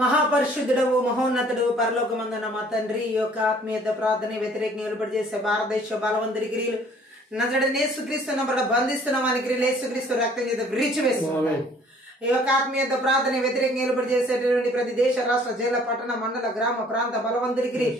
మహాపరిశుద్ధుడవు మహోన్నతుడు పరలోకమందున మా తండ్రి ఈ యొక్క ఆత్మీయత ప్రార్థన వ్యతిరేకంగా నిలబడి చేసే భారతదేశ బలవంతుడి క్రియలు నజరుడైన యేసుక్రీస్తు నామమున బంధిస్తున్నాం అని క్రియలు యేసుక్రీస్తు రక్తం చేత విరిచివేస్తున్నాం. ఈ యొక్క ఆత్మీయత ప్రార్థన వ్యతిరేకంగా నిలబడి చేసేటటువంటి ప్రతి దేశ రాష్ట్ర జిల్లా పట్టణ మండల గ్రామ ప్రాంత బలవంతుడి క్రియ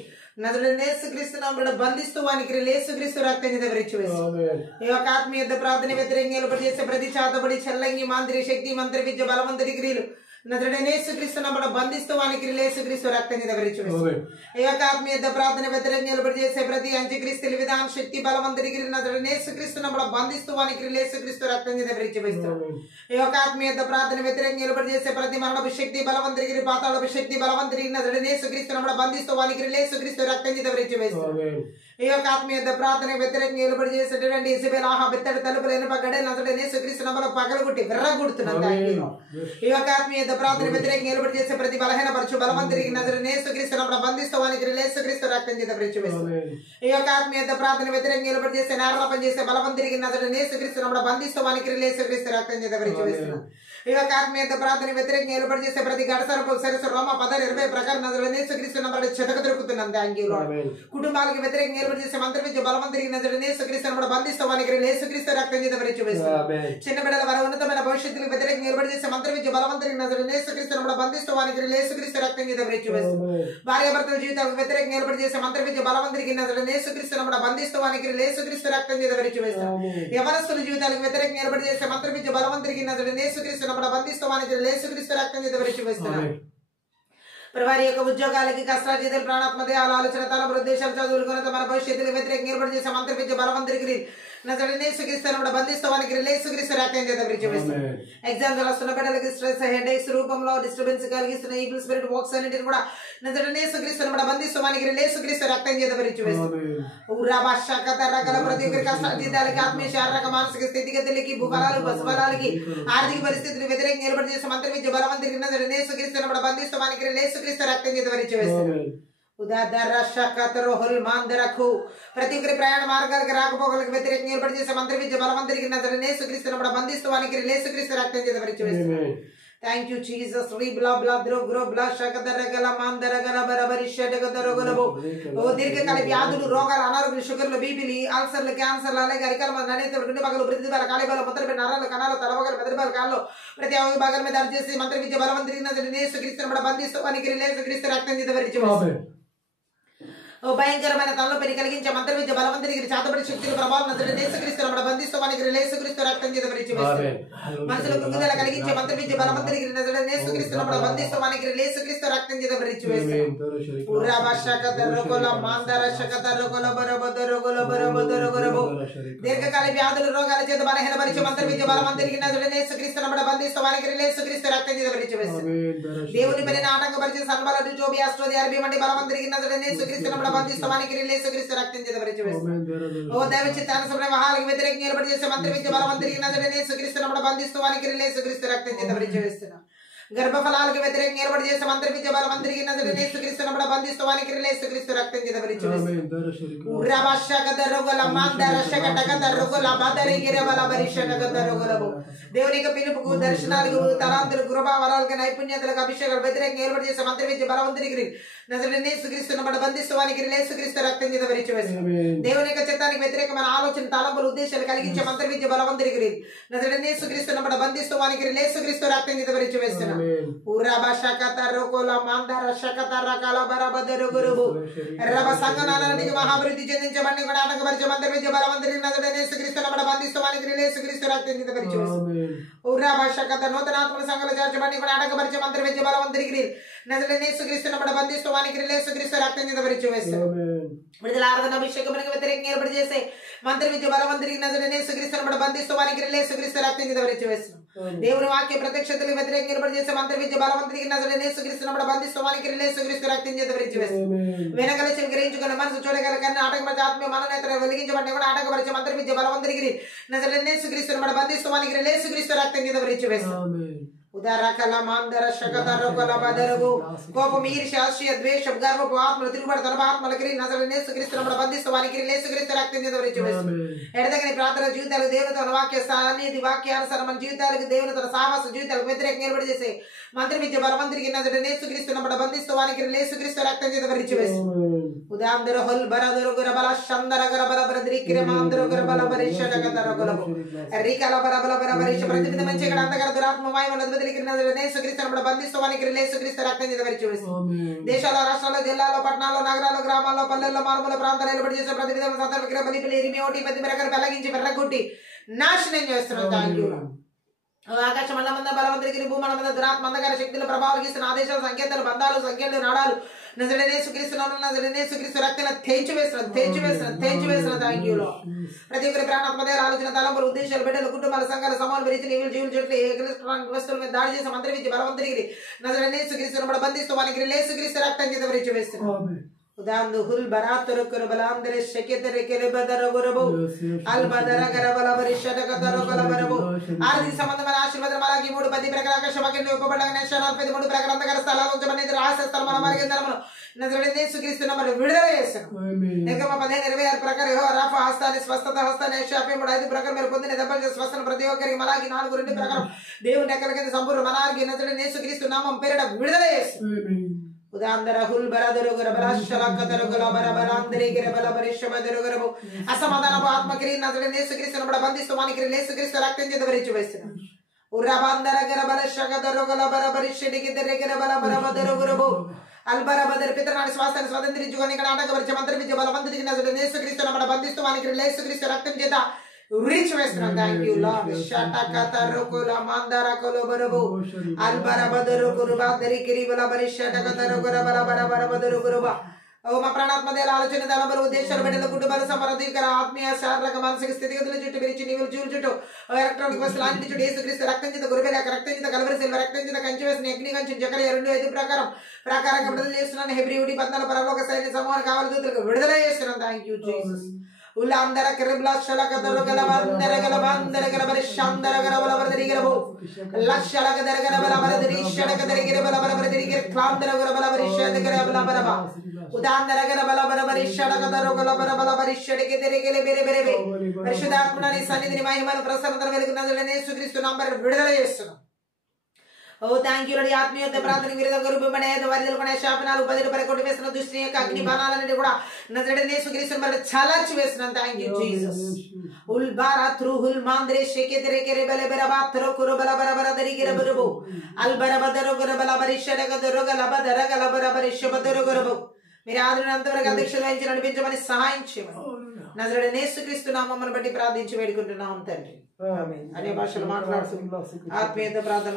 నజరుడైన యేసుక్రీస్తు నామమున బంధిస్తూ వాని క్రియలు యేసుక్రీస్తు రక్తం చేత విరిచివేస్తున్నాం. ఈ యొక్క ఆత్మీయత ప్రార్థన వ్యతిరేకంగా నిలబడి చేసే ప్రతి చాతబడి చెల్లంగి మాంత్రి శక్తి మంత్రి విద్య బలవంతుడి క్రియలు నజరుడైన యేసుక్రీస్తు నామమున బంధిస్తూ వాని క్రియలు యేసుక్రీస్తు రక్తం చేత విరిచివేస్తున్నాం. ఈ యొక్క ఆత్మీయత ప్రార్థన వ్యతిరేకంగా నిలబడి చేసే ప్రతి అంత్యక్రీస్తు విధాన శక్తి బలవంతుడి క్రియలు నజరుడైన యేసుక్రీస్తు నామమున బంధిస్తూ వాని క్రియలు యేసుక్రీస్తు రక్తం చేత విరిచివేస్తున్నాం. ఈ యొక్క ఆత్మీయత ప్రార్థన వ్యతిరేకంగా నిలబడి చేసే ప్రతి మరణపు శక్తి బలవంతుడి క్రియ పాతాళపు శక్తి బలవంతుడి నజరుడైన యేసుక్రీస్తు నామమున బంధిస్తూ వాని క్రియలు యేసుక్రీస్తు రక్తం చేత విరిచివేస్తున్నాం. ఈ యొక్క ఆత్మీయత ప్రార్థన వ్యతిరేకంగా నిలబడి చేసేటటువంటి ఇసబెల్ ఆహా బెత్తడి తలుపులు ఎనపగడే నజరుడైన యేసుక్రీస్తు నామమున పగలగొట్టి విర్రగొడుతున్నాం. ఈ యొక్క ఆత్మీయత ప్రార్థన వ్యతిరేకంగా నిలబడి చేసే ప్రతి బలహీన పరచు బలవంతుడికి నజరుడైన యేసుక్రీస్తు నామమున బంధిస్తూ వాని క్రియలు యేసుక్రీస్తు రక్తం చేత విరిచివేస్తున్నాం. ఈ యొక్క ఆత్మీయత ప్రార్థన వ్యతిరేకంగా నిలబడి చేసే నేరాపం చేసే బలవంతుడికి నజరుడైన యేసుక్రీస్తు నామమున బంధిస్తూ వాని క్రియలు యేసుక్రీస్తు రక్తం చేత విరిచివేస్తున్నాం. ఈ యొక్క ఆత్మీయత ప్రార్థన వ్యతిరేకంగా నిలబడి చేసే ప్రతి గడసరపు సరస్సు రోమ 10:20 ప్రకారం నజరుడైన యేసుక్రీస్తు నామమున చెదక దొరుకుతున్నాం. Thank you lord. కుటుంబాలకు వ్యతిరేకంగా నిలబడి చేసే మంత్ర విద్య బలవంతుడికి నజరుడైన యేసుక్రీస్తు నామమున బంధిస్తూ వాని క్రియలు యేసుక్రీస్తు రక్తం చేత విరిచివేస్తున్నాం. చిన్న బిడ్డల వారి ఉన్నతమైన భవిష్యత్తుకు వ్యతిరేకంగా నిలబడి చేసే మంత్ర విద్య బలవంతుడికి నజరుడైన యేసుక్రీస్తు నామమున బంధిస్తూ వాని క్రియలు యేసుక్రీస్తు రక్తం చేత విరిచివేస్తున్నాం. భార్యాభర్తల జీవితాలకు వ్యతిరేకంగా నిలబడి చేసే మంత్ర విద్య బలవంతుడికి నజరుడైన యేసుక్రీస్తు నామమున బంధిస్తూ వాని క్రియలు యేసుక్రీస్తు రక్తం చేత విరిచివేస్తున్నాం. యవనస్తుల జీవితాలకు వ్యతిరేకంగా నిలబడి చేసే మంత్ర విద్య బలవంతుడికి నజరుడైన యేసుక్రీస్తు నామమున బంధిస్తూ వాని క్రియలు యేసుక్రీస్తు రక్తం చేత విరిచివేస్తున్నాం. వారి యొక్క ఉద్యోగాలకి కష్టాలు ప్రాణాత్మక ఆలోచన తల ఉద్దేశాలు చదువులు కొనత మన భవిష్యత్తుకు వ్యతిరేకంగా నిలబడి చేసే మంత్ర విద్య బలవంతుడికి నజరుడైన యేసుక్రీస్తు నామమున బంధిస్తూ వాని క్రియలు యేసుక్రీస్తు రక్తం చేత విరిచివేస్తున్నాం. ఎగ్జామ్స్ రాస్తున్న బిడ్డలకి స్ట్రెస్ హెడేక్స్ రూపంలో డిస్టర్బెన్స్ కలిగిస్తున్న ఈవిల్ స్పిరిట్ వర్క్స్ అన్నిటిని కూడా నజరుడైన యేసుక్రీస్తు నామమున బంధిస్తూ వాని క్రియలు యేసుక్రీస్తు రక్తం చేత విరిచివేస్తున్నాం. ఊరా భాష కథ రకాల ప్రతి ఒక్కరి కష్టాలకు ఆత్మీయ శారీరక మానసిక స్థితిగతులకి భూబలాలు పశుబలాలకి ఆర్థిక పరిస్థితులు వ్యతిరేకంగా నిలబడి చేసే మంత్ర విద్య బలవంతుడికి నజరుడైన యేసుక్రీస్తు నామమున బంధిస్తూ వాని క్రియలు యేసుక్రీస్తు రక్తం చేత విరిచివేస్తున్నాం. ప్రతి ఒక్కరి ప్రయాణ మార్గాలకు రాకపోకలకు వ్యతిరేకంగా నిలబడి చేసే మంత్ర విద్య బలవంతుడికి నజరుడైన యేసుక్రీస్తు నామమున బంధిస్తూ వాని క్రియలు యేసుక్రీస్తు రక్తం చేత విరిచివేస్తున్నాం. Thank you Jesus. రీ బ్లా బ్లా ద్రో గ్రో బ్లా షకదరగల మాందరగల బరబరి షడగదరగలబో. ఓ దీర్ఘకాల వ్యాధులు రోగాలు అనారోగ్య షుగర్లు బీపీలు అల్సర్లు క్యాన్సర్లు అలాగే అరికాల ననేత గుండె పగలు ప్రతిభాల కాళీబాల ముద్రపై నరాలు కణాలు తలవగలు మెదడుబాల కాళ్ళు ప్రతి భాగాల మీద అర్జీ చేసి మంత్ర విద్య బలవంతుడికి నజరుడైన యేసుక్రీస్తు నామమున బంధిస్తూ వాని క్రియలు యేసుక్రీస్తు రక్తం చేత విరిచివేస్తున్నాం. ఓ భయంకరమైన తలనొప్పిని కలిగించే మంత్ర విద్య బలవంతుడికి చాతబడి శక్తుల ప్రభావం నజరుడైన యేసుక్రీస్తు నామమున బంధిస్తూ వాని క్రియలు యేసుక్రీస్తు రక్తం చేత విరిచివేస్తున్నాం. మనసులో కృంగుదల కలిగించే మంత్ర విద్య బలవంతుడికి నజరుడైన యేసుక్రీస్తు నామమున బంధిస్తూ వాని క్రియలు యేసుక్రీస్తు రక్తం చేత విరిచివేస్తున్నాం. ఊరా భాష కథ రొగల మాందర శకత రొగల బరబద రొగల బరబద రొగరబో. దీర్ఘకాల వ్యాధులు రోగాల చేత బలహీనపరిచే మంత్ర విద్య బలవంతుడికి నజరుడైన యేసుక్రీస్తు నామమున బంధిస్తూ వాని క్రియలు యేసుక్రీస్తు రక్తం చేత విరిచివేస్తున్నాం. దేవుని పనిని ఆటంకపరిచే సన్బలడు జోబి అస్ట్రోది అరబి వంటి బలవంతుడికి నజరుడైన యేసుక్రీస్తు నామమున బంధిస్తూ వాని క్రియలు యేసుక్రీస్తు రక్తం చేత విరిచివేస్తున్నాం. ఓ దైవ చిత్తానుసార వ్యవహారాలకు వ్యతిరేకంగా నిలబడి చేసే మంత్ర విద్య బలవంతుడికి నజరుడైన యేసుక్రీస్తు నామమున బంధిస్తూ వాని క్రియలు యేసుక్రీస్తు రక్తం చేత విరిచివేస్తున్నాం. గర్భఫలాలకు వ్యతిరేకంగా నిలబడి చేసే మంత్ర విద్య బలవంతుడికి నజరుడైన యేసుక్రీస్తు నామమున బంధిస్తూ వాని క్రియలు యేసుక్రీస్తు రక్తం చేత విరిచివేస్తున్నాం. ఊరా భాష కథ రొగల మాందర శకట కథ రొగల బదరి గిరబల బరిషట కథ రొగలబో. దేవుని యొక్క పిలుపుకు దర్శనాలకు తలాంతులు కృపావరాలకు నైపుణ్యతలకు అభిషేకాలకు వ్యతిరేకంగా నిలబడి చేసే మంత్ర విద్య బలవంతుడికి నజరుడైన యేసుక్రీస్తు నామమున బంధిస్తూ వాని క్రియలు యేసుక్రీస్తు రక్తం చేత విరిచివేస్తున్నాం. దేవుని యొక్క చిత్తానికి వ్యతిరేకమైన ఆలోచన తలంపులు ఉద్దేశాలు కలిగించే మంత్ర విద్య బలవంతుడికి నజరుడైన యేసుక్రీస్తు నామమున బంధిస్తూ వాని క్రియలు యేసుక్రీస్తు రక్తం చేత విరిచివేస్తున్నాం. ఊరా భాష కథ రొగల మాందర శకత రకాల బరబద రొగరబో. రబ సంగనానికి మహాభివృద్ధి చెందించబడి కూడా ఆటంకపరిచే మంత్ర విద్య బలవంతుడికి నజరుడైన యేసుక్రీస్తు నామమున బంధిస్తూ వాని క్రియలు యేసుక్రీస్తు రక్తం చేత విరిచివేస్తున్నాం. ఊరా భాష కథ నూతనాత్మల సంఘాలు చేర్చబడి కూడా ఆటంకపరిచే మంత్ర విద్య బలవంతుడికి నజరుడైన యేసుక్రీస్తు నామమున బంధిస్తూ వాని క్రియలు యేసుక్రీస్తు రక్తం చేత విరిచివేస్తున్నాం. విడుదల ఆరాధన అభిషేకమునకు వ్యతిరేకంగా నిలబడి చేసే మంత్ర విద్య బలవంతుడికి నజరుడైన యేసుక్రీస్తు నామమున బంధిస్తూ వాని క్రియలు యేసుక్రీస్తు రక్తం చేత విరిచివేస్తున్నాం. దేవుని వాక్య ప్రత్యక్షతలకు వ్యతిరేకంగా నిలబడి చేసే మంత్ర విద్య బలవంతుడికి నజరుడైన యేసుక్రీస్తు నామమున బంధిస్తూ వాని క్రియలు యేసుక్రీస్తు రక్తం చేత విరిచివేస్తున్నాం. వెనకలిసి గ్రహించుకున్న మనసు చూడగల కన్నా ఆటంకపరిచే ఆత్మీయ మననేత్ర వెలిగించబడి కూడా ఆటంకపరిచే మంత్ర విద్య బలవంతుడికి నజరుడైన యేసుక్రీస్తు నామమున బంధిస్తూ వాని క్రియలు యేసుక్రీస్తు రక్తం చేత విరిచివేస్తున్నాం. ఉదరకల మాందర శకదరకల బదరగు కోపం ఈర్ష్య అసూయ ద్వేషం గర్వపు ఆత్మలు తిరుగుబడి తన ఆత్మలకి నజరేయుడైన యేసుక్రీస్తును బంధిస్తూ వానికి యేసుక్రీస్తు రక్తం చేత విడిచివేస్తూ ఎడతెగని ప్రార్థన జీవితాలకు దేవునితో వాక్య సన్నిధి వాక్యానుసారం మన జీవితాలకు దేవునితో సహవాస జీవితాలకు వ్యతిరేకంగా నిలబడి చేసే మంత్రి విద్య బలవంతుడికి నజరేయుడైన యేసుక్రీస్తును బంధిస్తూ వానికి యేసుక్రీస్తు రక్తం చేత విడిచివేస్తూ ఉదాందర హొల్ బరదరు గురబల శందర గరబల బరదరి కిరమాందర గరబల బరిషడ గదర గలబు రికల బరబల బరబరిష ప్రతివిధ మంచి ఇక్కడ అంతగర దురాత్మ మాయమల యేసుక్రీస్తును బంధిస్తూ వానికి యేసుక్రీస్తు రక్తం చేత విడిచివేస్తూ దేశాల రాష్ట్రాల్లో జిల్లాలో పట్టణాల్లో నగరాల్లో గ్రామాల్లో పల్లెల్లో మారుమూల ప్రాంతాల్లో నిలబడి చేసే ప్రతి విధమైన సందర్భ బలిపిలి ఎరిమి ఓటి పది రకాలు వెలగించి వెర్రగొట్టి నాశనం చేస్తున్నాం. Thank you. ఆకాశ మండలం మీద బలవంతుడికి భూమండలం మీద దురాత్మ అంధకార శక్తులు ప్రభావాలు గీస్తున్న ఆదేశాలు సంకేతాలు బంధాలు సంఖ్యలు నాడాలు నజరేయుడైన యేసుక్రీస్తు రక్తాన్ని తెంచి వేస్తున్నాం. Thank you. ప్రతి ఒక్కరి ప్రాణాత్మదేహాలు ఆలోచన తలంపులు ఉద్దేశాలు బిడ్డలు కుటుంబాల సంఘాల సమాలు విరిచిన ఈవులు జీవులు చెట్లు వస్తువుల మీద దాడి చేసి మంత్రించి బలవంతుడికి నజరేయుడైన యేసుక్రీస్తును బంధిస్తూ వానికి యేసుక్రీస్తు రక్తం చేత విడిచివేస్తున్నాం. ఉదాందు హుల్ బరాతురు కురబలాందరే శకేతరే కెలబదర గురబు అల్బదర గరబల పరిషద గదర గలబరబు ఆర్థిక సంబంధమైన ఆశీర్వాదం అలాగే 3 10 ప్రకార శమకిని ఉపబడగ నేషనల్ 13 ప్రకార అంతగర స్థలాల ఉంచబడిన రహస్య స్థలముల మార్గంలో నజరేయుడైన యేసుక్రీస్తును మనం విడుదల చేస్తాం. నిగమ 15:26 ప్రకారం యెహోవా రాఫా హస్తాన్ని స్వస్థత హస్తాన్ని యెషయా 5 ప్రకారం మీరు పొందిన దెబ్బలు స్వస్థత ప్రతి ఒక్కరికి మలాకి 4:2 ప్రకారం దేవుని రెక్కల కింద సంపూర్ణ మనార్గి నజరేయుడైన యేసుక్రీస్తు నామం పేరిట విడుదల చేస్తాం. ఉదాందర హుల్ బరదరు గరబల శలకదరు గలబర బలాందరి గరబల పరిషబదరు గరబు అసమాధానపు ఆత్మకిరి నజరేయుడైన యేసుక్రీస్తును బంధిస్తూ వానికి యేసుక్రీస్తు రక్తం చేత విడిచివేస్తున్నాం. ఉర్రబాందర గరబల శకదరు గలబర పరిషడికి దెర్రె గరబల బరబదరు గరబు అల్బరబదర్ పితరాని శ్వాసాన్ని స్వతంత్రించుకొని ఇక్కడ ఆటంకపరిచే మంత్రవిద్య బలవంతుడికి నజరేయుడైన యేసుక్రీస్తును బంధిస్తూ వానికి యేసుక్రీస్తు రక్తం చేత విడిచివేస్తున్నాం. Thank you Lord. షటకతరుకుల మందరకులు బరబు అల్బరబదరు గురుబాదరి కిరిబల పరిషటకతరు గురబల బరబరబదరు గురుబ ఓ మా ప్రాణాత్మదేహాల ఆలోచన తలంపులు ఉద్దేశాలు బిడ్డల కుటుంబాల సమృద్ధికర ఆత్మీయ శారీరక మానసిక స్థితిగతుల చుట్టూ విరిచి నీవులు జూలు చుట్టూ ఎలక్ట్రానిక్ వస్తువులు అన్నిటి చుట్టూ యేసుక్రీస్తు రక్తం చేత గురిబెల రక్తం చేత కలవరి సిల్వ రక్తం చేత కంచి వేసిన అగ్ని కంచి జకర్యా 2:5 ప్రకారంగా విడుదల చేస్తున్నాను. హెబ్రీ 14 పరలోక సైన్య సమూహాన్ని కావాలి దూతలకు విడుదల చేస్తున్నాను. Thank you Jesus. ఉల్లాందర కిరబ్లా శలకదరు గలబందర గలబందర గలబరి శాందర గలబల వరదరి గలబో లక్షలక దరగల బల వరదరి షడక దరిగిర బల బల వరదరి గిర క్లాందర గలబల వరి షడక గలబల బరబ ఉదాందర గలబల బరబరి షడక దరు గలబల బల వరి షడక దరిగిల బెరె బెరె పరిశుద్ధాత్మని సన్నిధిని మహిమను ప్రసన్నతను వెలుగునజరేయుడైన యేసుక్రీస్తు నంబర్ విడుదల చేస్తున్నాం. ఓ థ్యాంక్ యూ లార్డ్. ఆత్మీయత ప్రార్థన విరుద్ధ గురుబమనే వరిదలకొనే శాపనాలు 10 పరకొట్టి వేసిన దుష్టి యొక్క అగ్ని బాణాలన్నిటి కూడా నజరేయుడైన యేసుక్రీస్తు మరి చలర్చి వేస్తున్నాం. Thank you Jesus. ఉల్ బారాత్రు హుల్ మాంద్రే షేకెదరే కెరెబెల బెరబాత్రు కురుబల బరబర దరిగిర బరుబు అల్ బరబదరు గురబల బరిషడగ దరుగల బదర గల బరబరిష బదరు గురబు మీరు ఆదినంతవరకు అధ్యక్షులు వహించి నడిపించమని సహాయం చేయమని నజరేయుడైన యేసుక్రీస్తు నామమును బట్టి ప్రార్థించి వేడుకుంటున్నాం తండ్రి. అనే భాషలు మాట్లాడుతూ ఆత్మీయత ప్రార్థన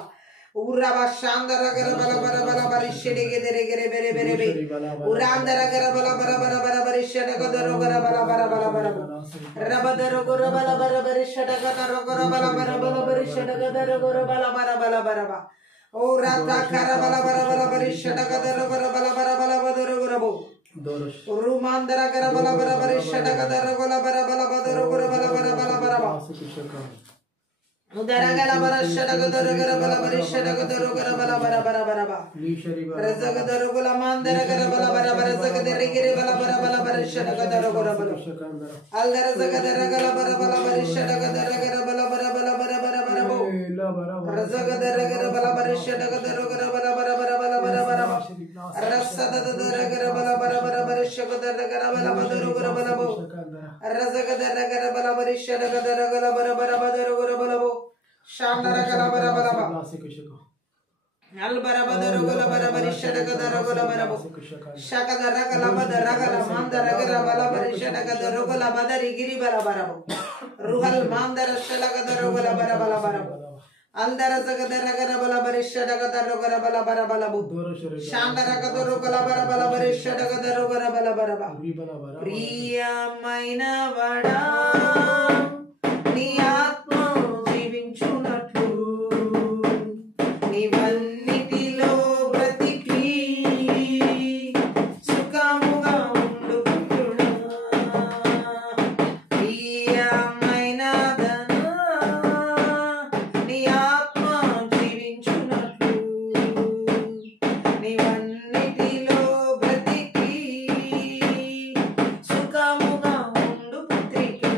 Uraba Shandara Garabala Barabala Barishidi Gere Bere Bere Urandara Garabala Barabara Barishada Garabala Barabala Rabadaro Gorabala Barabarishada Garabala Barabala Barishada Garabala Barabala Baraba Urata Karabala Barabala Barishada Garabala Barabala Badurabo Rumandara Garabala Barabara Garabala Barabala Barabala Baraba Udaragala Barashadagara Garabala Barishadagara Garabala Barabara Razagadara Mandara Garabala Barabara Zagadara Barabala Barishadagara Garabala Aldara Zagadara Garabala Barishadagara Garabala Barabala Barabara Razagadara Garabala Barishadagara Garabala Barabara Rasada Garabala Barabara Barishadagara Garabala Barabara Razagadara Garabala Barishadagara Garabala Shandara Galabara Albarabadara Galabara Shadagara Galabara Shakadara Galabara Galamandara Galabara Shadagara Galabara Giri Barabara Ruhal Mandara Shalagadara Galabara Aldara zagadara gara bala barisha dagadaro gara bala bara bala bu. Shandara gadoro bala bara bala barisha dagadaro gara bala bara ba. ప్రియమైన వడా నీ ఆత్మ జీవించునట్లు నీవన్నిటిలో బ్రతికి సుఖముగా ఉండు పుత్రుడా. ప్రియమైన ధనా నీ ఆత్మ జీవించునట్లు నీవన్నిటిలో బ్రతికి సుఖముగా ఉండు పుత్రికా.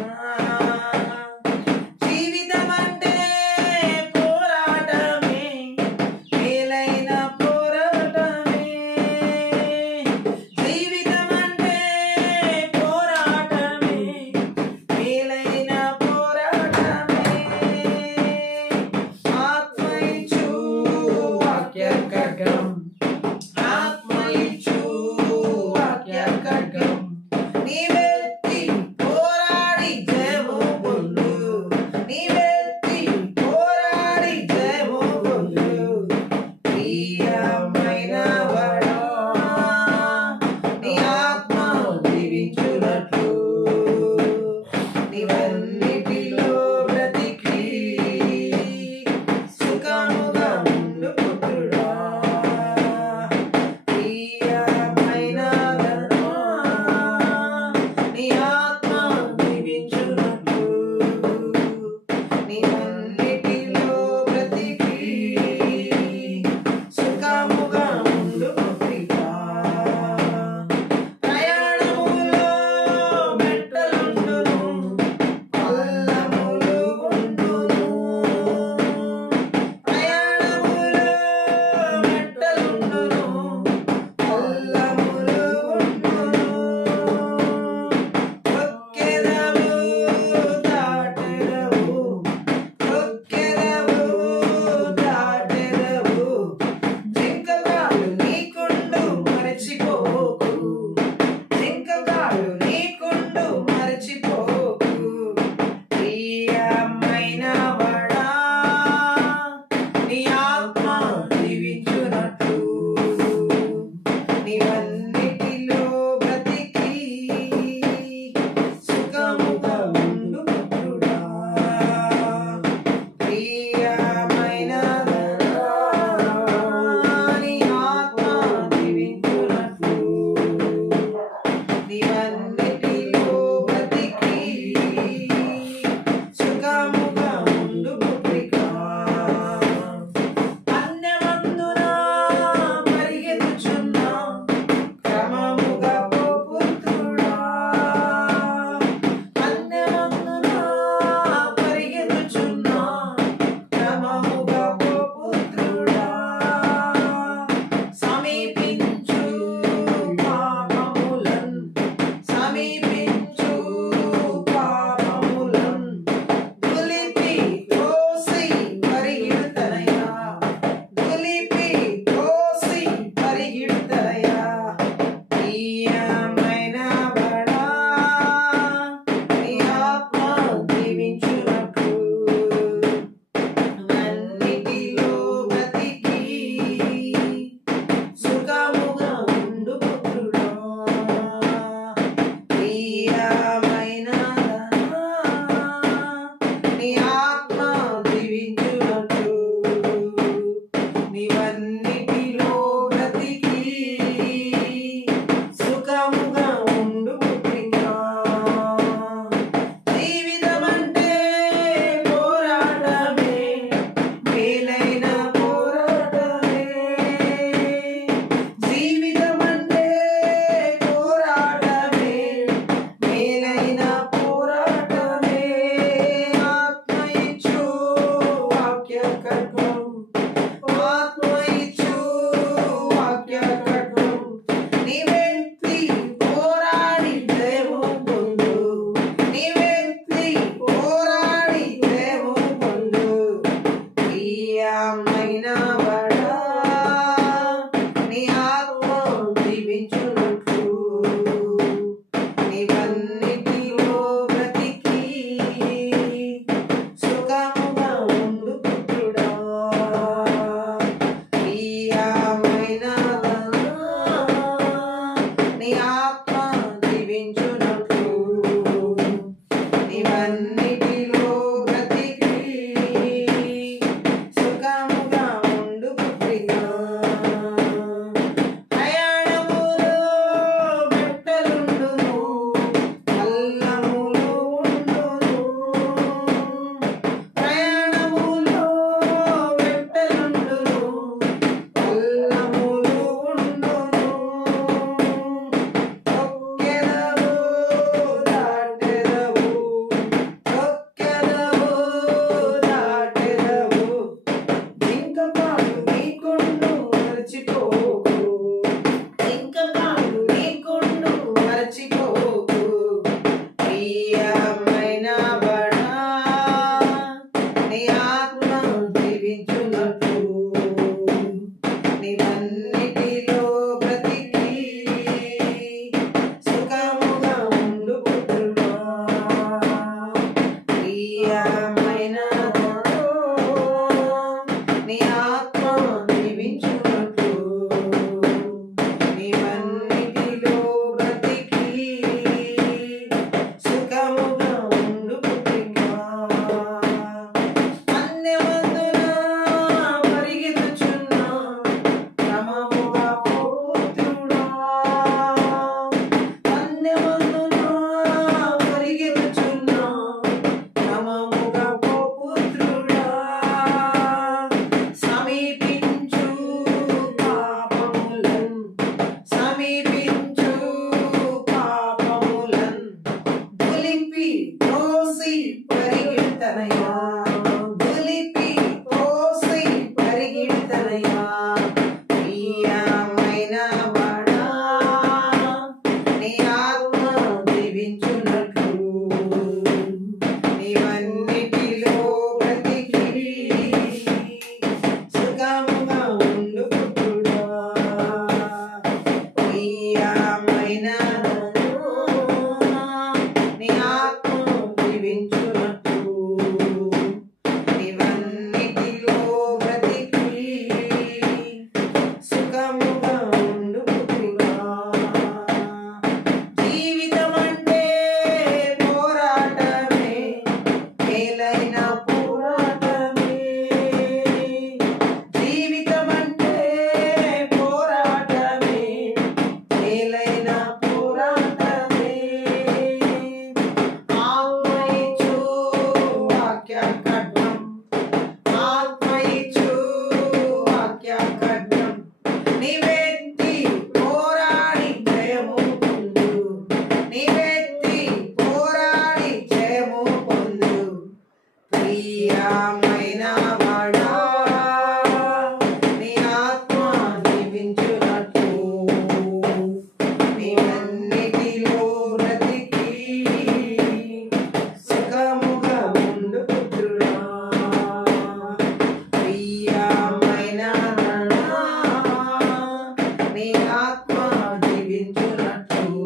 ఆత్మ జీవించునట్లు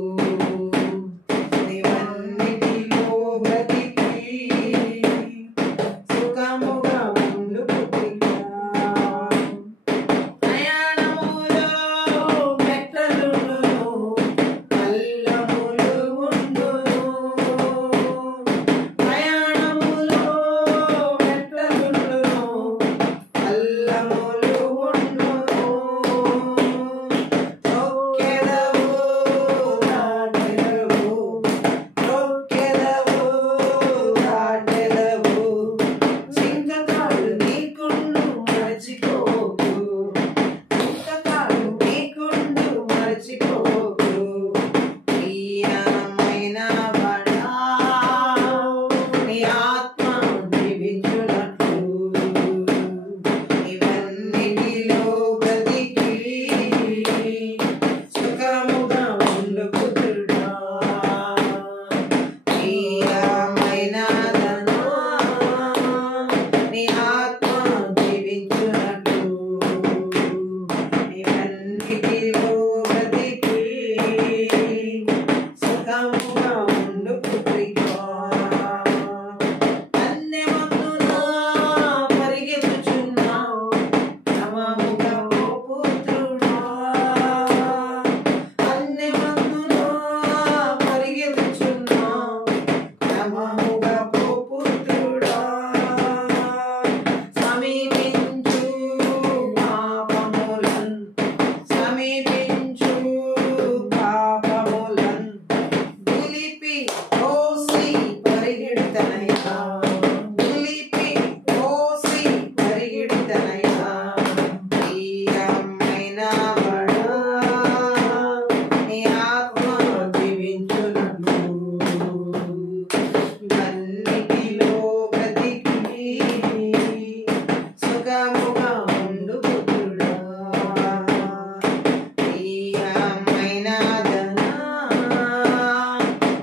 నీవన్నిటిలో బ్రతికి సుఖముగా ఉండు పుత్రికా. ప్రయాణములో మెట్టలుండును పల్లములు ఉండును. ప్రయాణములో మెట్టలుండును పల్లములు ఉండును. తొక్కెదవు దాటెదవు తొక్కెదవు దాటెదవు చింతకాలు నీకుండు మరచిపోకు చింతకాలు నీకుండు మరచిపోకు ప్రియమైన వాడా నీ ఆత్మ జీవించునట్లు ఇవన్నిటిలో బ్రతికి సుఖముగా ఉండు పుత్రుడా. ప్రియమైన ధనా నీ ఆత్మ జీవించునట్లు ఇవన్నిటిలో బ్రతికి సుఖముగా ఉండు పుత్రికా. అన్యమందున పరిగెత్తుచున్నావు క్రమముగా ఓ పుత్రుడా. అన్యమందున పరిగెత్తుచున్నావు క్రమముగా ఓ పుత్రుడా. సమీపించు పాపములన్ సమీపించు పాపములన్ దులిపి ఓసి పరిగెడుతనయ్యా దులిపి ఓసి పరిగెడుతనయ్యా. ప్రియమైన వాడా నీ ఆత్మ జీవించునట్లు ఇవన్నిటిలో బ్రతికి సుఖముగా ఉండు పుత్రుడా. ప్రియమైన ధనా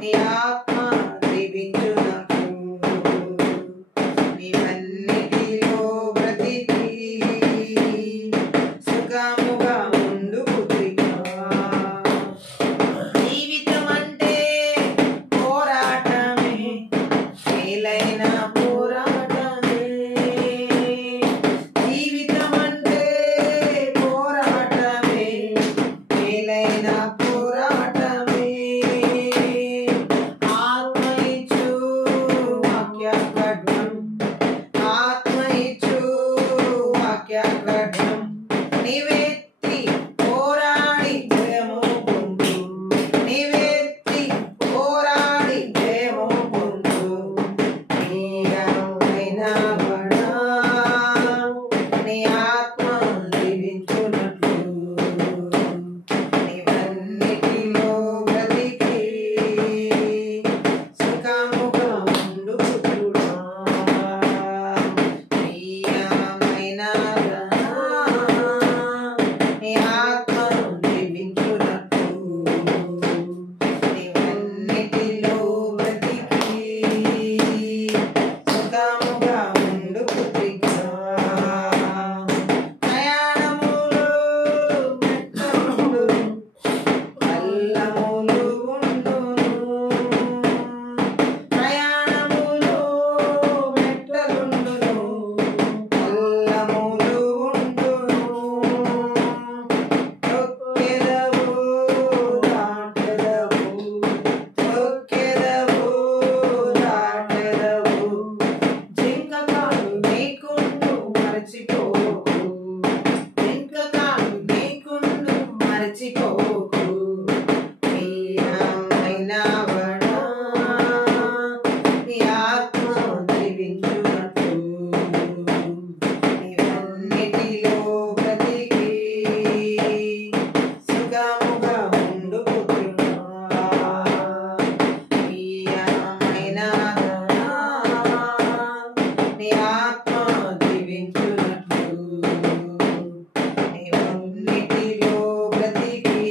నీ ఆత్మ జీవించునట్లు ఇవన్నిటిలో బ్రతికి సుఖముగా ఉండు పుత్రికా. జీవితం అంటే పోరాటమే మేలైన పోరాటమే. జీవితం అంటే పోరాటమే మేలైన పోరాటమే. ఆత్మ ఇచ్చు వాక్య ఖడ్గం ఆత్మ ఇచ్చు వాక్య ఖడ్గం నీవెత్తి పోరాడి జయము పొందు నీవెత్తి పోరాడి జయము పొందు. ప్రియమైన వాడా నీ ఆత్మ జీవించునట్లు ఇవన్నిటిలో బ్రతికి సుఖముగా ఉండు పుత్రుడా. ప్రియమైన ధనా నీ ఆత్మ జీవించునట్లు ఇవన్నిటిలో బ్రతికి సుఖముగా ఉండు పుత్రికా. ప్రయాణములో మెట్టలుండును పల్లములు ఉండును. ప్రయాణములో మెట్టలుండును పల్లములు ఉండును. తొక్కెదవు దాటెదవు తొక్కెదవు దాటెదవు జింకకాలు నీకుండు మరచిపోకు జింకకాలు నీకుండు మరచిపోకు. ప్రియమైన వాడా నీ ఆత్మ జీవించునట్లు ఇవన్నిటిలో బ్రతికి సుఖముగా ఉండు పుత్రుడా. ప్రియమైన ధనా నీ ఆత్మ జీవించునట్లు ఇవన్నిటిలో బ్రతికి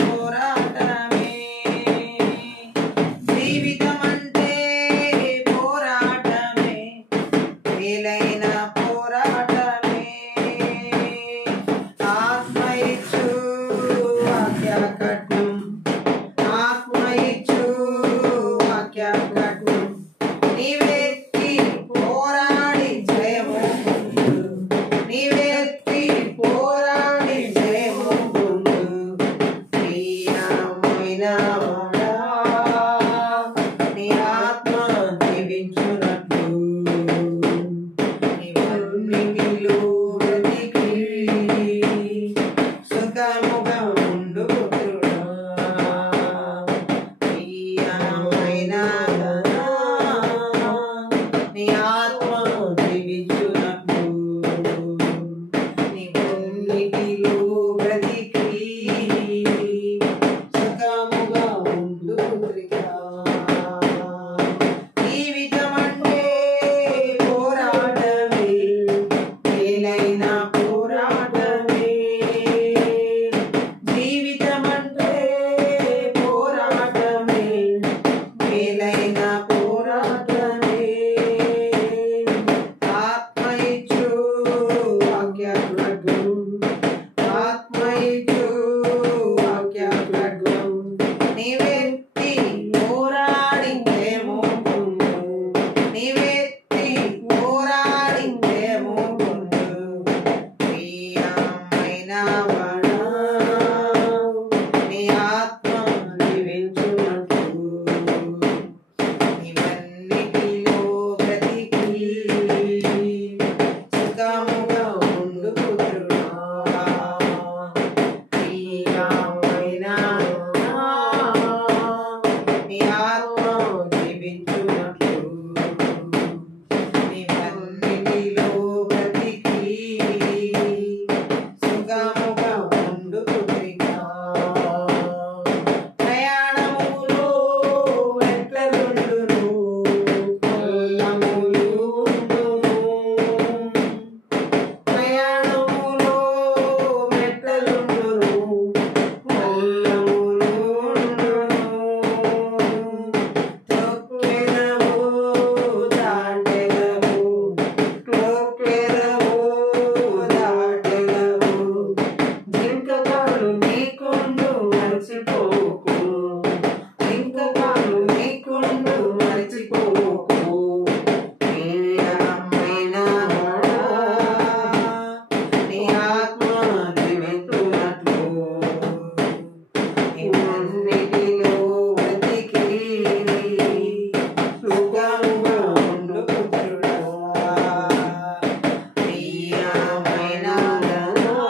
పోరాటమే జీవితం అంటే పోరాటమే మేలైన పోరాటమే ఆత్మ ఇచ్చు వాక్య కట్నం ఆత్మ ఇచ్చు వాక్య కట్నం నీవెత్తి పోరాడి జయము నీవెత్తి పోరాడి జయము ప్రియమైన వాడా నీ ఆత్మ జీవించునట్లు నీవన్నిటిలో బ్రతికి సుఖముగా ఉండు పుత్రుడా ప్రియమైన వాడా నీ ఆత్మ జీవించునట్లు నీవన్నిటిలో బ్రతికి సుఖముగా ఉండు పుత్రికా జీవితం అంటే పోరాటమే మేలైన పోరాటమే జీవితం అంటే పోరాటమే మేలైన పోరాటమే ఆత్మ ఇచ్చు వాక్య ఖడ్గం ఆత్మ ఇచ్చు వాక్య ఖడ్గం నీవెత్తి పోరాడి జయము పొందు నీవెత్తి పోరాడి జయము పొందు ప్రియమైన వాడా నీ ఆత్మ జీవించునట్లు నీవన్నిటిలో బ్రతికి సుఖముగా ఉండు పుత్రుడా ప్రియమైన నీ ఆత్మ జీవించునట్లు నీవన్నిటిలో బ్రతికి సుఖముగా ఉండు పుత్రికా ప్రయాణములో ఎట్లలుండును కొల్లములు ఉండును ప్రయాణములో మెట్లలుండును కొల్లములు ఉండును తొక్కెదవు దాటెదవు తొక్కెదవు దాటెదవు జింకగాలు నీకుండు మరచిపోకు జింకగాలు నీకుండు మరచిపోకు ప్రియమైన వాడా నీ ఆత్మ జీవించునట్లు నీవన్నిటిలో బ్రతికి సుఖముగా ఉండు పుత్రుడా ప్రియమైన వాడా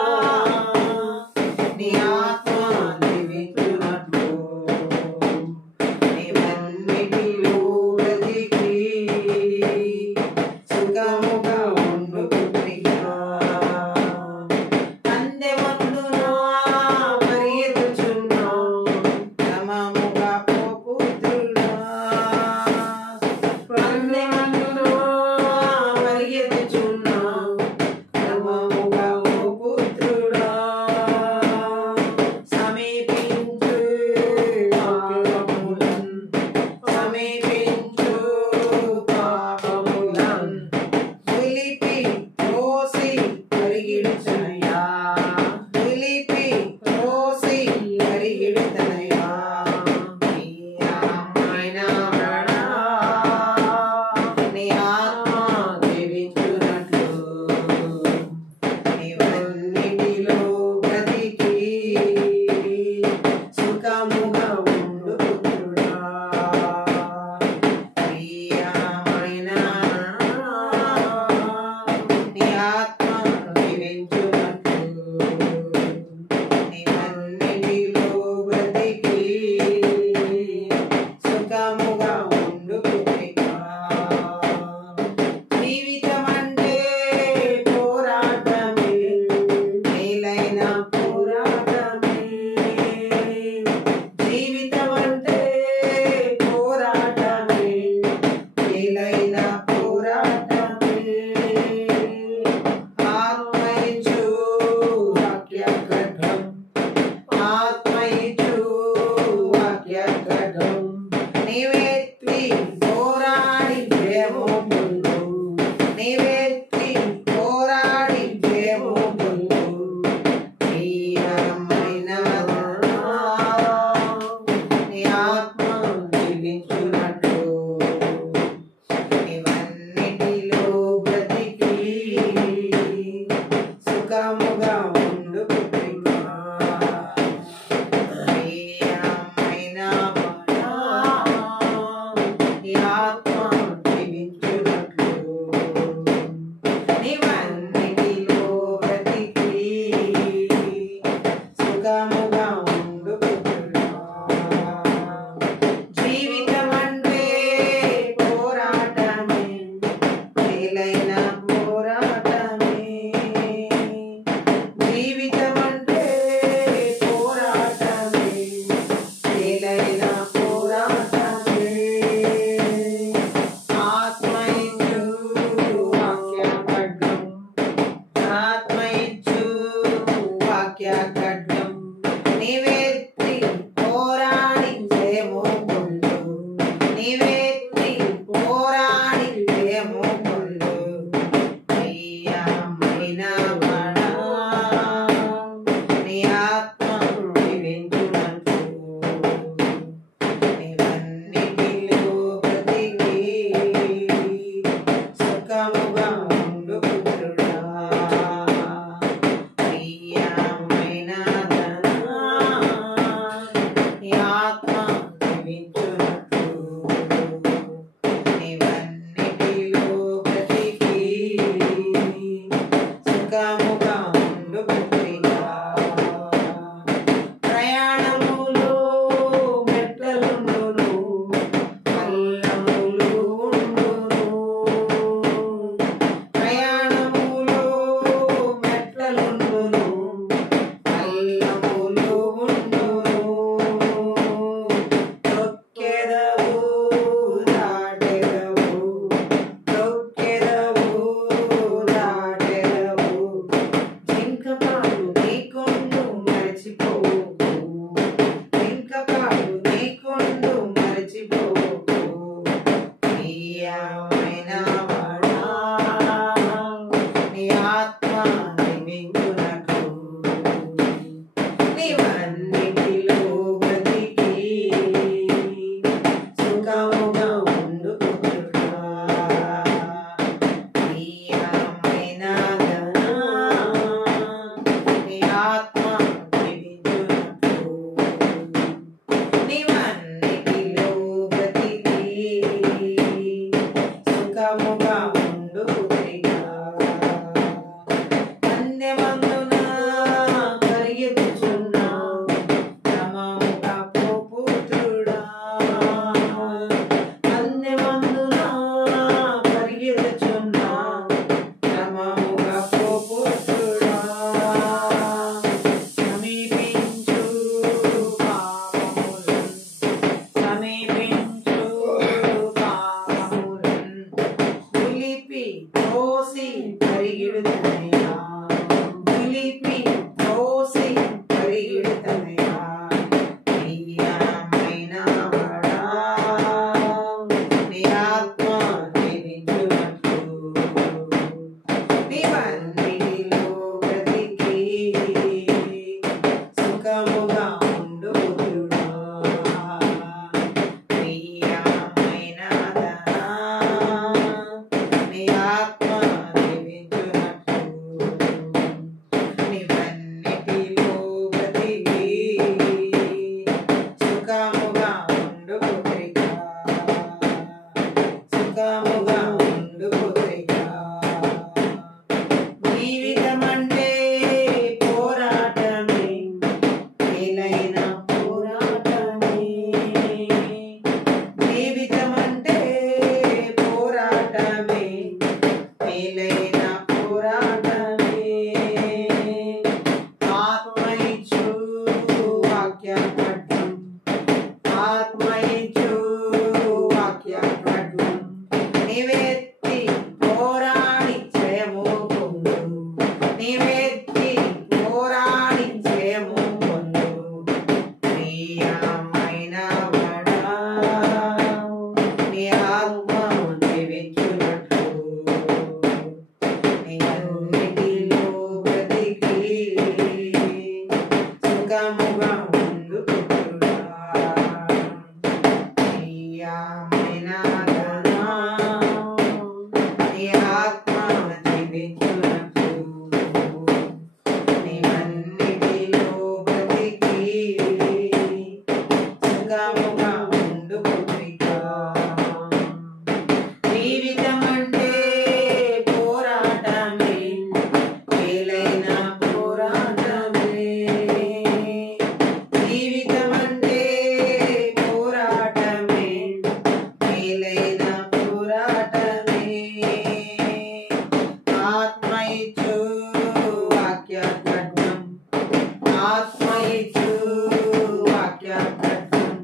నీ ఆత్మ జీవించునట్లు నీవన్నిటిలో బ్రతికి సుఖముగా ఉండు పుత్రికా అంద్యమందున పరిగెత్తుచున్నా క్రమముగా పో పుత్రుడా అంద్యమందున పరిగెత్తుచున్నా క్రమముగా పో పుత్రుడా సమీపించు పాపములను సమీపించు పాపములను నిలిపి తోసి పరిగెడుతనయా నిలిపి తోసి పరిగెడుతనయా నీయమైన వాడా నీ ఆత్మ జీవించునట్లు నీవన్నిటిలో బ్రతికి సుఖముగా ఉండు పుత్రుడా ప్రియమైన ధనా నీ ఆత్మ జీవించునట్లు నీవన్నిటిలో బ్రతికి సుఖముగా ఉండు పుత్రికా సుఖముగా ఉండు పుత్రికా జీవితమంటే పోరాటమే మేలైన పోరాటమే జీవితమంటే పోరాటమే మేలైన పోరాటమే ఆత్మ ఇచ్చు వాక్య ఖడ్గం ఆత్మ ఇచ్చు వాక్య ఖడ్గం నీవెత్తి పోరాడి జయము పొందు నీవెత్తి పోరాడి జయము పొందు ప్రియమైన వాడా నీ ఆత్మ జీవించునట్లు నీవన్నిటిలో బ్రతికి సుఖముగా ఉండు పుత్రుడా ప్రియమైన ధనా నీ ఆత్మ జీవించునట్లు నీవన్నిటిలో బ్రతికి సుఖముగా ఉండు పుత్రికా జీవితమంటే పోరాటమే మేలైన పోరాటమే జీవితమంటే పోరాటమే మేలైన పోరాటమే ఆత్మ ఇచ్చు వాక్య ఖడ్గం ఆత్మ ఇచ్చు వాక్య ఖడ్గం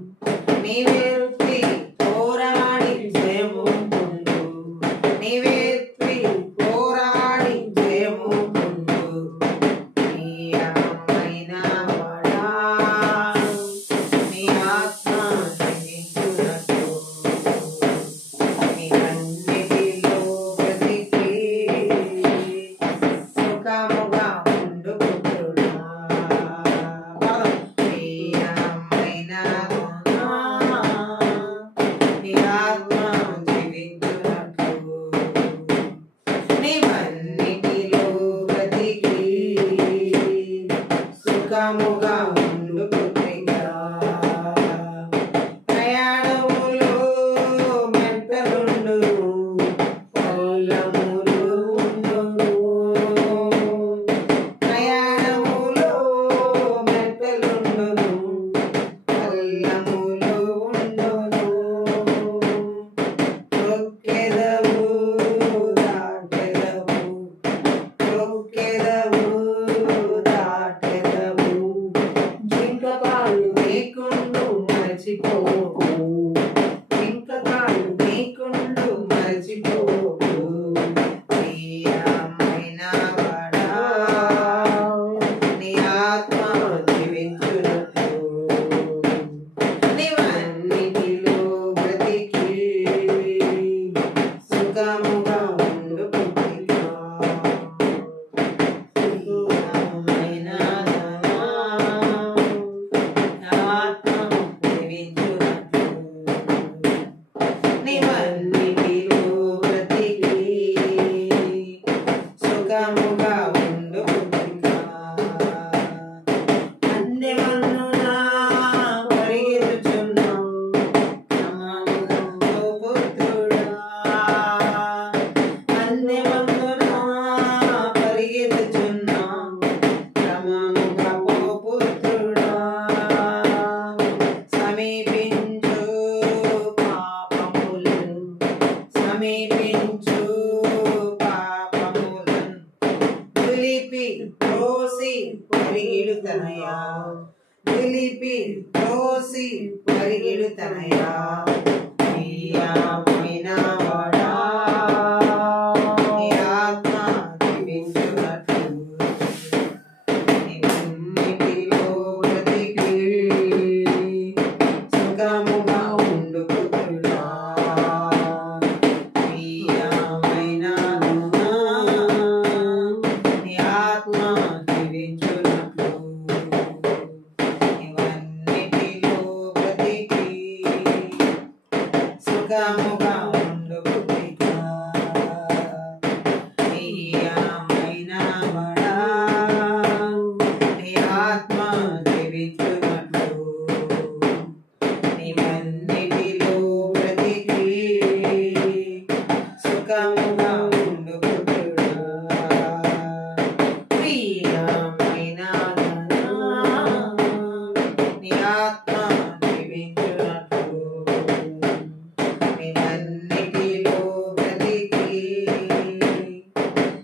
నీవెత్తి పోరాడి జయము పొందు నీవెత్తి పోరాడి జయము పొందు ప్రియమైన వాడా నీ ఆత్మ జీవించునట్లు నీవన్నిటిలో బ్రతికి సుఖముగా ఉండు పుత్రుడా ప్రియమైన ధనా నీ ఆత్మ జీవించునట్లు నీవన్నిటిలో బ్రతికి సుఖముగా ఉండు పుత్రికా ప్రయాణములో మెంటలుండు పల్లములు ఉండును ప్రయాణములో మెంటలుండును పల్లములు ఉండును రొక్కెదవు దాటెదవు రొక్కెదవు దాటెదవు జింకపాలు నీకుండు మరచిపోకు జింకపాలు నీకుండు మరచిపోకు ప్రియమైన వాడా నీ ఆత్మ జీవించునట్లు నీవన్నిటిలో బ్రతికి సుఖముగా ఉండు పుత్రికా ప్రియమైన ధనా ఆత్మ జీవించునట్లు రోసి పరిగెడుతనయా ప్రియమైన వాడా నీ ఆత్మ జీవించునట్లు ఇవన్నిటిలో బ్రతికి సుఖముగా ఉండు పుత్రుడా ప్రియమైన నీ ఆత్మ జీవించునట్లు ఇవన్నిటిలో బ్రతికి సుఖముగా ఉండు పుత్రుడా ప్రియమైన వాడా నీ ఆత్మ జీవించునట్లు ఇవన్నిటిలో బ్రతికి సుఖముగా ఉండు పుత్రుడా ప్రియమైన నీ ఆత్మ జీవించునట్లు ఇవన్నిటిలో బ్రతికి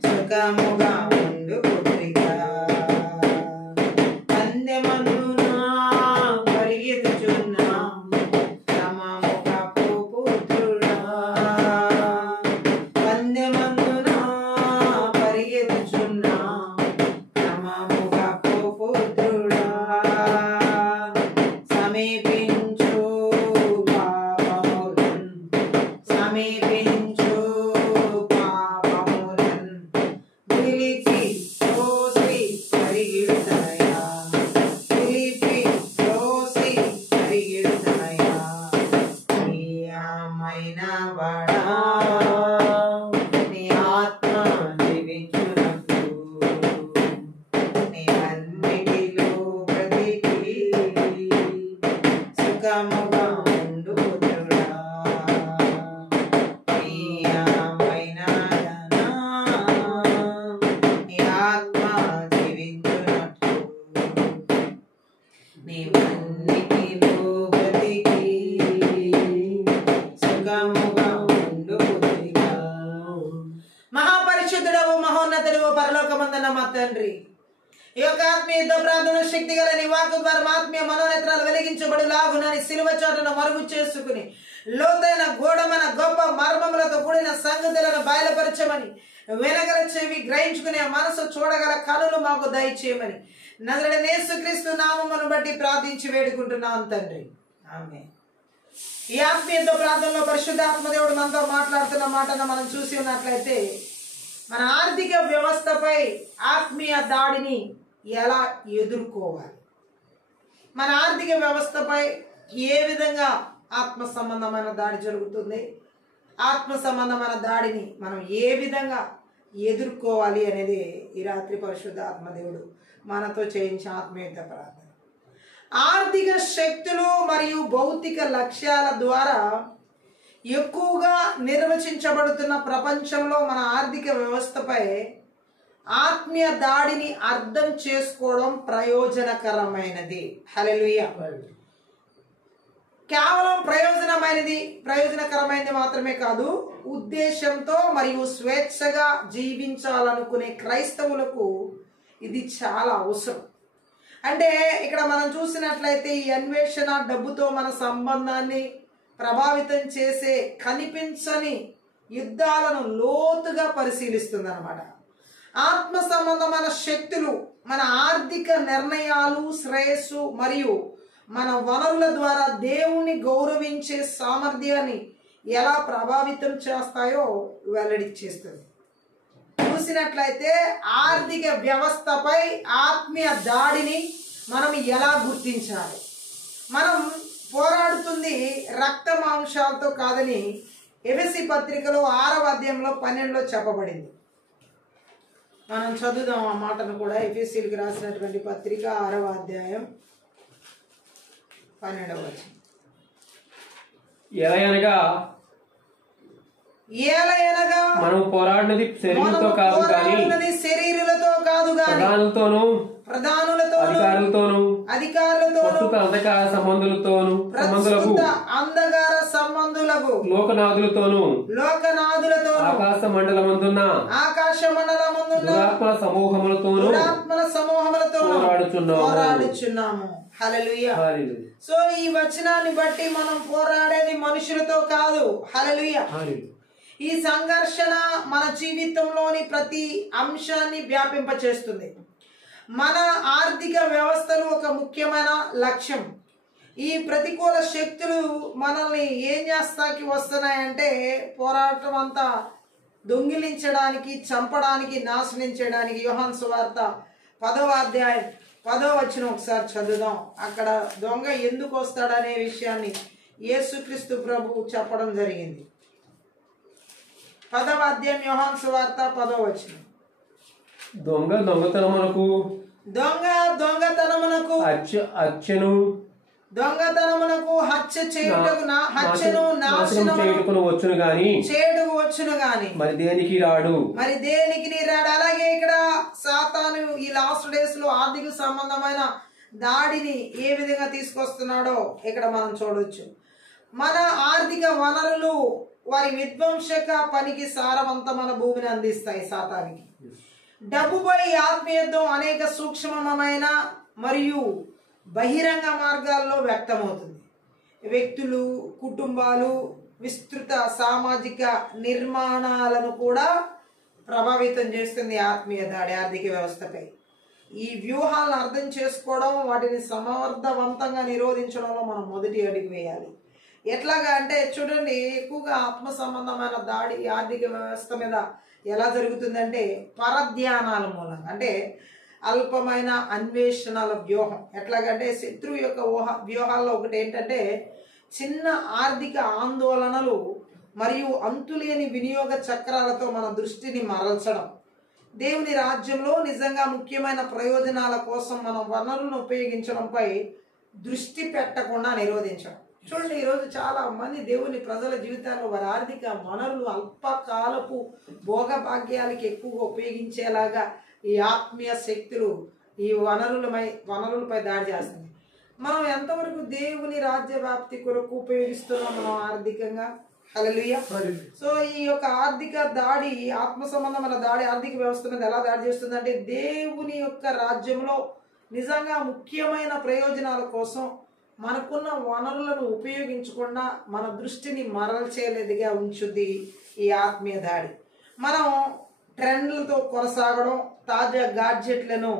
సుఖముగా ఉండు పుత్రికా పందెమందున పరిగెత్తుచున్నా సమముగా పుత్రుడా పందెమందున పరిగెత్తుచున్నా సమముగా పుత్రుడా సమీపించు పాపములన్ సమీపించు పాపములన్ నిలిపి రోసి పరిగెడుతనయా నిలిపి రోసి పరిగెడుతనయా ప్రియమైన వాడా నీ ఆత్మ జీవించునట్లు నీవన్నిటిలో బ్రతికి సుఖముగా ఉండు పుత్రుడా ప్రియమైన నీ ఆత్మ జీవించునట్లు నీవన్నిటిలో బ్రతికి సుఖముగా ఉండు పుత్రికా మహాపరిశుద్ధుడవు మహోన్నతుడవు పరలోకమందున్న మా తండ్రి ఈ యొక్క ఆత్మీయత ప్రార్థన శక్తి గల నీ వాక్కు ద్వారా ఆత్మీయ మనోనేత్రాలు వెలిగించబడులాగునని సిలువ చోటను మరుగు చేసుకుని లోతైన గూఢమైన గొప్ప మర్మములతో కూడిన సంగతులను బయలుపరచమని వెనగల చెవి గ్రహించుకునే మనసు చూడగల కనులు మాకు దయచేయమని నజరేయుడైన యేసుక్రీస్తు నామమును బట్టి ప్రార్థించి వేడుకుంటున్నాం తండ్రి ఆమేన్. ఈ ఆత్మీయత ప్రార్థనలో పరిశుద్ధాత్మ దేవుడు మనతో మాట్లాడుతున్న మాటను మనం చూసి ఉన్నట్లయితే మన ఆర్థిక వ్యవస్థపై ఆత్మీయ దాడిని ఎలా ఎదుర్కోవాలి, మన ఆర్థిక వ్యవస్థపై ఏ విధంగా ఆత్మ సంబంధమైన దాడి జరుగుతుంది, ఆత్మ సంబంధమైన దాడిని మనం ఏ విధంగా ఎదుర్కోవాలి అనేది ఈ రాత్రి పరిశుద్ధాత్మ దేవుడు మనతో చేయించే ఆత్మీయత ప్రార్థన. ఆర్థిక శక్తులు మరియు భౌతిక లక్ష్యాల ద్వారా ఎక్కువగా నిర్వచించబడుతున్న ప్రపంచంలో మన ఆర్థిక వ్యవస్థపై ఆత్మీయ దాడిని అర్థం చేసుకోవడం ప్రయోజనకరమైనది. హల్లెలూయా. కేవలం ప్రయోజనకరమైనది మాత్రమే కాదు, ఉద్దేశంతో మరియు స్వేచ్ఛగా జీవించాలనుకునే క్రైస్తవులకు ఇది చాలా అవసరం. అంటే ఇక్కడ మనం చూసినట్లయితే ఈ అన్వేషణ డబ్బుతో మన సంబంధాన్ని ప్రభావితం చేసే కనిపించని యుద్ధాలను లోతుగా పరిశీలిస్తుంది అన్నమాట. ఆత్మ సంబంధమైన శక్తులు మన ఆర్థిక నిర్ణయాలు, శ్రేయస్సు మరియు మన వనరుల ద్వారా దేవుణ్ణి గౌరవించే సామర్థ్యాన్ని ఎలా ప్రభావితం చేస్తాయో వెల్లడి చేస్తుంది. చూసినట్లయితే ఆర్థిక వ్యవస్థపై ఆత్మీయ దాడిని మనం ఎలా గుర్తించాలి? మనం పోరాడుతుంది రక్త మాంసాలతో కాదని ఎఫెసీ పత్రికలో 6వ అధ్యాయంలో 12లో చెప్పబడింది. మనం చదువుదాం ఆ మాటను కూడా. ఎఫెసీలకు రాసినటువంటి పత్రిక 6వ అధ్యాయం 12వ వచనం. ఏలయనగా మనం పోరాడినది శరీరులతో కాదు కానీ శరీరులతో కాదు గాని ప్రధానులతోను అధికారులతోను అంధకార సంబంధులతోను అంధకార సంబంధుల మొదలగు లోకనాథులతోను ఆకాశ మండలమందున్న దురాత్మల సమూహములతోను పోరాడుచున్నాము. హల్లెలూయా. సో ఈ వచనాన్ని బట్టి మనం పోరాడేది మనుషులతో కాదు. హల్లెలూయా. ఈ సంఘర్షణ మన జీవితంలోని ప్రతి అంశాన్ని వ్యాపింపచేస్తుంది. మన ఆర్థిక వ్యవస్థలు ఒక ముఖ్యమైన లక్ష్యం. ఈ ప్రతికూల శక్తులు మనల్ని ఏం చేస్తాకి వస్తున్నాయంటే పోరాటం అంతా దొంగిలించడానికి, చంపడానికి, నాశనం చేయడానికి. యోహాను సువార్త 10వ అధ్యాయం 10వ వచనం ఒకసారి చదువుదాం. అక్కడ దొంగ ఎందుకు వస్తాడనే విషయాన్ని యేసుక్రీస్తు ప్రభువు చెప్పడం జరిగింది. 10వ అధ్యాయం యోహాను సువార్త 10వ వచనం. దొంగతనమునకు హత్య చేయుటకు హత్యను నాశనమును వచ్చును గాని చేడుకు వచ్చును గాని మరి దేనికి రాడు. అలాగే ఇక్కడ సాతాను ఈ లాస్ట్ డేస్ లో ఆర్థిక సంబంధమైన దాడిని ఏ విధంగా తీసుకొస్తున్నాడో ఇక్కడ మనం చూడొచ్చు. మన ఆర్థిక వనరులు వారి విధ్వంసక పనికి సారవంతమైన భూమిని అందిస్తాయి సాతానికి. డబ్బుపై ఆత్మీయత్వం అనేక సూక్ష్మమైన మరియు బహిరంగ మార్గాల్లో వ్యక్తమవుతుంది. వ్యక్తులు, కుటుంబాలు, విస్తృత సామాజిక నిర్మాణాలను కూడా ప్రభావితం చేస్తుంది ఆత్మీయ దాడి ఆర్థిక వ్యవస్థపై. ఈ వ్యూహాలను అర్థం చేసుకోవడం, వాటిని సమర్థవంతంగా నిరోధించడంలో మనం మొదటి అడుగు వేయాలి. ఎట్లాగా అంటే చూడండి, ఎక్కువగా ఆత్మ సంబంధమైన దాడి ఆర్థిక వ్యవస్థ మీద ఎలా జరుగుతుందంటే పరధ్యానాల మూలంగా, అంటే అల్పమైన అన్వేషణల వ్యూహం. ఎట్లాగంటే శత్రువు యొక్క వ్యూహాల్లో ఒకటి ఏంటంటే చిన్న ఆర్థిక ఆందోళనలు మరియు అంతులేని వినియోగ చక్రాలతో మన దృష్టిని మరల్చడం. దేవుని రాజ్యంలో నిజంగా ముఖ్యమైన ప్రయోజనాల కోసం మన వనరులను ఉపయోగించడంపై దృష్టి పెట్టకుండా నిరోధించడం. చూడండి, ఈరోజు చాలా మంది దేవుని ప్రజల జీవితాల్లో వారి ఆర్థిక వనరులు అల్పకాలపు భోగభాగ్యాలకి ఎక్కువగా ఉపయోగించేలాగా ఈ ఆత్మీయ శక్తులు ఈ వనరులపై దాడి చేస్తుంది. మనం ఎంతవరకు దేవుని రాజ్య వ్యాప్తి కొరకు ఉపయోగిస్తున్నాం మనం ఆర్థికంగా? హల్లెలూయా. సో ఈ యొక్క ఆర్థిక దాడి, ఆత్మ సంబంధమైన దాడి ఆర్థిక వ్యవస్థ మీద ఎలా దాడి చేస్తుందంటే దేవుని యొక్క రాజ్యంలో నిజంగా ముఖ్యమైన ప్రయోజనాల కోసం మనకున్న వనరులను ఉపయోగించకుండా మన దృష్టిని మరల్చేలేదిగా ఉంచుద్ది ఈ ఆత్మీయ దాడి. మనం ట్రెండ్లతో కొనసాగడం, తాజా గాడ్జెట్లను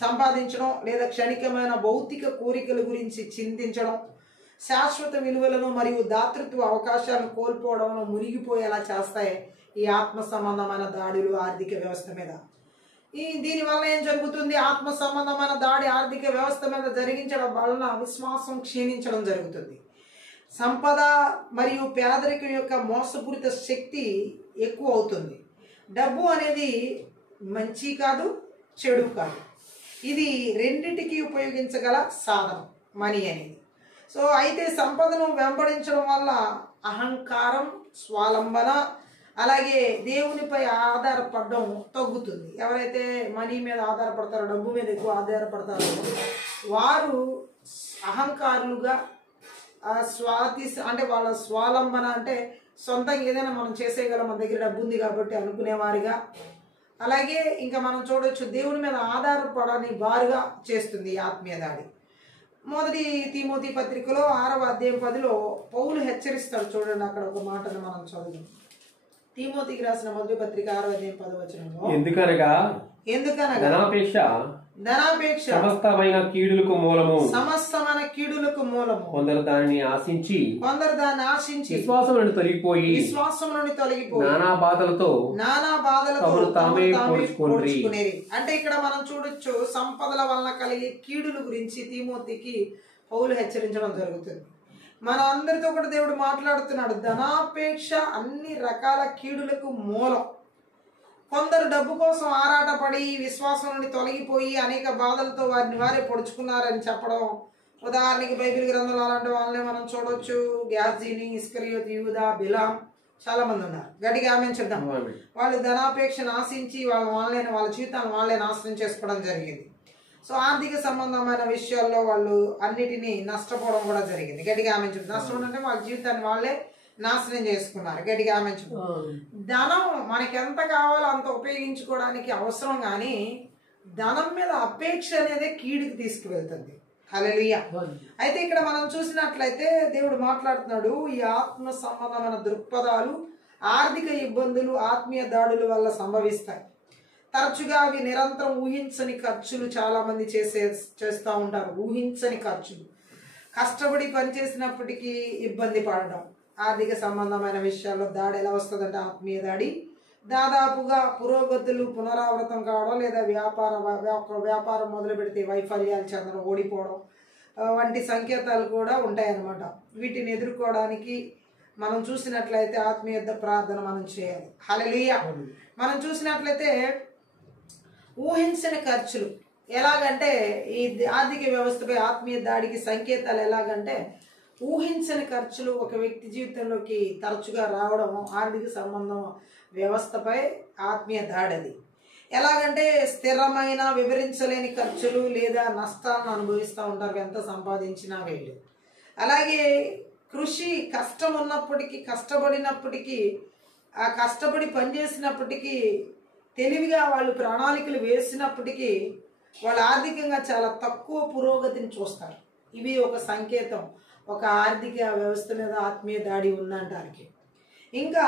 సంపాదించడం, లేదా క్షణికమైన భౌతిక కోరికల గురించి చింతించడం, శాశ్వత విలువలను మరియు దాతృత్వ అవకాశాలను కోల్పోవడంలో మునిగిపోయేలా చేస్తాయి ఈ ఆత్మ సంబంధమైన దాడులు ఆర్థిక వ్యవస్థ మీద. దీనివల్ల ఏం జరుగుతుంది? ఆత్మ సంబంధమైన దాడి ఆర్థిక వ్యవస్థ మీద జరిగించడం వలన విశ్వాసం క్షీణించడం జరుగుతుంది. సంపద మరియు పేదరికం యొక్క మోసపూరిత శక్తి ఎక్కువ అవుతుంది. డబ్బు అనేది మంచి కాదు, చెడు కాదు. ఇది రెండిటికి ఉపయోగించగల సాధనం మనీ అనేది. సో అయితే సంపదను వెంబడించడం వల్ల అహంకారం, స్వాలంబన, అలాగే దేవునిపై ఆధారపడడం తగ్గుతుంది. ఎవరైతే మనీ మీద ఆధారపడతారో, డబ్బు మీద ఎక్కువ ఆధారపడతారో వారు అహంకారులుగా, అంటే వాళ్ళ స్వాలంబన అంటే సొంతంగా ఏదైనా మనం చేసేయగలం, మన దగ్గర డబ్బు ఉంది కాబట్టి అనుకునేవారిగా. అలాగే ఇంకా మనం చూడొచ్చు దేవుని మీద ఆధారపడని వారుగా చేస్తుంది ఈ ఆత్మీయ దాడి. మొదటి తిమోతి పత్రికలో 6వ అధ్యాయం 10లో పౌలు హెచ్చరిస్తాడు. చూడండి, అక్కడ ఒక మాటను మనం చదువు. తిమోతికి రాసిన మొదటి పత్రిక 6వ అధ్యాయం 10వ వచనంలో, ఎందుకనగా ధనాపేక్ష సమస్తమైన కీడులకు కీడులకు మూలము. కొందరు దానిని ఆశించి విశ్వాసం నుండి తొలగిపోయి నానా బాధలతో తామే పొడుచుకొనిరి. అంటే ఇక్కడ మనం చూడొచ్చు, సంపదల వలన కలిగే కీడుల గురించి తిమోతికి పౌలు హెచ్చరించడం జరుగుతుంది. మన అందరితో కూడా దేవుడు మాట్లాడుతున్నాడు. ధనాపేక్ష అన్ని రకాల కీడులకు మూలం. కొందరు డబ్బు కోసం ఆరాటపడి విశ్వాసం నుండి తొలగిపోయి అనేక బాధలతో వారిని వారే పొడుచుకున్నారని చెప్పడం. ఉదాహరణకి బైబిల్ గ్రంథంలో అలాంటి వాళ్ళని మనం చూడొచ్చు. గ్యాజీని, ఇస్కరియోతు, యూదా, బిలాం, చాలా మంది ఉన్నారు. గట్టిగా ఆమేన్ చెప్దాం. వాళ్ళు ధనాపేక్షను ఆశించి వాళ్ళ జీవితాలను వాళ్ళే నాశనం చేసుకోవడం జరిగింది. సో ఆర్థిక సంబంధమైన విషయాల్లో వాళ్ళు అన్నిటినీ నష్టపోవడం కూడా జరిగింది. గట్టిగా ఆమె నష్టం అంటే వాళ్ళ జీవితాన్ని వాళ్ళే నాశనం చేసుకున్నారు. గట్టిగా ఆమె ధనం మనకి ఎంత కావాలో అంత ఉపయోగించుకోవడానికి అవసరం, కానీ ధనం మీద అపేక్ష అనేది కీడుకి తీసుకువెళ్తుంది. హల్లెలూయా. అయితే ఇక్కడ మనం చూసినట్లయితే దేవుడు మాట్లాడుతున్నాడు, ఈ ఆత్మ సంబంధమైన దృక్పథాలు ఆర్థిక ఇబ్బందులు ఆత్మీయ దాడుల వల్ల సంభవిస్తాయి. తరచుగా అవి నిరంతరం ఊహించని ఖర్చులు చాలా మంది చేస్తూ ఉంటారు. ఊహించని ఖర్చులు, కష్టపడి పనిచేసినప్పటికీ ఇబ్బంది పడడం. ఆర్థిక సంబంధమైన విషయాల్లో దాడి ఎలా వస్తుందంటే ఆత్మీయ దాడి దాదాపుగా పురోగతులు పునరావృతం కావడం, లేదా వ్యాపారం మొదలు పెడితే వైఫల్యాలు చెందడం, ఓడిపోవడం వంటి సంకేతాలు కూడా ఉంటాయన్నమాట. వీటిని ఎదుర్కోవడానికి మనం చూసినట్లయితే ఆత్మీయ ప్రార్థన మనం చేయాలి. హల్లెలూయా. మనం చూసినట్లయితే ఊహించని ఖర్చులు ఎలాగంటే ఈ ఆర్థిక వ్యవస్థపై ఆత్మీయ దాడికి సంకేతాలు ఎలాగంటే ఊహించని ఖర్చులు ఒక వ్యక్తి జీవితంలోకి తరచుగా రావడం ఆర్థిక సంబంధం వ్యవస్థపై ఆత్మీయ దాడి. అది ఎలాగంటే స్థిరమైన వివరించలేని ఖర్చులు లేదా నష్టాలను అనుభవిస్తూ ఉంటారు ఎంత సంపాదించినా వీళ్ళు. అలాగే కృషి కష్టం ఉన్నప్పటికీ, కష్టపడినప్పటికీ, ఆ కష్టపడి పనిచేసినప్పటికీ, తెలివిగా వాళ్ళు ప్రణాళికలు వేసినప్పటికీ వాళ్ళు ఆర్థికంగా చాలా తక్కువ పురోగతిని చూస్తారు. ఇవి ఒక సంకేతం ఒక ఆర్థిక వ్యవస్థ మీద ఆత్మీయ దాడి ఉందంటానికి. ఇంకా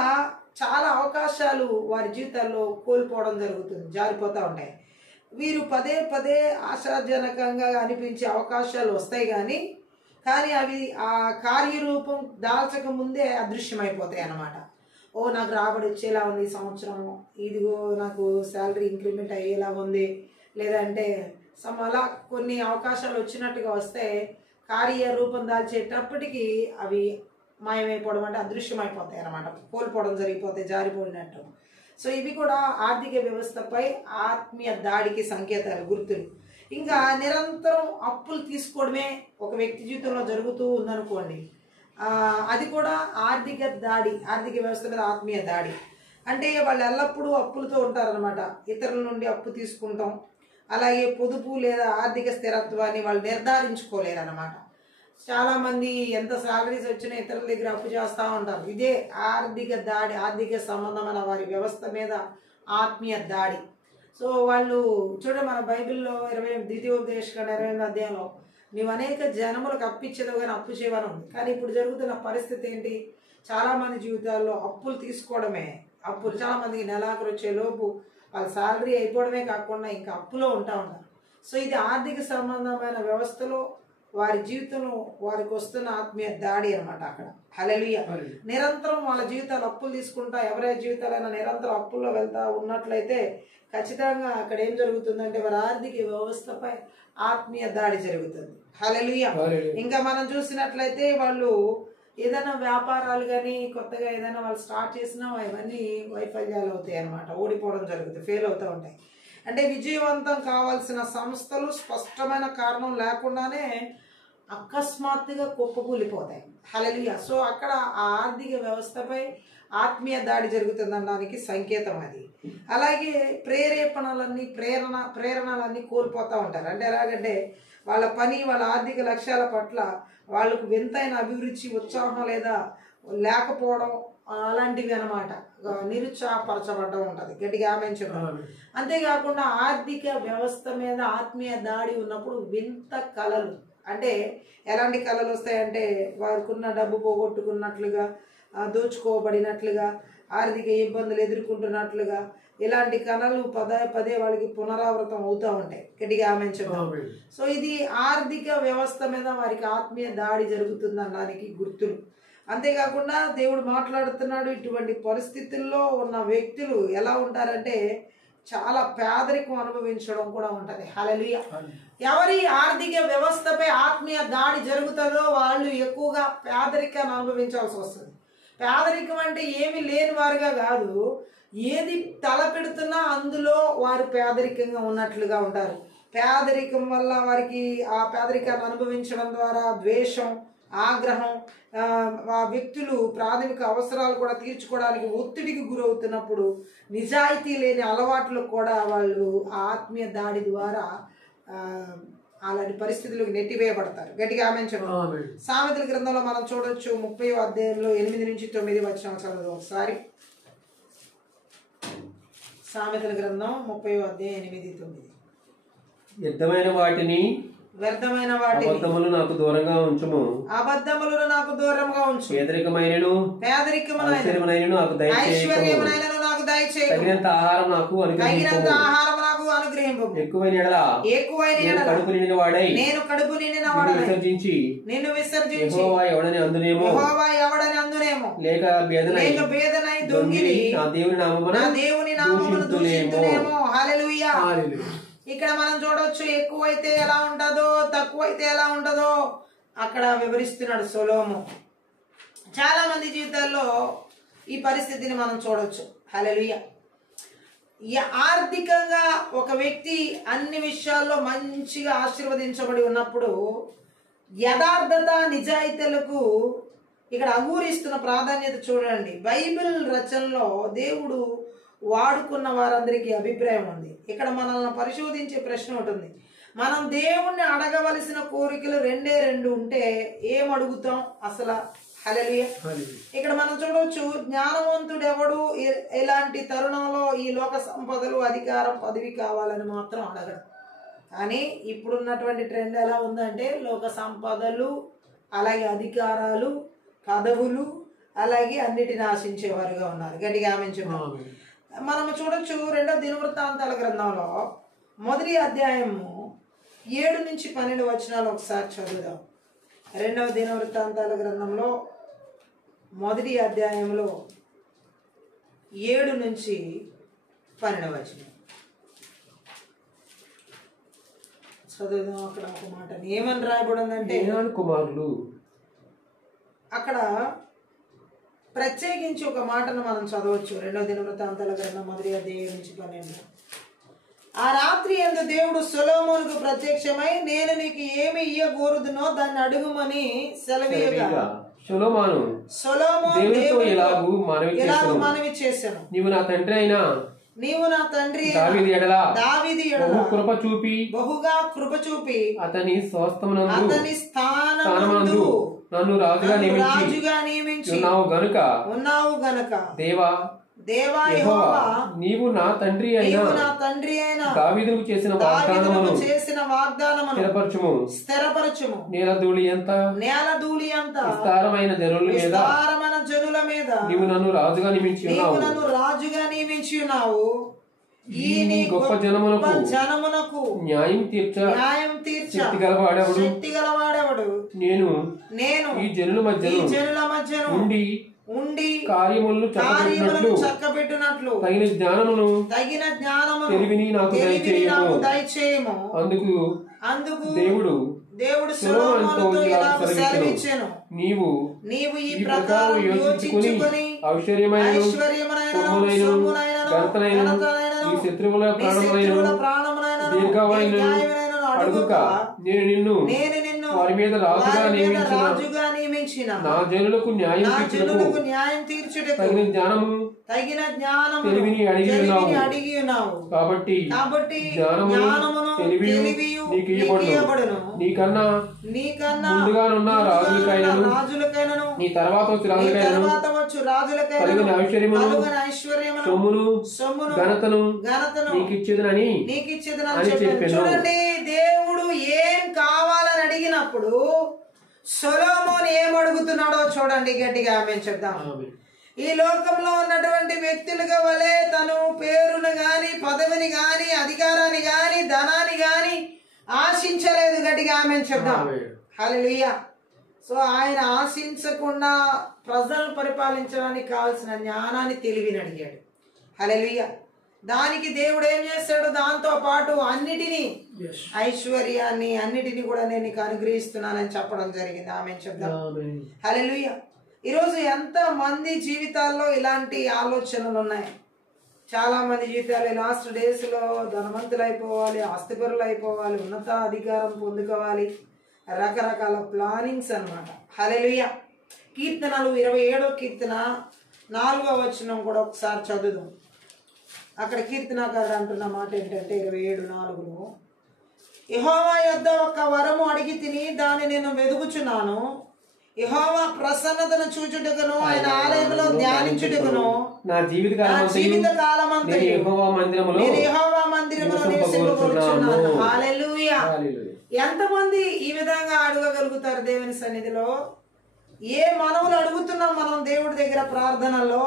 చాలా అవకాశాలు వారి జీవితాల్లో కోల్పోవడం జరుగుతుంది, జారిపోతూ ఉంటాయి. వీరు పదే పదే ఆశాజనకంగా అనిపించే అవకాశాలు వస్తాయి, కానీ అవి ఆ కార్యరూపం దాల్చక ముందే అదృశ్యమైపోతాయి అన్నమాట. ఓ నాకు రాబడి వచ్చేలా ఉంది ఈ సంవత్సరం, ఇదిగో నాకు శాలరీ ఇంక్రిమెంట్ అయ్యేలా ఉంది, లేదంటే అలా కొన్ని అవకాశాలు వచ్చినట్టుగా వస్తే కార్యరూపం దాల్చేటప్పటికి అవి మాయమైపోవడం అంటే అదృశ్యమైపోతాయి అన్నమాట, కోల్పోవడం జరిగిపోతాయి, జారిపోయినట్టు. సో ఇవి కూడా ఆర్థిక వ్యవస్థపై ఆత్మీయ దాడికి సంకేతాలు, గుర్తులు. ఇంకా నిరంతరం అప్పులు తీసుకోవడమే ఒక వ్యక్తి జీవితంలో జరుగుతూ ఉందనుకోండి, అది కూడా ఆర్థిక దాడి, ఆర్థిక వ్యవస్థ మీద ఆత్మీయ దాడి. అంటే వాళ్ళు ఎల్లప్పుడూ అప్పులతో ఉంటారనమాట, ఇతరుల నుండి అప్పు తీసుకుంటాం. అలాగే పొదుపు లేదా ఆర్థిక స్థిరత్వాన్ని వాళ్ళు నిర్ధారించుకోలేరు అనమాట. చాలామంది ఎంత సాలరీస్ వచ్చినా ఇతరుల దగ్గర అప్పు చేస్తూ ఉంటారు. ఇదే ఆర్థిక దాడి, ఆర్థిక సంబంధమైన వారి వ్యవస్థ మీద ఆత్మీయ దాడి. సో వాళ్ళు చూడండి, మన బైబిల్లో 22 అధ్యాయంలో నీవు అనేక జనములకు అప్పిచ్చేదో కానీ అప్పు చేయవని ఉంది. కానీ ఇప్పుడు జరుగుతున్న పరిస్థితి ఏంటి? చాలామంది జీవితాల్లో అప్పులు తీసుకోవడమే, అప్పులు. చాలామందికి నెలాఖరు వచ్చే లోపు వాళ్ళ శాలరీ అయిపోవడమే కాకుండా ఇంకా అప్పులో ఉంటారు. సో ఇది ఆర్థిక సంబంధమైన వ్యవస్థలో వారి జీవితంలో వారికి వస్తున్న ఆత్మీయ దాడి అనమాట అక్కడ. హల్లెలూయా. నిరంతరం వాళ్ళ జీవితాలు అప్పులు తీసుకుంటా, ఎవరైనా జీవితాలైనా నిరంతరం అప్పుల్లో వెళ్తా ఉన్నట్లయితే ఖచ్చితంగా అక్కడ ఏం జరుగుతుందంటే వారి ఆర్థిక వ్యవస్థపై ఆత్మీయ దాడి జరుగుతుంది. హల్లెలూయా. ఇంకా మనం చూసినట్లయితే వాళ్ళు ఏదైనా వ్యాపారాలు కానీ కొత్తగా ఏదైనా వాళ్ళు స్టార్ట్ చేసినా ఇవన్నీ వైఫల్యాలు అవుతాయి అన్నమాట, ఓడిపోవడం జరుగుతుంది, ఫెయిల్ అవుతూ ఉంటాయి. అంటే విజయవంతం కావాల్సిన సంస్థలు స్పష్టమైన కారణం లేకుండానే అకస్మాత్తుగా కుప్పకూలిపోతాయి. హల్లెలూయా. సో అక్కడ ఆ ఆర్థిక వ్యవస్థపై ఆత్మీయ దాడి జరుగుతుందనడానికి సంకేతం అది. అలాగే ప్రేరణలన్నీ కోల్పోతూ ఉంటారు. అంటే ఎలాగంటే వాళ్ళ పని, వాళ్ళ ఆర్థిక లక్ష్యాల పట్ల వాళ్ళకు వింతైన అభిరుచి, ఉత్సాహం లేదా లేకపోవడం అలాంటివి అనమాట, నిరుత్సాహపరచబడ్డం ఉంటుంది. గట్టిగా ఆమెంచడం. అంతేకాకుండా ఆర్థిక వ్యవస్థ మీద ఆత్మీయ దాడి ఉన్నప్పుడు వింత కళలు, అంటే ఎలాంటి కళలు వస్తాయంటే వారికి ఉన్న డబ్బు పోగొట్టుకున్నట్లుగా, దోచుకోబడినట్లుగా, ఆర్థిక ఇబ్బందులు ఎదుర్కొంటున్నట్లుగా ఇలాంటి కళలు పదే వాళ్ళకి పునరావృతం అవుతూ ఉంటాయి. గట్టిగా ఆమెంచడం. సో ఇది ఆర్థిక వ్యవస్థ మీద వారికి ఆత్మీయ దాడి జరుగుతుంది అనడానికి గుర్తులు. అంతేకాకుండా దేవుడు మాట్లాడుతున్నాడు, ఇటువంటి పరిస్థితుల్లో ఉన్న వ్యక్తులు ఎలా ఉంటారంటే చాలా పేదరికం అనుభవించడం కూడా ఉంటుంది. హల్లెలూయా. ఎవరి ఆర్థిక వ్యవస్థపై ఆత్మీయ దాడి జరుగుతుందో వాళ్ళు ఎక్కువగా పేదరికాన్ని అనుభవించాల్సి వస్తుంది. పేదరికం అంటే ఏమి లేని వారుగా కాదు, ఏది తలపెడుతున్నా అందులో వారు పేదరికంగా ఉన్నట్లుగా ఉంటారు. పేదరికం వల్ల వారికి ఆ పేదరికాన్ని అనుభవించడం ద్వారా ద్వేషం, ఆగ్రహం, ఆ వ్యక్తులు ప్రాథమిక అవసరాలు కూడా తీర్చుకోవడానికి ఒత్తిడికి గురవుతున్నప్పుడు నిజాయితీ లేని అలవాట్లు కూడా వాళ్ళు ఆత్మీయ దాడి ద్వారా అలాంటి పరిస్థితులకు నెట్టివేయబడతారు. గట్టిగా ఆమేన్ చెప్పండి. సామెతల గ్రంథంలో మనం చూడొచ్చు 30వ అధ్యాయంలో 8 నుంచి 9 వచనాలు చదువు ఒకసారి. సామెతల గ్రంథం 30వ అధ్యాయం 8, 9. వ్యర్థమైన వాటిని అబద్ధములు నాకు దూరంగా ఉంచుము. అబద్ధములను నాకు దూరంగా ఉంచు. పేదరికమైనను నాకు దయచేయము. తగినంత ఆహారం నాకు అనుగ్రహింపు. ఎక్కువైన ఎడల కడుపు నిండిన వాడై నేను కడుపు నిండిన విసర్జించి యెహోవా ఎవడని అందునేమో లేక బేదనై దొంగిలి నా దేవుని నామమున దూషింతునేమో. హల్లెలూయా. ఇక్కడ మనం చూడొచ్చు, ఎక్కువైతే ఎలా ఉంటుందో తక్కువైతే ఎలా ఉంటుందో అక్కడ వివరిస్తున్నాడు సొలొమోను. చాలా మంది జీవితాల్లో ఈ పరిస్థితిని మనం చూడొచ్చు. హల్లెలూయా. ఆర్థికంగా ఒక వ్యక్తి అన్ని విషయాల్లో మంచిగా ఆశీర్వదించబడి ఉన్నప్పుడు యథార్థత నిజాయితీలకు ఇక్కడ అగూరిస్తున్న ప్రాధాన్యత చూడండి. బైబిల్ రచనలో దేవుడు వాడుకున్న వారందరికీ అభిప్రాయం ఉంది. ఇక్కడ మనల్ని పరిశోధించే ప్రశ్న ఉంటుంది. మనం దేవుణ్ణి అడగవలసిన కోరికలు 2 ఉంటే ఏం అడుగుతాం అసలు? హల్లెలూయా. ఇక్కడ మనం చూడవచ్చు, జ్ఞానవంతుడు ఎవడు ఇలాంటి తరుణంలో ఈ లోక సంపదలు, అధికారం, పదవి కావాలని మాత్రం అడగడు. కానీ ఇప్పుడున్నటువంటి ట్రెండ్ ఎలా ఉందంటే లోక సంపదలు, అలాగే అధికారాలు, పదవులు, అలాగే అన్నిటిని ఆశించేవారుగా ఉన్నారు. గట్టిగా ఆమేన్ చెప్పండి. మనం చూడొచ్చు 2వ దినవృత్తాంతాల గ్రంథంలో 1వ అధ్యాయము 7 నుంచి 12 వచనాలు ఒకసారి చదువుదాం. 2వ దినవృత్తాంతాల గ్రంథంలో 1వ అధ్యాయంలో 7 నుంచి 12 వచనం చదువుదాం. అక్కడ ఒక మాట ఏమని రాయబడిందంటే, కుమారులు అక్కడ ప్రత్యేకించి ఒక మాటను మనం చదవచ్చు. 2వ దినవృత్తాంతాల గ్రంథం 1వ అధ్యాయం 7 నుంచి 12. ఆ రాత్రి యందు దేవుడు సొలొమోనుకు ప్రత్యక్షమై, నేను నీకు ఏమి ఇయ్యగోరుదునో దాన్ని అడుగుమని సెలవీయగా సొలొమోను దేవునితో ఇలాగు మనవి చేశాను, నీవు నా తండ్రి అయినా దావీదు ఎడల బహుగా కృప చూపి అతని స్థానమందు నన్ను రాజుగా నియమించి ఉన్నావు గనుక దేవా యెహోవా నీవు నా తండ్రి అయిన దావీదుకు చేసిన వాగ్దానమును స్థిరపరచుము. నేల ధూళి ఎంత విస్తారమైన జనుల మీద నీవు నన్ను రాజుగా నియమించి ఉన్నావు. ఈ నీ గొప్ప జనమునకు న్యాయం తీర్చ శక్తి గలవాడెవడు? నేను ఈ జనుల మధ్య ఉండి కార్యములను చక్కబెట్టునట్లు తగిన జ్ఞానమును తెలివిని నాకు దయచేయము. అందుకు దేవుడు సొలొమోనుతో ఇలా సెలవిచ్చెను, నీవు ఈ ప్రకారం యోచించుకొని ఐశ్వర్యమైన ఘనతనైన నీ శత్రువుల ప్రాణములైన దీర్ఘమైన అడుగుక నేను నిన్ను వారి మీద రాజుగా నియమించిన నా జనులకు న్యాయం తీర్చుటకు తగిన జ్ఞానము తెలివిని అడిగి ఉన్నావు. కాబట్టి జ్ఞానమును తెలివియు నీకు ఇయ్యబడును. నీకన్నా ముందుగానున్న రాజులకైనను నీ తర్వాత వచ్చు రాజులకైనను ఐశ్వర్యమును సొమ్మును ఘనతను నీకు ఇచ్చేదనని చెప్పాను. చూడండి, దేవుడు ఏం కావాలని అడిగినప్పుడు సొలొమోను ఏం అడుగుతున్నాడో చూడండి. గట్టిగా ఆమేన్ చెప్దాం. ఈ లోకంలో ఉన్నటువంటి వ్యక్తులుగా వలె తను పేరును గాని, పదవిని గాని, అధికారాన్ని గాని, ధనాన్ని గాని ఆశించలేదు. గట్టిగా ఆమేన్ చెప్దాం. హల్లెలూయా. సో ఆయన ఆశించకుండా ప్రజలను పరిపాలించడానికి కావాల్సిన జ్ఞానాన్ని, తెలివిని అడిగాడు. హల్లెలూయా. దానికి దేవుడు ఏం చేస్తాడు? దాంతో పాటు అన్నిటినీ, ఐశ్వర్యాన్ని అన్నిటినీ కూడా నేను నీకు అనుగ్రహిస్తున్నానని చెప్పడం జరిగింది. ఆమేన్ చెప్దాం. హల్లెలూయా. ఈరోజు ఎంత మంది జీవితాల్లో ఇలాంటి ఆలోచనలు ఉన్నాయి. చాలా మంది జీవితాలు లాస్ట్ డేస్ లో ధనవంతులు అయిపోవాలి, ఆస్తిపరులు అయిపోవాలి, ఉన్నత అధికారం పొందుకోవాలి, రకరకాల ప్లానింగ్స్ అన్నమాట. హల్లెలూయా. కీర్తనలు 27వ కీర్తన 4వ వచనం కూడా ఒకసారి చదువుదాం. అక్కడ కీర్తనాకారుడు అంటున్న మాట ఏంటంటే 27:4, యెహోవా యొద్ద ఒక వరము అడిగి తిని దాన్ని నేను వెదుగుచున్నాను. యెహోవా ప్రసన్నతను చూచుటకును ఆయన ఆలయంలో ధ్యానించుటకును నా జీవిత కాలమంతా నేను యెహోవా మందిరములో నివసింపగోరుచున్నాను. హల్లెలూయా. ఎంతమంది ఈ విధంగా అడగగలుగుతారు దేవుని సన్నిధిలో? ఏ మనవులు అడుగుతున్నాం మనం దేవుడి దగ్గర ప్రార్థనలో?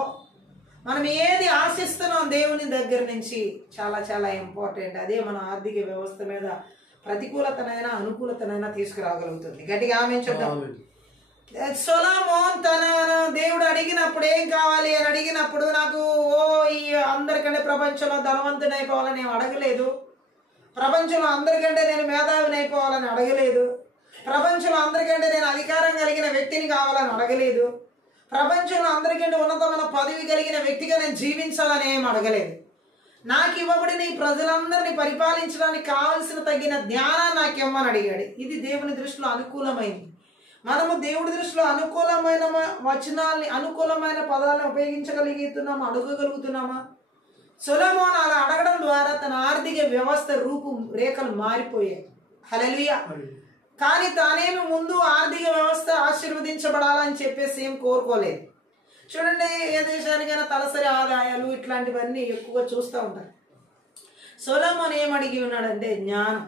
మనం ఏది ఆశిస్తున్నాం దేవుని దగ్గర నుంచి? చాలా చాలా ఇంపార్టెంట్. అదే మన ఆర్థిక వ్యవస్థ మీద ప్రతికూలతనైనా అనుకూలతనైనా తీసుకురాగలుగుతుంది. గట్టిగా ఆమేన్ చూద్దాం. సొలొమోన్ తన దేవుడు అడిగినప్పుడు ఏం కావాలి అని అడిగినప్పుడు, నాకు ఈ అందరికంటే ప్రపంచంలో ధనవంతుని అయిపోవాలని ఏం అడగలేదు. ప్రపంచంలో అందరికంటే నేను మేధావిని అయిపోవాలని అడగలేదు. ప్రపంచంలో అందరికంటే నేను అధికారం కలిగిన వ్యక్తిని కావాలని అడగలేదు. ప్రపంచంలో అందరికంటే ఉన్నతమైన పదవి కలిగిన వ్యక్తిగా నేను జీవించాలని ఏం అడగలేదు. నాకు ఇవ్వబడిన ఈ ప్రజలందరినీ పరిపాలించడానికి కావలసిన తగిన జ్ఞానాన్ని నాకు ఇవ్వమని అడిగాడు. ఇది దేవుని దృష్టిలో అనుకూలమైంది. మనము దేవుడి దృష్టిలో అనుకూలమైన వచనాల్ని, అనుకూలమైన పదాలను ఉపయోగించగలుగుతున్నామా, అడగగలుగుతున్నామా? సొలొమోను అలా అడగడం ద్వారా తన ఆర్థిక వ్యవస్థ రూపు రేఖలు మారిపోయాయి. హల్లెలూయా. కానీ తానేమి ముందు ఆర్థిక వ్యవస్థ ఆశీర్వదించబడాలని చెప్పేసి ఏం కోరుకోలేదు. చూడండి, ఏ దేశానికైనా తలసరి ఆదాయాలు ఇట్లాంటివన్నీ ఎక్కువగా చూస్తూ ఉంటారు. సొలొమోను ఏమడిగి ఉన్నాడంటే జ్ఞానం.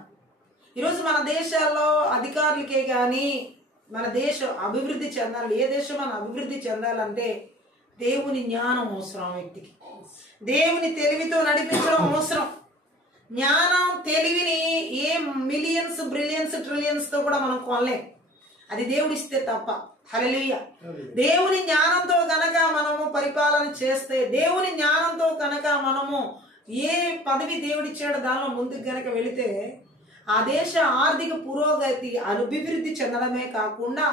ఈరోజు మన దేశాల్లో అధికారులకే కానీ మన దేశం అభివృద్ధి చెందాలి, ఏ దేశం మనం అభివృద్ధి చెందాలంటే దేవుని జ్ఞానం అవసరం. వ్యక్తికి దేవుని తెలివితో నడిపించడం అవసరం. జ్ఞానం తెలివిని ఏ మిలియన్స్, బ్రిలియన్స్, ట్రిలియన్స్ తో కూడా మనం కొనలేం. అది దేవుడిస్తే తప్ప. హల్లెలూయా. దేవుని జ్ఞానంతో కనుక మనము పరిపాలన చేస్తే, దేవుని జ్ఞానంతో కనుక మనము ఏ పదవి దేవుడిచ్చాడో దానిలో ముందుకు కనుక వెళితే ఆ దేశ ఆర్థిక పురోగతి అభివృద్ధి చెందడమే కాకుండా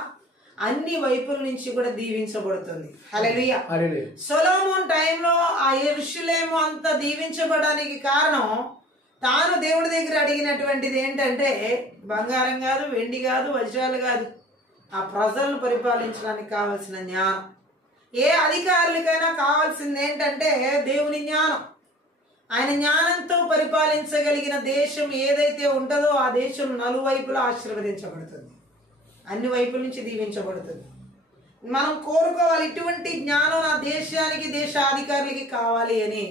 అన్ని వైపుల నుంచి కూడా దీవించబడుతుంది. హల్లెలూయా. సొలొమోన్ టైంలో ఆ యెరూషలేము అంత దీవించబడడానికి కారణం తాను దేవుడి దగ్గర అడిగినటువంటిది ఏంటంటే బంగారం కాదు, వెండి కాదు, వజ్రాలు కాదు, ఆ ప్రజలను పరిపాలించడానికి కావాల్సిన జ్ఞానం. ఏ అధికారులకైనా కావాల్సింది ఏంటంటే దేవుని జ్ఞానం. ఆయన జ్ఞానంతో పరిపాలించగలిగిన దేశం ఏదైతే ఉంటుందో ఆ దేశం నలువైపులా ఆశీర్వదించబడుతుంది, అన్ని వైపుల నుంచి దీవించబడుతుంది. మనం కోరుకోవాలి ఇటువంటి జ్ఞానం నా దేశానికి, దేశాధికారులకి కావాలి అని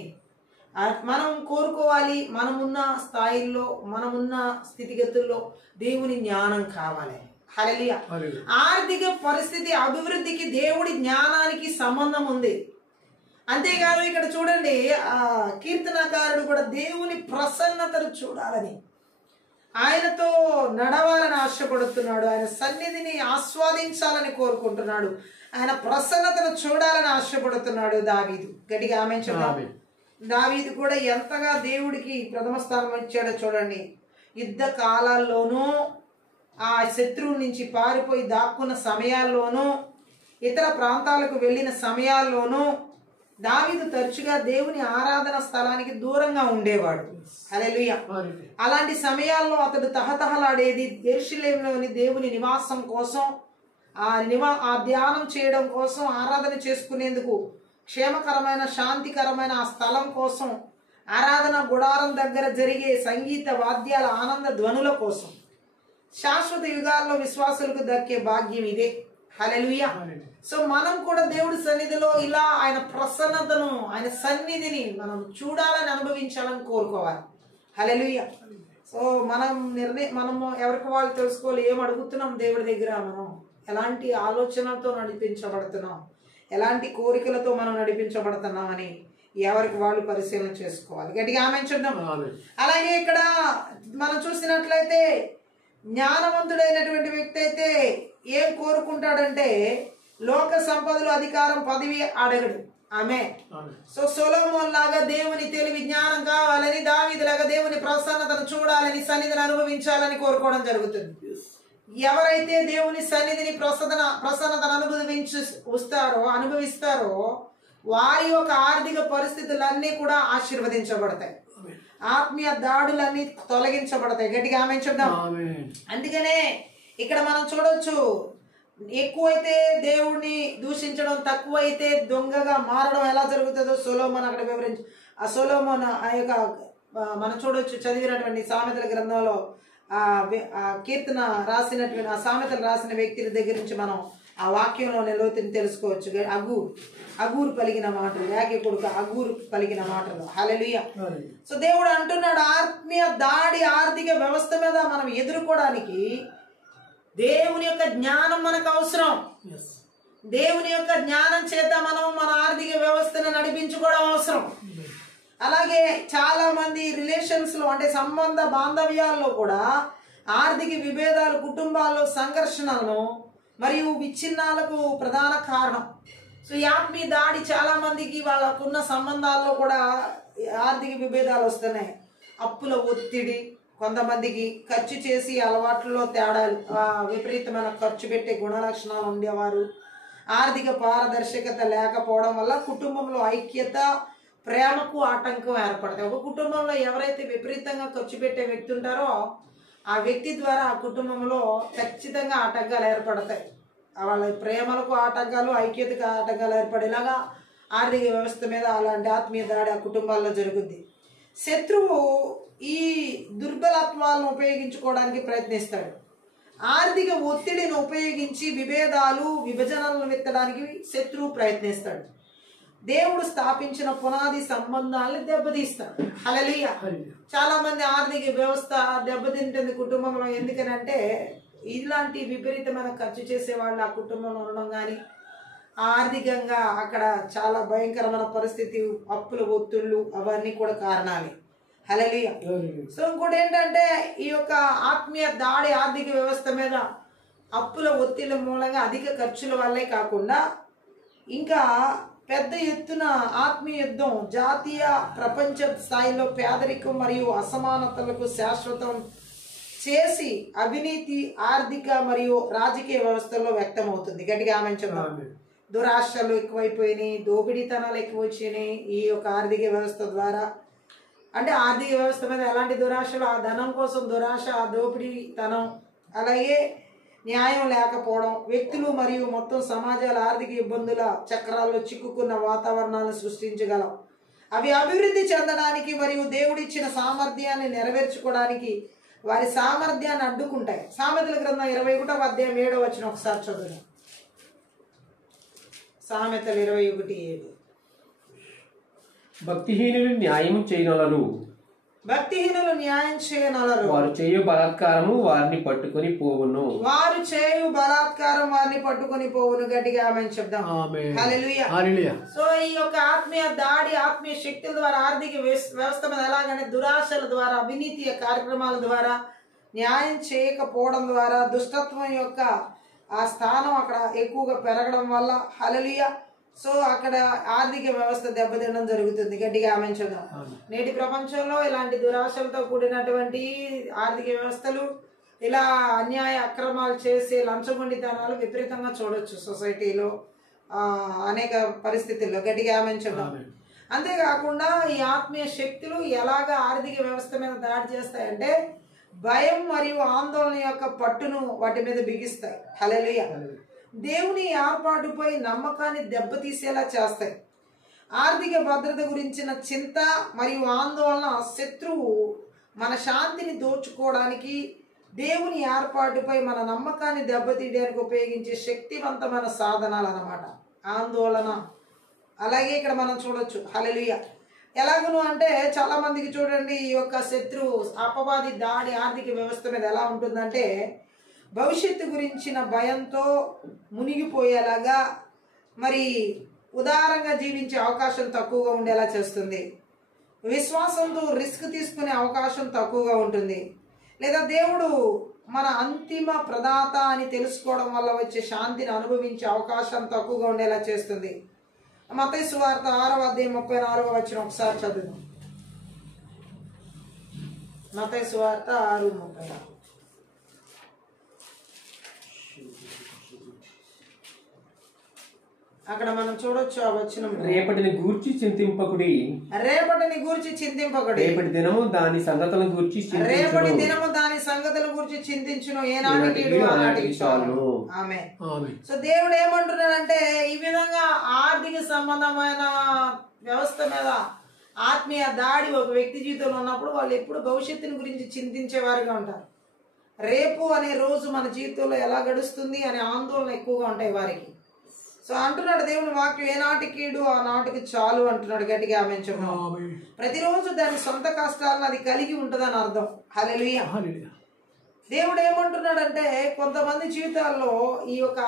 మనం కోరుకోవాలి. మనమున్న స్థాయిల్లో, మనమున్న స్థితిగతుల్లో దేవుని జ్ఞానం కావాలి. హల్లెలూయా. ఆర్థిక పరిస్థితి అభివృద్ధికి దేవుడి జ్ఞానానికి సంబంధం ఉంది. అంతేకాదు ఇక్కడ చూడండి, ఆ కీర్తనకారుడు కూడా దేవుని ప్రసన్నతను చూడాలని, ఆయనతో నడవాలని ఆశపడుతున్నాడు. ఆయన సన్నిధిని ఆస్వాదించాలని కోరుకుంటున్నాడు. ఆయన ప్రసన్నతను చూడాలని ఆశపడుతున్నాడు దావీదు. గట్టిగా ఆమేన్ చూద్దాం. దావీదు కూడా ఎంతగా దేవుడికి ప్రథమ స్థానం ఇచ్చాడో చూడండి. యుద్ధ కాలాల్లోనూ, ఆ శత్రువు నుంచి పారిపోయి దాక్కున్న సమయాల్లోనూ, ఇతర ప్రాంతాలకు వెళ్ళిన సమయాల్లోనూ దావీదు తరచుగా దేవుని ఆరాధన స్థలానికి దూరంగా ఉండేవాడు. హల్లెలూయా. అలాంటి సమయాల్లో అతడు తహతహలాడేది యెరూషలేములోని దేవుని నివాసం కోసం, ఆ ధ్యానం చేయడం కోసం, ఆరాధన చేసుకునేందుకు క్షేమకరమైన, శాంతికరమైన ఆ స్థలం కోసం, ఆరాధన గుడారం దగ్గర జరిగే సంగీత వాద్యాల ఆనంద ధ్వనుల కోసం. శాశ్వత యుగాల్లో విశ్వాసులకు దక్కే భాగ్యం ఇదే. హల్లెలూయా. సో మనం కూడా దేవుడి సన్నిధిలో ఇలా ఆయన ప్రసన్నతను, ఆయన సన్నిధిని మనం చూడాలని, అనుభవించాలని కోరుకోవాలి. హల్లెలూయా. సో మనము ఎవరికి వాళ్ళు తెలుసుకోవాలి, ఏం అడుగుతున్నాం దేవుడి దగ్గర, మనం ఎలాంటి ఆలోచనలతో నడిపించబడుతున్నాం, ఎలాంటి కోరికలతో మనం నడిపించబడుతున్నాం అని ఎవరికి వాళ్ళు పరిశీలన చేసుకోవాలి. గట్టిగా ఆమేన్ చూద్దాం. అలాగే ఇక్కడ మనం చూసినట్లయితే జ్ఞానవంతుడైనటువంటి వ్యక్తి అయితే ఏం కోరుకుంటాడంటే లోక సంపదలు, అధికారం, పదవి అడగడు. ఆమేన్. సో సొలొమోన్ లాగా దేవుని తెలివి, జ్ఞానం కావాలని, దావీదు లాగా దేవుని ప్రసన్నతను చూడాలని, సన్నిధిని అనుభవించాలని కోరుకోవడం జరుగుతుంది. ఎవరైతే దేవుని సన్నిధిని ప్రసన్నతను అనుభవిస్తారో వారి యొక్క ఆర్థిక పరిస్థితులన్నీ కూడా ఆశీర్వదించబడతాయి. ఆత్మీయ దాడులన్నీ తొలగించబడతాయి. గట్టిగా ఆమేన్ చెప్దాం. అందుకనే ఇక్కడ మనం చూడొచ్చు, ఎక్కువైతే దేవుడిని దూషించడం, తక్కువైతే దొంగగా మారడం ఎలా జరుగుతుందో సొలొమోను అక్కడ వివరించి, ఆ సొలొమోను ఆ యొక్క మనం చూడొచ్చు చదివినటువంటి సామెతల గ్రంథంలో కీర్తన రాసినటువంటి ఆ సామెతలు రాసిన వ్యక్తుల దగ్గర నుంచి మనం ఆ వాక్యంలోని లోతుని తెలుసుకోవచ్చు. అగూరు పలికిన మాటలు, యాకే కొడుకు అగూరు పలికిన మాటలు. హల్లెలూయా. సో దేవుడు అంటున్నాడు, ఆత్మీయ దాడి ఆర్థిక వ్యవస్థ మీద మనం ఎదుర్కోవడానికి దేవుని యొక్క జ్ఞానం మనకు అవసరం. దేవుని యొక్క జ్ఞానం చేత మనం మన ఆర్థిక వ్యవస్థను నడిపించుకోవడం అవసరం. అలాగే చాలా మంది రిలేషన్స్ లో అంటే సంబంధ బాంధవ్యాల్లో కూడా ఆర్థిక విభేదాలు, కుటుంబాల్లో సంఘర్షణలను మరియు విచ్ఛిన్నాలకు ప్రధాన కారణం. సో ఈ ఆత్మీయ దాడి చాలా మందికి వాళ్ళకున్న సంబంధాల్లో కూడా ఆర్థిక విభేదాలు వస్తున్నాయి. అప్పుల ఒత్తిడి, కొంతమందికి ఖర్చు చేసి అలవాట్లలో తేడాలు, విపరీతమైన ఖర్చు పెట్టే గుణలక్షణాలు ఉండేవారు, ఆర్థిక పారదర్శకత లేకపోవడం వల్ల కుటుంబంలో ఐక్యత, ప్రేమకు ఆటంకం ఏర్పడతాయి. ఒక కుటుంబంలో ఎవరైతే విపరీతంగా ఖర్చు పెట్టే వ్యక్తి ఉంటారో ఆ వ్యక్తి ద్వారా ఆ కుటుంబంలో ఖచ్చితంగా ఆటంకాలు ఏర్పడతాయి. వాళ్ళ ప్రేమలకు ఆటంకాలు, ఐక్యతకు ఆటంకాలు ఏర్పడేలాగా ఆర్థిక వ్యవస్థ మీద అలాంటి ఆత్మీయ దాడి ఆ కుటుంబాల్లో జరుగుద్ది. శత్రువు ఈ దుర్బలత్వాలను ఉపయోగించుకోవడానికి ప్రయత్నిస్తాడు. ఆర్థిక ఒత్తిడిని ఉపయోగించి విభేదాలు, విభజనలను విత్తడానికి శత్రువు ప్రయత్నిస్తాడు. దేవుడు స్థాపించిన పునాది సంబంధాలను దెబ్బతీస్తాడు. హల్లెలూయా. చాలా మంది ఆర్థిక వ్యవస్థ దెబ్బతింటుంది కుటుంబంలో. ఎందుకనంటే ఇలాంటి విపరీతమైన ఖర్చు చేసే వాళ్ళు ఆ కుటుంబంలో ఉండడం, కానీ ఆర్థికంగా అక్కడ చాలా భయంకరమైన పరిస్థితి, అప్పుల ఒత్తిళ్ళు, అవన్నీ కూడా కారణాలే. హల్లెలూయా. సో ఇంకోటి ఏంటంటే ఈ యొక్క ఆత్మీయ దాడి ఆర్థిక వ్యవస్థ మీద అప్పుల ఒత్తిళ్ల మూలంగా అధిక ఖర్చుల వల్లే కాకుండా ఇంకా పెద్ద ఎత్తున ఆత్మీయ యుద్ధం జాతీయ ప్రపంచ స్థాయిలో పేదరికం మరియు అసమానతలకు శాశ్వతం చేసి అవినీతి, ఆర్థిక మరియు రాజకీయ వ్యవస్థల్లో వ్యక్తమవుతుంది. గట్టిగా ఆమె దురాశలు ఎక్కువైపోయినాయి, దోపిడీతనాలు ఎక్కువ వచ్చినాయి ఈ యొక్క ఆర్థిక వ్యవస్థ ద్వారా. అంటే ఆర్థిక వ్యవస్థ మీద ఎలాంటి దురాశలు, ఆ ధనం కోసం దురాశ, దోపిడీతనం, అలాగే న్యాయం లేకపోవడం, వ్యక్తులు మరియు మొత్తం సమాజాల ఆర్థిక ఇబ్బందుల చక్రాల్లో చిక్కుకున్న వాతావరణాలను సృష్టించగలం. అవి అభివృద్ధి చెందడానికి మరియు దేవుడిచ్చిన సామర్థ్యాన్ని నెరవేర్చుకోవడానికి వారి సామర్థ్యాన్ని అడ్డుకుంటాయి. సామెతల గ్రంథం 21వ అధ్యాయం 7వ వచనం ఒకసారి చదువు. సామెతలు 21:7. భక్తిహీనులు న్యాయం చేయగలరు, భక్తిహీనులు న్యాయం చేయనలరు, వారు చేయు బలాత్కారము వారిని పట్టుకొని పోవును, వారు చేయు బలాత్కారం వారిని పట్టుకొని పోవును. గట్టిగా ఆమేన్ చెప్దాం. హల్లెలూయా. సో ఈ యొక్క ఆత్మీయ దాడి ఆత్మీయ శక్తుల ద్వారా ఆర్థిక వ్యవస్థ మీద ఎలాగంటే దురాశల ద్వారా, అవినీతి కార్యక్రమాల ద్వారా, న్యాయం చేయకపోవడం ద్వారా, దుష్టత్వం యొక్క ఆ స్థానం అక్కడ ఎక్కువగా పెరగడం వల్ల, హల్లెలూయా, సో అక్కడ ఆర్థిక వ్యవస్థ దెబ్బతినడం జరుగుతుంది. గట్టిగా ఆమేన్ చెప్దాం. నేటి ప్రపంచంలో ఇలాంటి దురాశలతో కూడినటువంటి ఆర్థిక వ్యవస్థలు, ఇలా అన్యాయ అక్రమాలు చేసే లంచగొండితనాలు విపరీతంగా చూడొచ్చు సొసైటీలో అనేక పరిస్థితుల్లో. గట్టిగా ఆమేన్ చెప్దాం. అంతేకాకుండా ఈ ఆత్మీయ శక్తులు ఎలాగ ఆర్థిక వ్యవస్థ మీద దాడి చేస్తాయంటే భయం మరియు ఆందోళన యొక్క పట్టును వాటి మీద బిగిస్తాయి. హల్లెలూయా. దేవుని ఏర్పాటుపై నమ్మకాన్ని దెబ్బతీసేలా చేస్తాయి. ఆర్థిక భద్రత గురించిన చింత మరియు ఆందోళన శత్రువు మన శాంతిని దోచుకోవడానికి, దేవుని ఏర్పాటుపై మన నమ్మకాన్ని దెబ్బతీయడానికి ఉపయోగించే శక్తివంతమైన సాధనాలు అన్నమాట ఆందోళన. అలాగే ఇక్కడ మనం చూడొచ్చు. హల్లెలూయా. ఎలాగను అంటే చాలా మందికి చూడండి ఈ యొక్క శత్రువు అపవాది దాడి ఆర్థిక వ్యవస్థ మీద ఎలా ఉంటుందంటే భవిష్యత్తు గురించిన భయంతో మునిగిపోయేలాగా, మరి ఉదారంగా జీవించే అవకాశం తక్కువగా ఉండేలా చేస్తుంది. విశ్వాసంతో రిస్క్ తీసుకునే అవకాశం తక్కువగా ఉంటుంది. లేదా దేవుడు మన అంతిమ ప్రదాత అని తెలుసుకోవడం వల్ల వచ్చే శాంతిని అనుభవించే అవకాశం తక్కువగా ఉండేలా చేస్తుంది. మత్తయి సువార్త 6వ అధ్యాయం 34వ వచనం ఒకసారి చదువు. మత్తయి సువార్త 6:34. అక్కడ మనం చూడొచ్చు ఆ వచనం. రేపటిని గూర్చి చింతింపకుడి, రేపటిని గూర్చి చింతింపకుడి, రేపటి దినము దాని సంగతులను గూర్చి చింతించును, రేపటి దినము దాని సంగతుల గురించి చింతించును, ఏనాటికి ఆనాటికి చాలును. ఆమేన్. సో దేవుడు ఏమంటున్నాడంటే ఈ విధంగా ఆర్థిక సంబంధమైన వ్యవస్థ మీద ఆత్మీయ దాడి ఒక వ్యక్తి జీవితంలో ఉన్నప్పుడు వాళ్ళు ఎప్పుడు భవిష్యత్తుని గురించి చింతించేవారుగా ఉంటారు. రేపు అనే రోజు మన జీవితంలో ఎలా గడుస్తుంది అనే ఆందోళన ఎక్కువగా ఉంటాయి వారికి. సో అంటున్నాడు దేవుని వాక్యం, ఏనాటి కీడు ఆ నాటికి చాలు అంటున్నాడు. గట్టిగా ఆమేన్ చెప్దాం. ప్రతిరోజు దాని సొంత కష్టాలను అది కలిగి ఉంటుందని అర్థం. హల్లెలూయా. దేవుడు ఏమంటున్నాడంటే కొంతమంది జీవితాల్లో ఈ యొక్క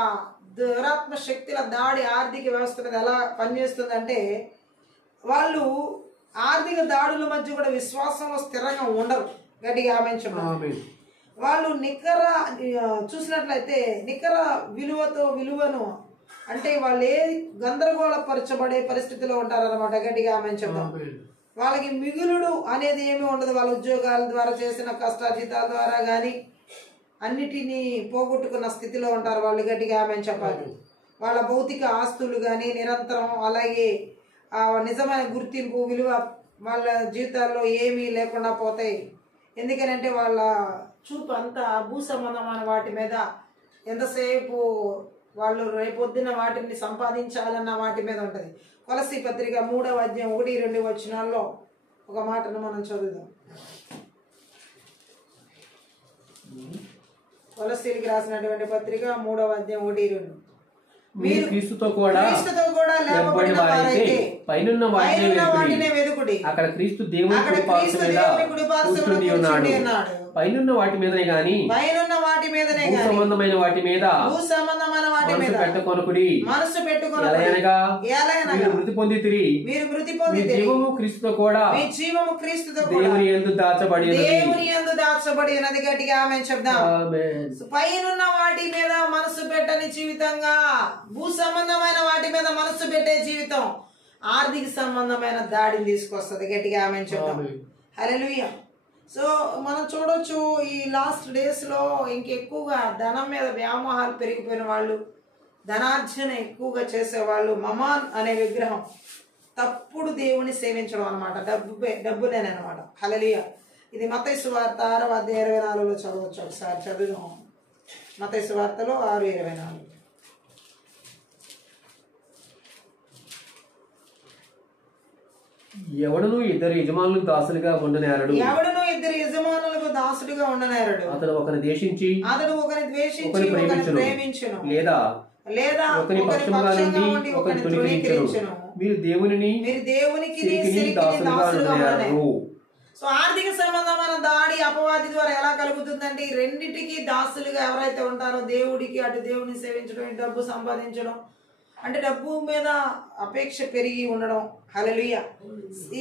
దురాత్మ శక్తుల దాడి ఆర్థిక వ్యవస్థ మీద ఎలా పనిచేస్తుందంటే వాళ్ళు ఆర్థిక దాడుల మధ్య కూడా విశ్వాసంలో స్థిరంగా ఉండరు. గట్టిగా ఆమేన్ చెప్దాం. వాళ్ళు నికర చూసినట్లయితే నికర విలువను అంటే వాళ్ళు గందరగోళపరచబడే పరిస్థితిలో ఉంటారన్నమాట. గట్టిగా ఆమేన్ చెప్దాం. వాళ్ళకి మిగులుడు అనేది ఏమి ఉండదు. వాళ్ళ ఉద్యోగాల ద్వారా చేసిన కష్టార్జితాల ద్వారా కానీ అన్నిటినీ పోగొట్టుకున్న స్థితిలో ఉంటారు వాళ్ళు. గట్టిగా ఆమేన్ చెప్పాలి. వాళ్ళ భౌతిక ఆస్తులు కానీ నిరంతరం అలాగే నిజమైన గుర్తింపు విలువ వాళ్ళ జీవితాల్లో ఏమీ లేకుండా పోతాయి. ఎందుకనంటే వాళ్ళ చూపు అంతా భూ సంబంధమైన వాటి మీద, ఎంతసేపు వాళ్ళు రేపొద్దున వాటిని సంపాదించాలన్న వాటి మీద ఉంటుంది. కొలస్సీ పత్రిక 3వ అధ్యాయం 1-2 వచనాల్లో ఒక మాటను మనం చదువుదాం. కొలస్సీలకు రాసినటువంటి పత్రిక 3వ అధ్యాయం 1-2. మీరు క్రీస్తుతో కూడా లేపబడిన వారైతే పైనున్న వాటినే వెదుకుడి. అక్కడ క్రీస్తు దేవుని కుడిపార్శ్వ మీద కూర్చుండి ఉన్నాడు. పైనున్న వాటి మీదనే గాని సంబంధమైన వాటి మీద మనసు పెట్టుకొనుకుడి. ఎలయనగా మీరు మృతి పొందితిరి, మీ జీవము క్రీస్తుతో కూడా దేవుని యందు దాచబడి ఉన్నది. గట్టిగా ఆమేన్ చెప్దాం. పైనున్న వాటి మీద మనసు పెట్టని జీవితంగా, భూ సంబంధమైన వాటి మీద మనసు పెట్టే జీవితం ఆర్థిక సంబంధమైన దాడిని తీసుకొస్తుంది. గట్టిగా ఆమేన్ చెప్దాం. హల్లెలూయా. సో మనం చూడొచ్చు ఈ లాస్ట్ డేస్ లో ఇంకెక్కువగా ధనం మీద వ్యామోహాలు పెరిగిపోయిన వాళ్ళు, ధనార్జన ఎక్కువగా చేసేవాళ్ళు, మమాన్ అనే విగ్రహం, తప్పుడు దేవుని సేవించడం అనమాట. డబ్బులేనమాట. హల్లెలూయా. ఇది మత్తయి సువార్త 6వ అధ్యాయం 24లో చదవచ్చు. ఒకసారి చదువుదాం. మత్తయి సువార్తలో 6:24. ఎవడును ఇద్దరు యజమానులకు దాసులుగా ఉండనేరడు. అతడు ఒకరిని ద్వేషించి ఒకరిని ప్రేమించును, లేదా ఒకరి పక్షముగా నుండి ఒకరిని తొలగించును. మీరు దేవునికి దాసులుగా ఉండనేరరు. సో ఆర్థిక సంబంధమైన దాడి అపవాది ద్వారా ఎలా కలుగుతుందంటే ఈ రెండిటికి దాసులుగా ఎవరైతే ఉంటారో, దేవుడికి అటు దేవుని సేవించడం, డబ్బు సంపాదించడం, అంటే డబ్బు మీద అపేక్ష పెరిగి ఉండడం. హల్లెలూయా.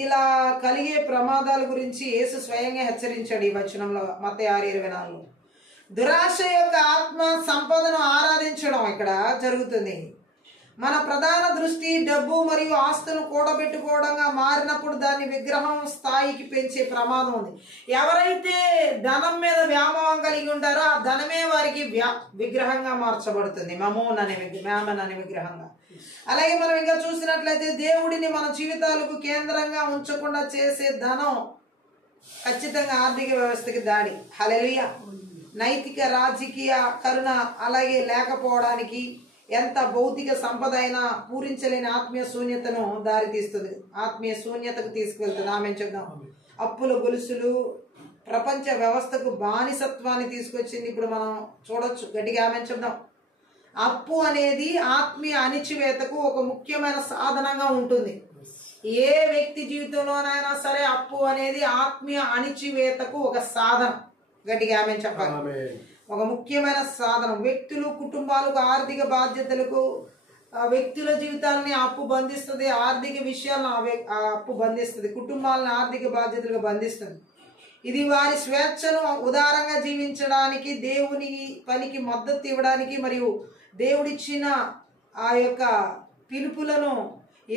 ఇలా కలిగే ప్రమాదాల గురించి యేసు స్వయంగా హెచ్చరించాడు ఈ వచనంలో, మత్తయి 6:24. దురాశ యొక్క ఆత్మ సంపదను ఆరాధించడం ఇక్కడ జరుగుతుంది. మన ప్రధాన దృష్టి డబ్బు మరియు ఆస్తులను కూడబెట్టుకోవడంగా మారినప్పుడు దాన్ని విగ్రహం స్థాయికి పెంచే ప్రమాదం ఉంది. ఎవరైతే ధనం మీద వ్యామోహం కలిగి ఉంటారో ఆ ధనమే వారికి విగ్రహంగా మార్చబడుతుంది. మమోన్ అనే మ్యామన్ అనే విగ్రహంగా. అలాగే మనం ఇంకా చూసినట్లయితే దేవుడిని మన జీవితాలకు కేంద్రంగా ఉంచకుండా చేసే ధనం ఖచ్చితంగా ఆర్థిక వ్యవస్థకి దాడి. హల్లెలూయా. నైతిక రాజకీయ కరుణ అలాగే లేకపోవడానికి, ఎంత భౌతిక సంపద అయినా పూరించలేని ఆత్మీయ శూన్యతను దారితీస్తుంది, ఆత్మీయ శూన్యతకు తీసుకువెళ్తుంది. ఆమేన్ చెప్దాం. అప్పుల గొలుసులు ప్రపంచ వ్యవస్థకు బానిసత్వాన్ని తీసుకొచ్చింది. ఇప్పుడు మనం చూడొచ్చు. గట్టిగా ఆమేన్ చెప్దాం. అప్పు అనేది ఆత్మీయ అణిచివేతకు ఒక ముఖ్యమైన సాధనంగా ఉంటుంది. ఏ వ్యక్తి జీవితంలోనైనా సరే అప్పు అనేది ఆత్మీయ అణిచివేతకు ఒక సాధనం. గట్టిగా ఆమేన్ చెప్పాలి. ఒక ముఖ్యమైన సాధనం. వ్యక్తులు, కుటుంబాలకు ఆర్థిక బాధ్యతలకు, వ్యక్తుల జీవితాలని అప్పు బంధిస్తుంది. ఆర్థిక విషయాలను అప్పు బంధిస్తుంది. కుటుంబాలను ఆర్థిక బాధ్యతలుగా బంధిస్తుంది. ఇది వారి స్వేచ్ఛను ఉదారంగా జీవించడానికి, దేవుని పనికి మద్దతు ఇవ్వడానికి మరియు దేవుడిచ్చిన ఆ యొక్క పిలుపులను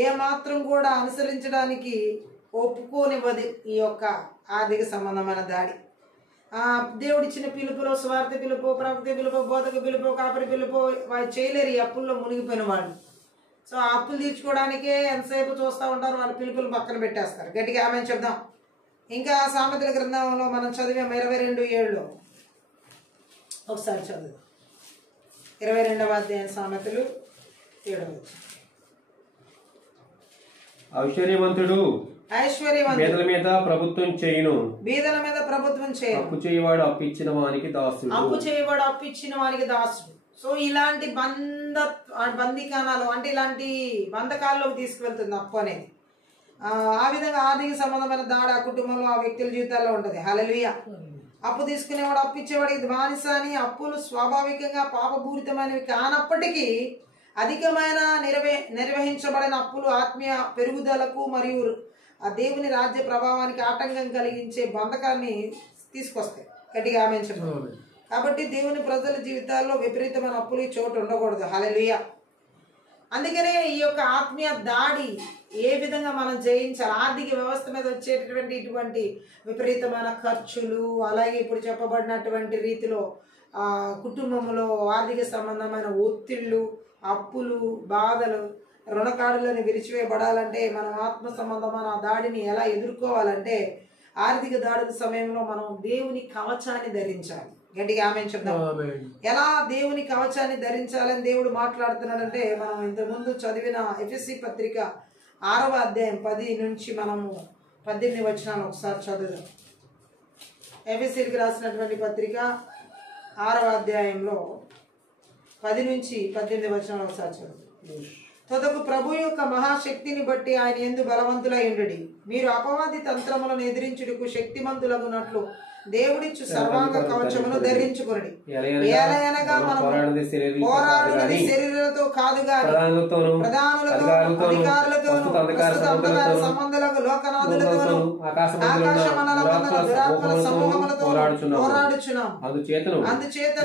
ఏమాత్రం కూడా అనుసరించడానికి ఒప్పుకోనివ్వదు ఈ యొక్క ఆర్థిక సంబంధమైన దాడి. దేవుడిచ్చిన పిలుపులో స్వార్థ పిలుపు, ప్రవక్త పిలుపు, బోధక పిలుపు, కాపరి పిలుపు వాళ్ళు చేయలేరు ఈ అప్పుల్లో మునిగిపోయిన వాళ్ళు. సో ఆ అప్పులు తీర్చుకోవడానికే ఎంతసేపు చూస్తూ ఉంటారు, వాళ్ళ పిలుపులు పక్కన పెట్టేస్తారు. గట్టిగా ఆమేన్ చెప్దాం. ఇంకా సామెతల గ్రంథంలో మనం చదివాం 22:7 ఒకసారి చదువు. 22వ అధ్యాయం సామెతలు 7వ. ఐశ్వర్యవంతుడు ఐశ్వర్యవంతుడు బీదల మీద ప్రభుత్వం చేయును. బీదల మీద ప్రభుత్వం చేయను. అప్పు చేయవాడు అప్పిచ్చిన వానికి దాసుడు. అప్పు చేయవాడు అప్పిచ్చిన వానికి దాసుడు. సో ఇలాంటి బందికానాలు అంటే ఇలాంటి బంధకాల్లోకి తీసుకువెళ్తుంది అప్పు అనేది. ఆ విధంగా ఆర్థిక సంబంధమైన దాడి ఆ కుటుంబంలో ఆ వ్యక్తుల జీవితాల్లో ఉంటది. హల్లెలూయా. అప్పు తీసుకునేవాడు అప్పిచ్చేవాడికి బానిస అని. అప్పులు స్వాభావికంగా పాపపూరితమైనవి కానప్పటికీ అధికమైన నిర్వహించబడిన అప్పులు ఆత్మీయ పెరుగుదలకు మరియు ఆ దేవుని రాజ్య ప్రభావానికి ఆటంకం కలిగించే బంధకాన్ని తీసుకొస్తాయి. గట్టిగా ఆమేన్ చెప్పండి. కాబట్టి దేవుని ప్రజల జీవితాల్లో విపరీతమైన అప్పులు చోటు ఉండకూడదు. హల్లెలూయా. అందుకనే ఈ యొక్క ఆత్మీయ దాడి ఏ విధంగా మనం జయించాలి, ఆర్థిక వ్యవస్థ మీద వచ్చేటటువంటి ఇటువంటి విపరీతమైన ఖర్చులు, అలాగే ఇప్పుడు చెప్పబడినటువంటి రీతిలో కుటుంబంలో ఆర్థిక సంబంధమైన ఒత్తిళ్లు, అప్పులు, బాధలు, రుణకాడులను విరిచివేయబడాలంటే మనం ఆత్మ సంబంధమైన దాడిని ఎలా ఎదుర్కోవాలంటే ఆర్థిక దాడుల సమయంలో మనం దేవుని కవచాన్ని ధరించాలి. గట్టిగా ఆమేన్ చెప్దాం. ఎలా దేవుని కవచాన్ని ధరించాలని దేవుడు మాట్లాడుతున్నాడంటే మనం ఇంతకుముందు చదివిన ఎఫెసీ పత్రిక 6వ అధ్యాయం 10 నుంచి మనము 18 వచనాలు ఒకసారి చదువుదాం. ఎఫెసీకి రాసినటువంటి పత్రిక 6వ అధ్యాయంలో 10 నుంచి 18 వచనాలు ఒకసారి చదువుదాం. తొదకు ప్రభు యొక్క మహాశక్తిని బట్టి ఆయన యందు బలవంతులై ఉండుడి. మీరు అపవాది తంత్రములను ఎదిరించుటకు శక్తిమంతులగునట్లు దేవుడిచ్చు సర్వాంగ కవచమును ధరించుకొనుడి. ఏలయనగా మనం పోరాడునది శరీరులతో కాదు గాని ప్రధానులతో, అధికారులతోను, ప్రస్తుత అంధకార సంబంధులకు, లోకనాథులతోను, ఆకాశమండలమందున దురాత్మల సమూహములతో పోరాడుచున్నాం. అందుచేతను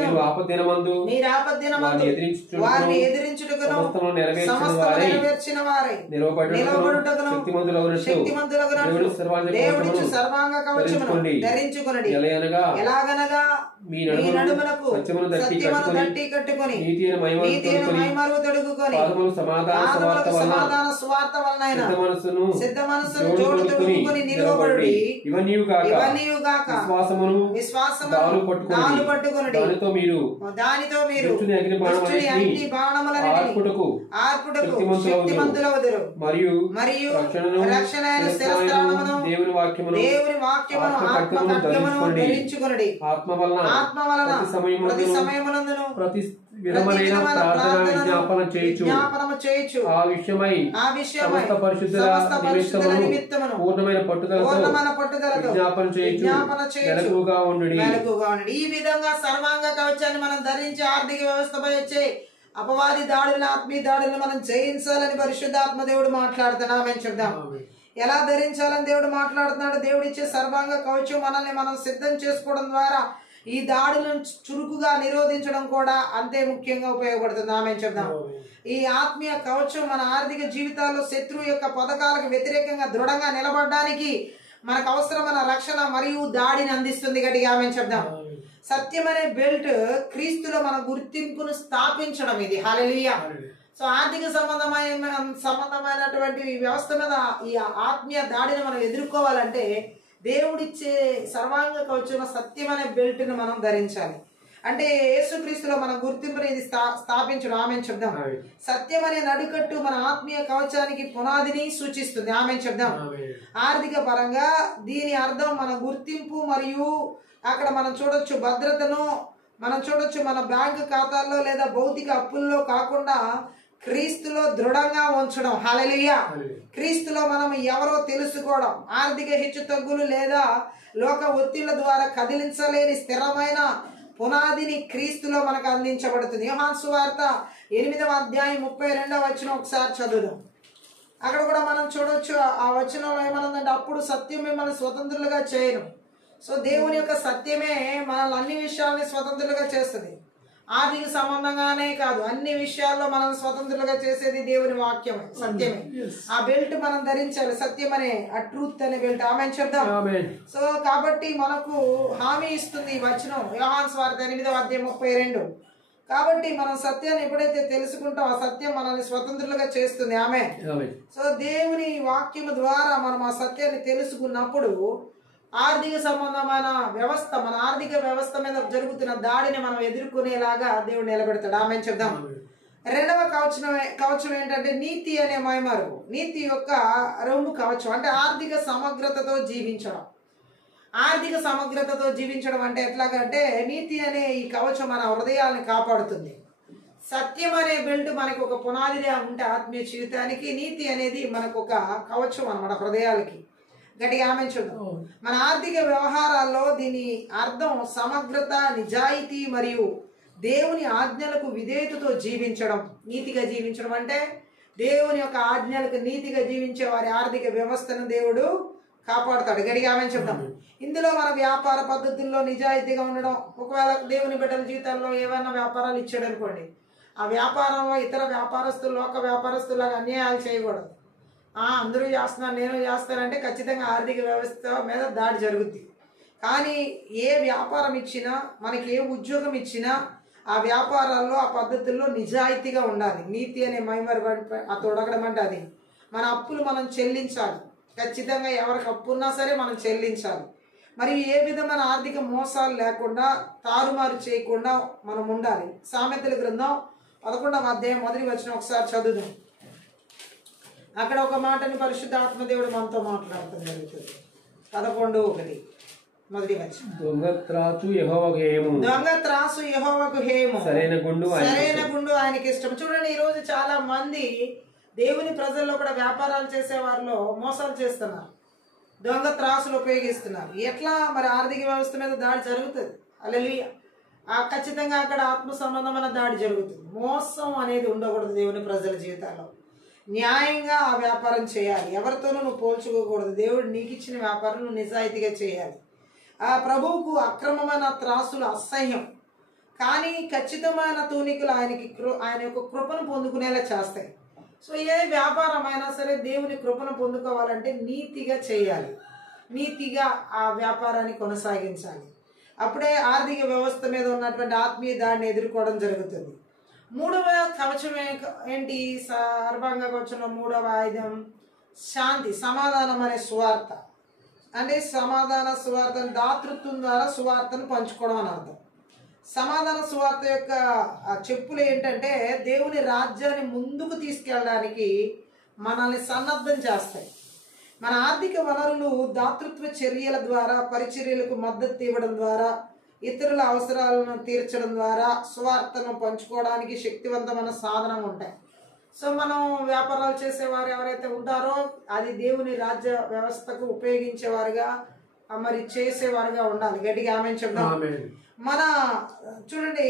మీరు ఆపద్దినమందు వారిని ఎదిరించుటకును సమస్తము నెరవేర్చిన వారై నిలబడుటకును శక్తిమంతులగునట్లు దేవుడిచ్చు సర్వాంగ కవచమును ధరించుకొనుడి. ఎలాగనగా మీ నడుములకు సత్యమును దట్టి కట్టుకొని నీతిని మహిమలు తొడుగుకొని పాదములకు సమాధాన సువార్త వలన సిద్ధ మనస్సును జోడు తొడుగుకొని నిలువబడుడి. ఇవన్నీ గాక విశ్వాసమును తాళు పట్టుకొనుడి. దానితో మీరు దుష్టుని అగ్ని బాణములన్నిటిని ఆర్పుటకు శక్తిమంతులవుదురు. మరియు రక్షణయైన శిరస్త్రాణమును దేవుని వాక్యమును ఆత్మ ఖడ్గమును ధరించుకొనుడి. ఆత్మ వలన ప్రతి సమయమునందును ప్రతి విధమైన ప్రార్థన విజ్ఞాపనము చేయుచు ఆ విషయమై సమస్త పరిశుద్ధుల నిమిత్తమును పూర్ణమైన పట్టుదలతో విజ్ఞాపన చేయుచు మెలకువగా ఉండుడి. ఈ విధంగా సర్వాంగ కవచాన్ని మనం ధరించి ఆర్థిక వ్యవస్థపై వచ్చే అపవాది దాడులను, ఆత్మీయ దాడులను మనం జయించాలని పరిశుద్ధాత్మ దేవుడు మాట్లాడుతున్నాం. ఆమేన్ చెప్దాం. ఎలా ధరించాలని దేవుడు మాట్లాడుతున్నాడు. దేవుడు ఇచ్చే సర్వాంగ కవచం మనల్ని మనం సిద్ధం చేసుకోవడం ద్వారా ఈ దాడులను చురుకుగా నిరోధించడం కూడా అంతే ముఖ్యంగా ఉపయోగపడుతుంది. ఆమేన్ చెప్దాం. ఈ ఆత్మీయ కవచం మన ఆర్థిక జీవితాల్లో శత్రువు యొక్క పథకాలకు వ్యతిరేకంగా దృఢంగా నిలబడడానికి మనకు అవసరమైన రక్షణ మరియు దాడిని అందిస్తుంది. గట్టిగా ఆమేన్ చెప్దాం. సత్యం అనే బెల్ట్ క్రీస్తులో మన గుర్తింపును స్థాపించడం ఇది. హల్లెలూయా. సో ఆర్థిక సంబంధమైనటువంటి వ్యవస్థ మీద ఈ ఆత్మీయ దాడిని మనం ఎదుర్కోవాలంటే దేవుడిచ్చే సర్వాంగ కవచం సత్యం అనే బెల్ట్ ను మనం ధరించాలి. అంటే యేసుక్రీస్తులో మన గుర్తింపుని ఇది స్థాపించడం. ఆమేన్ చెప్దాం. సత్యం అనే నడుకట్టు మన ఆత్మీయ కవచానికి పునాదిని సూచిస్తుంది. ఆమేన్ చెప్దాం. ఆర్థిక పరంగా దీని అర్థం మన గుర్తింపు మరియు అక్కడ మనం చూడొచ్చు భద్రతను, మనం చూడొచ్చు మన బ్యాంకు ఖాతాల్లో లేదా భౌతిక అప్పుల్లో కాకుండా క్రీస్తులో దృఢంగా ఉంచడం. హల్లెలూయా. క్రీస్తులో మనం ఎవరో తెలుసుకోవడం, ఆర్థిక హెచ్చుతగ్గులు లేదా లోక ఒత్తిళ్ల ద్వారా కదిలించలేని స్థిరమైన పునాదిని క్రీస్తులో మనకు అందించబడుతుంది. యోహాను సువార్త 8వ అధ్యాయం 32వ వచనం ఒకసారి చదువుదాం. అక్కడ కూడా మనం చూడొచ్చు ఆ వచనంలో ఏమనుందంటే, అప్పుడు సత్యం మిమ్మల్ని స్వతంత్రులుగా చేయను. సో దేవుని యొక్క సత్యమే మనల్ని అన్ని విషయాలని స్వతంత్రులుగా చేస్తుంది. ఆర్థిక సంబంధంగానే కాదు, అన్ని విషయాల్లో మనం స్వతంత్రులుగా చేసేది దేవుని వాక్యమే, సత్యమే. ఆ బెల్ట్ మనం ధరించాలి, సత్యం అనే ఆ ట్రూత్ అనే బెల్ట్. ఆమేన్ చెప్దాం. సో కాబట్టి మనకు హామీ ఇస్తుంది ఈ వచనం, యోహాను సువార్త 8వ అధ్యాయం 32. కాబట్టి మనం సత్యాన్ని ఎప్పుడైతే తెలుసుకుంటాం ఆ సత్యం మనల్ని స్వతంత్రులుగా చేస్తుంది. ఆమేన్. సో దేవుని వాక్యము ద్వారా మనం ఆ సత్యాన్ని తెలుసుకున్నప్పుడు ఆర్థిక సంబంధమైన వ్యవస్థ, మన ఆర్థిక వ్యవస్థ మీద జరుగుతున్న దాడిని మనం ఎదుర్కొనేలాగా దేవుడు నిలబెడతాడు. ఆమేన్ చెప్దాం. రెండవ కవచం ఏంటంటే నీతి అనే మైమరుగు. నీతి యొక్క రొమ్ము కవచం అంటే ఆర్థిక సమగ్రతతో జీవించడం. ఆర్థిక సమగ్రతతో జీవించడం అంటే ఎట్లాగంటే నీతి అనే ఈ కవచం మన హృదయాలను కాపాడుతుంది. సత్యం అనే బెల్ట్ మనకు ఒక పునాదిగా ఉంటే ఆత్మీయ జీవితానికి, నీతి అనేది మనకు ఒక కవచం అన్నమాట హృదయాలకి. గట్టిగా ఆమె చూద్దాం. మన ఆర్థిక వ్యవహారాల్లో దీని అర్థం సమగ్రత, నిజాయితీ మరియు దేవుని ఆజ్ఞలకు విధేయతతో జీవించడం. నీతిగా జీవించడం అంటే దేవుని యొక్క ఆజ్ఞలకు నీతిగా జీవించే వారి ఆర్థిక వ్యవస్థను దేవుడు కాపాడుతాడు. గట్టిగా ఆమె చెప్తాం. ఇందులో మన వ్యాపార పద్ధతుల్లో నిజాయితీగా ఉండడం. ఒకవేళ దేవుని బిడ్డల జీవితాల్లో ఏమైనా వ్యాపారాలు ఇచ్చాడు అనుకోండి, ఆ వ్యాపారంలో ఇతర వ్యాపారస్తులు, లోక వ్యాపారస్తులాగా అన్యాయాలు చేయకూడదు. అందరూ చేస్తున్నారు నేను చేస్తానంటే ఖచ్చితంగా ఆర్థిక వ్యవస్థ మీద దాడి జరుగుద్ది. కానీ ఏ వ్యాపారం ఇచ్చినా, మనకి ఏ ఉద్యోగం ఇచ్చినా ఆ వ్యాపారాల్లో ఆ పద్ధతుల్లో నిజాయితీగా ఉండాలి. నీతి అనే మైమర్ ఆ తొడగడం అంటే అది. మన అప్పులు మనం చెల్లించాలి. ఖచ్చితంగా ఎవరికి అప్పు ఉన్నా సరే మనం చెల్లించాలి. మరియు ఏ విధమైన ఆర్థిక మోసాలు లేకుండా, తారుమారు చేయకుండా మనం ఉండాలి. సామెతల గ్రంథం 11వ అధ్యాయం 1వ వచనం ఒకసారి చదువుదాం. అక్కడ ఒక మాటని పరిశుద్ధ ఆత్మదేవుడు మనతో మాట్లాడటం జరుగుతుంది. 11:1 మొదటి వచనం. దొంగ త్రాసు యెహోవాకు హేయము. దొంగ త్రాసు యెహోవాకు హేయము. సరైన గుండు ఆయనకి ఇష్టం. చూడండి, ఈ రోజు చాలా మంది దేవుని ప్రజల్లో కూడా వ్యాపారాలు చేసే వారిలో మోసాలు చేస్తున్నారు, దొంగ త్రాసులు ఉపయోగిస్తున్నారు. ఎట్లా మరి ఆర్థిక వ్యవస్థ మీద దాడి జరుగుతుంది. హల్లెలూయా. ఖచ్చితంగా అక్కడ ఆత్మ సంబంధమైన దాడి జరుగుతుంది. మోసం అనేది ఉండకూడదు దేవుని ప్రజల జీవితాల్లో. న్యాయంగా ఆ వ్యాపారం చేయాలి. ఎవరితోనూ నువ్వు పోల్చుకోకూడదు. దేవుడు నీకు ఇచ్చిన వ్యాపారం నువ్వు నిజాయితీగా చేయాలి. ఆ ప్రభువుకు అక్రమమైన త్రాసులు అసహ్యం, కానీ ఖచ్చితమైన తూనికలు ఆయన యొక్క కృపను పొందుకునేలా చేస్తాయి. సో ఏ వ్యాపారం అయినా సరే దేవుని కృపను పొందుకోవాలంటే నీతిగా చేయాలి, నీతిగా ఆ వ్యాపారాన్ని కొనసాగించాలి. అప్పుడే ఆర్థిక వ్యవస్థ మీద ఉన్నటువంటి ఆత్మీయ దాడిని ఎదుర్కోవడం జరుగుతుంది. మూడవ కవచం ఏంటి? సర్వాంగ కవచంలో మూడవ ఆయుధం శాంతి, సమాధానం అనే సువార్త. అంటే సమాధాన సువార్త, దాతృత్వం ద్వారా సువార్తను పంచుకోవడం అని అర్థం. సమాధాన సువార్త యొక్క చెప్పులు ఏంటంటే దేవుని రాజ్యాన్ని ముందుకు తీసుకెళ్ళడానికి మనల్ని సన్నద్ధం చేస్తాయి. మన ఆర్థిక వనరులు దాతృత్వ చర్యల ద్వారా, పరిచర్యలకు మద్దతు ఇవ్వడం ద్వారా, ఇతరుల అవసరాలను తీర్చడం ద్వారా సువార్తను పంచుకోవడానికి శక్తివంతమైన సాధనంగా ఉంటాయి. సో మనం వ్యాపారాలు చేసేవారు ఎవరైతే ఉంటారో అది దేవుని రాజ్య వ్యవస్థకు ఉపయోగించేవారుగా, మరి చేసేవారుగా ఉండాలి. గట్టిగా ఆమేన్ చెప్దాం. మన చూడండి,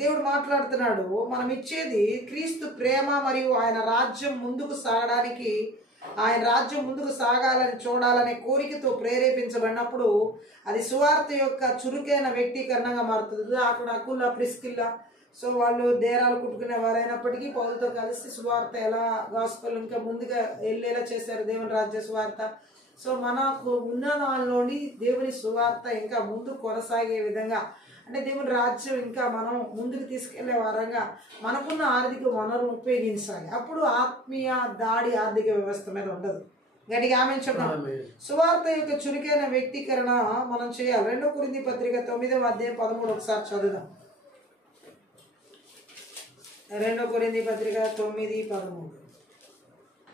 దేవుడు మాట్లాడుతున్నాడు, మనం ఇచ్చేది క్రీస్తు ప్రేమ మరియు ఆయన రాజ్యం ముందుకు సాగడానికి, ఆయన రాజ్యం ముందుకు సాగాలని చూడాలనే కోరికతో ప్రేరేపించబడినప్పుడు అది సువార్త యొక్క చురుకైన వ్యక్తీకరణగా మారుతుంది. అక్కడ అకుల్లా ప్రిస్కిల్లా సో వాళ్ళు దేరాలు కుట్టుకునే వారైనప్పటికీ పౌలతో కలిసి సువార్త ఎలా గాస్పెల్ ఇంకా ముందుగా వెళ్ళేలా చేశారు, దేవుని రాజ్య సువార్త. సో మనకు ఉన్న దానిలోని దేవుని సువార్త ఇంకా ముందు కొనసాగే విధంగా, అంటే దేవుని రాజ్యం ఇంకా మనం ముందుకు తీసుకెళ్లే వారంగా మనకున్న ఆర్థిక వనరులు ఉపయోగించాలి. అప్పుడు ఆత్మీయ దాడి ఆర్థిక వ్యవస్థ మీద ఉండదు. గట్టిగా ఆమేన్ చెప్దాం. సువార్త యొక్క చురుకైన వ్యక్తీకరణ మనం చేయాలి. 2 కొరింథీ పత్రిక 9వ అధ్యాయం 13 ఒకసారి చదువుదాం. 2 కొరింథీ పత్రిక 9:13